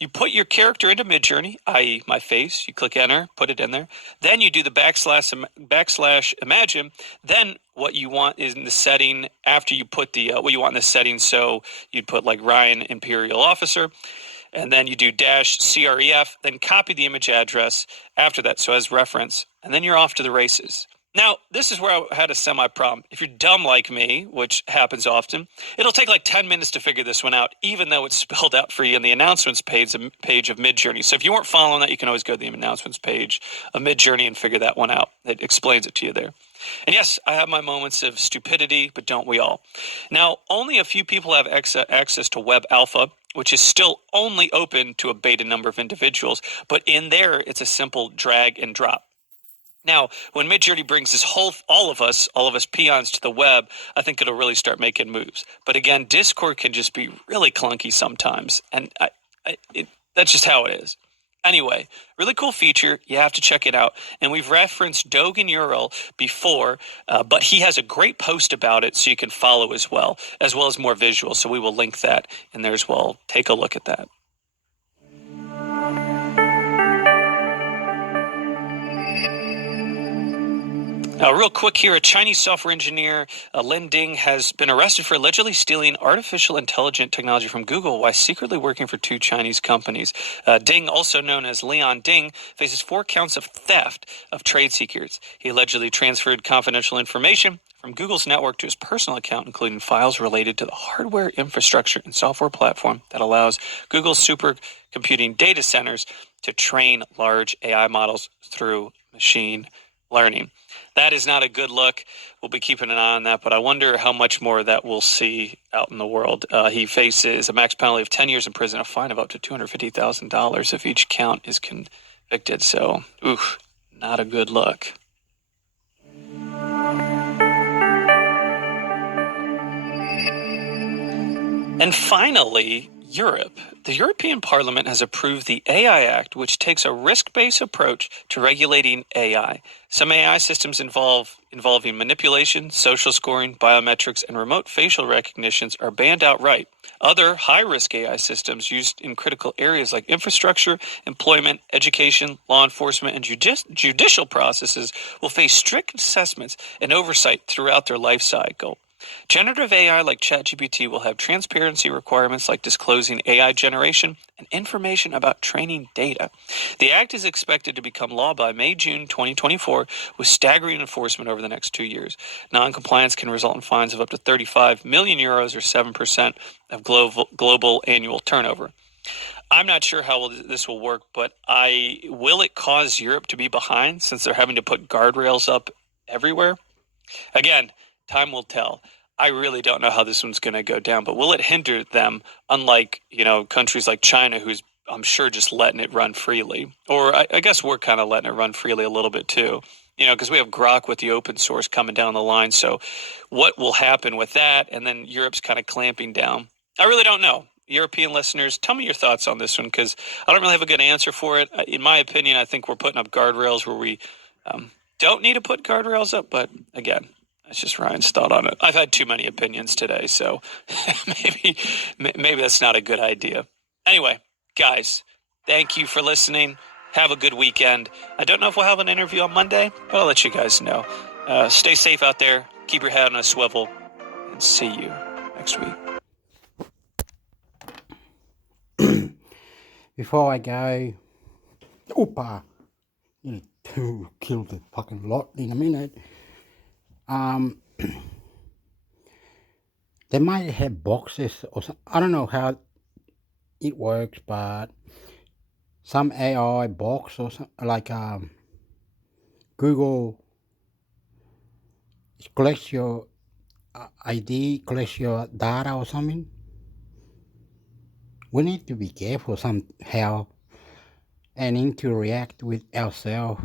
You put your character into Midjourney, i.e. my face. You click enter, put it in there. Then you do the backslash imagine. Then what you want is in the setting after you put the what you want in the setting. So you'd put like Ryan Imperial Officer. and then you do -cref, then copy the image address after that, so as reference, and then you're off to the races. Now, this is where I had a semi-problem. If you're dumb like me, which happens often, it'll take like 10 minutes to figure this one out, even though it's spelled out for you in the announcements page of Midjourney. So if you weren't following that, you can always go to the announcements page of Midjourney and figure that one out. It explains it to you there. And yes, I have my moments of stupidity, but don't we all? Now, only a few people have access to Web Alpha, which is still only open to a beta number of individuals, but in there, it's a simple drag and drop. Now, when Midjourney brings all of us peons to the web, I think it'll really start making moves. But again, Discord can just be really clunky sometimes, and that's just how it is. Anyway, really cool feature. You have to check it out. And we've referenced Dogan Ural before, but he has a great post about it, so you can follow as well as more visuals. So we will link that in there as well. Take a look at that. Real quick here, a Chinese software engineer, Lin Ding, has been arrested for allegedly stealing artificial intelligence technology from Google while secretly working for 2 Chinese companies. Ding, also known as Leon Ding, faces 4 counts of theft of trade secrets. He allegedly transferred confidential information from Google's network to his personal account, including files related to the hardware infrastructure and software platform that allows Google's supercomputing data centers to train large AI models through machine learning. That is not a good look. We'll be keeping an eye on that, but I wonder how much more of that we'll see out in the world. He faces a max penalty of 10 years in prison, a fine of up to $250,000 if each count is convicted. So, not a good look. And finally, Europe. The European Parliament has approved the AI Act, which takes a risk-based approach to regulating AI. Some AI systems involving manipulation, social scoring, biometrics, and remote facial recognitions are banned outright. Other high-risk AI systems used in critical areas like infrastructure, employment, education, law enforcement, and judicial processes will face strict assessments and oversight throughout their life cycle. Generative AI like ChatGPT will have transparency requirements like disclosing AI generation and information about training data. The act is expected to become law by May-June 2024, with staggering enforcement over the next 2 years. Non-compliance can result in fines of up to 35 million euros or 7% of global annual turnover. I'm not sure how this will work, but will it cause Europe to be behind since they're having to put guardrails up everywhere? Again, time will tell. I really don't know how this one's going to go down, but will it hinder them, unlike, countries like China, who's, I'm sure, just letting it run freely? Or I guess we're kind of letting it run freely a little bit too, because we have Grok with the open source coming down the line. So what will happen with that? And then Europe's kind of clamping down. I really don't know. European listeners, tell me your thoughts on this one, because I don't really have a good answer for it. In my opinion, I think we're putting up guardrails where we don't need to put guardrails up, but again, that's just Ryan's thought on it. I've had too many opinions today, so maybe that's not a good idea. Anyway, guys, thank you for listening. Have a good weekend. I don't know if we'll have an interview on Monday, but I'll let you guys know. Stay safe out there. Keep your head on a swivel, and see you next week. Before I go, you need to kill the fucking lot in a minute. They might have boxes or something. I don't know how it works, but some AI box or something like Google collects your ID, collects your data or something. We need to be careful somehow and need to react with ourselves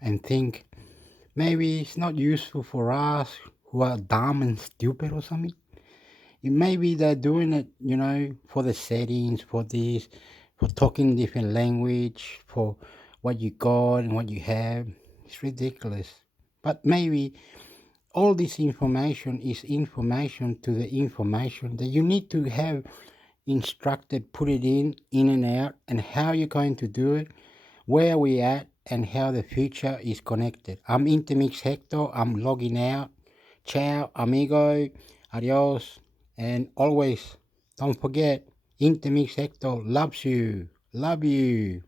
and think maybe it's not useful for us who are dumb and stupid or something. Maybe they're doing it, for the settings, for this, for talking different language, for what you got and what you have. It's ridiculous. But maybe all this information is information to the information that you need to have instructed, put it in and out, and how you're going to do it, where we at, and how the future is connected. I'm Intermix Hector. I'm logging out. Ciao, amigo. Adios. And always, don't forget, Intermix Sector loves you. Love you.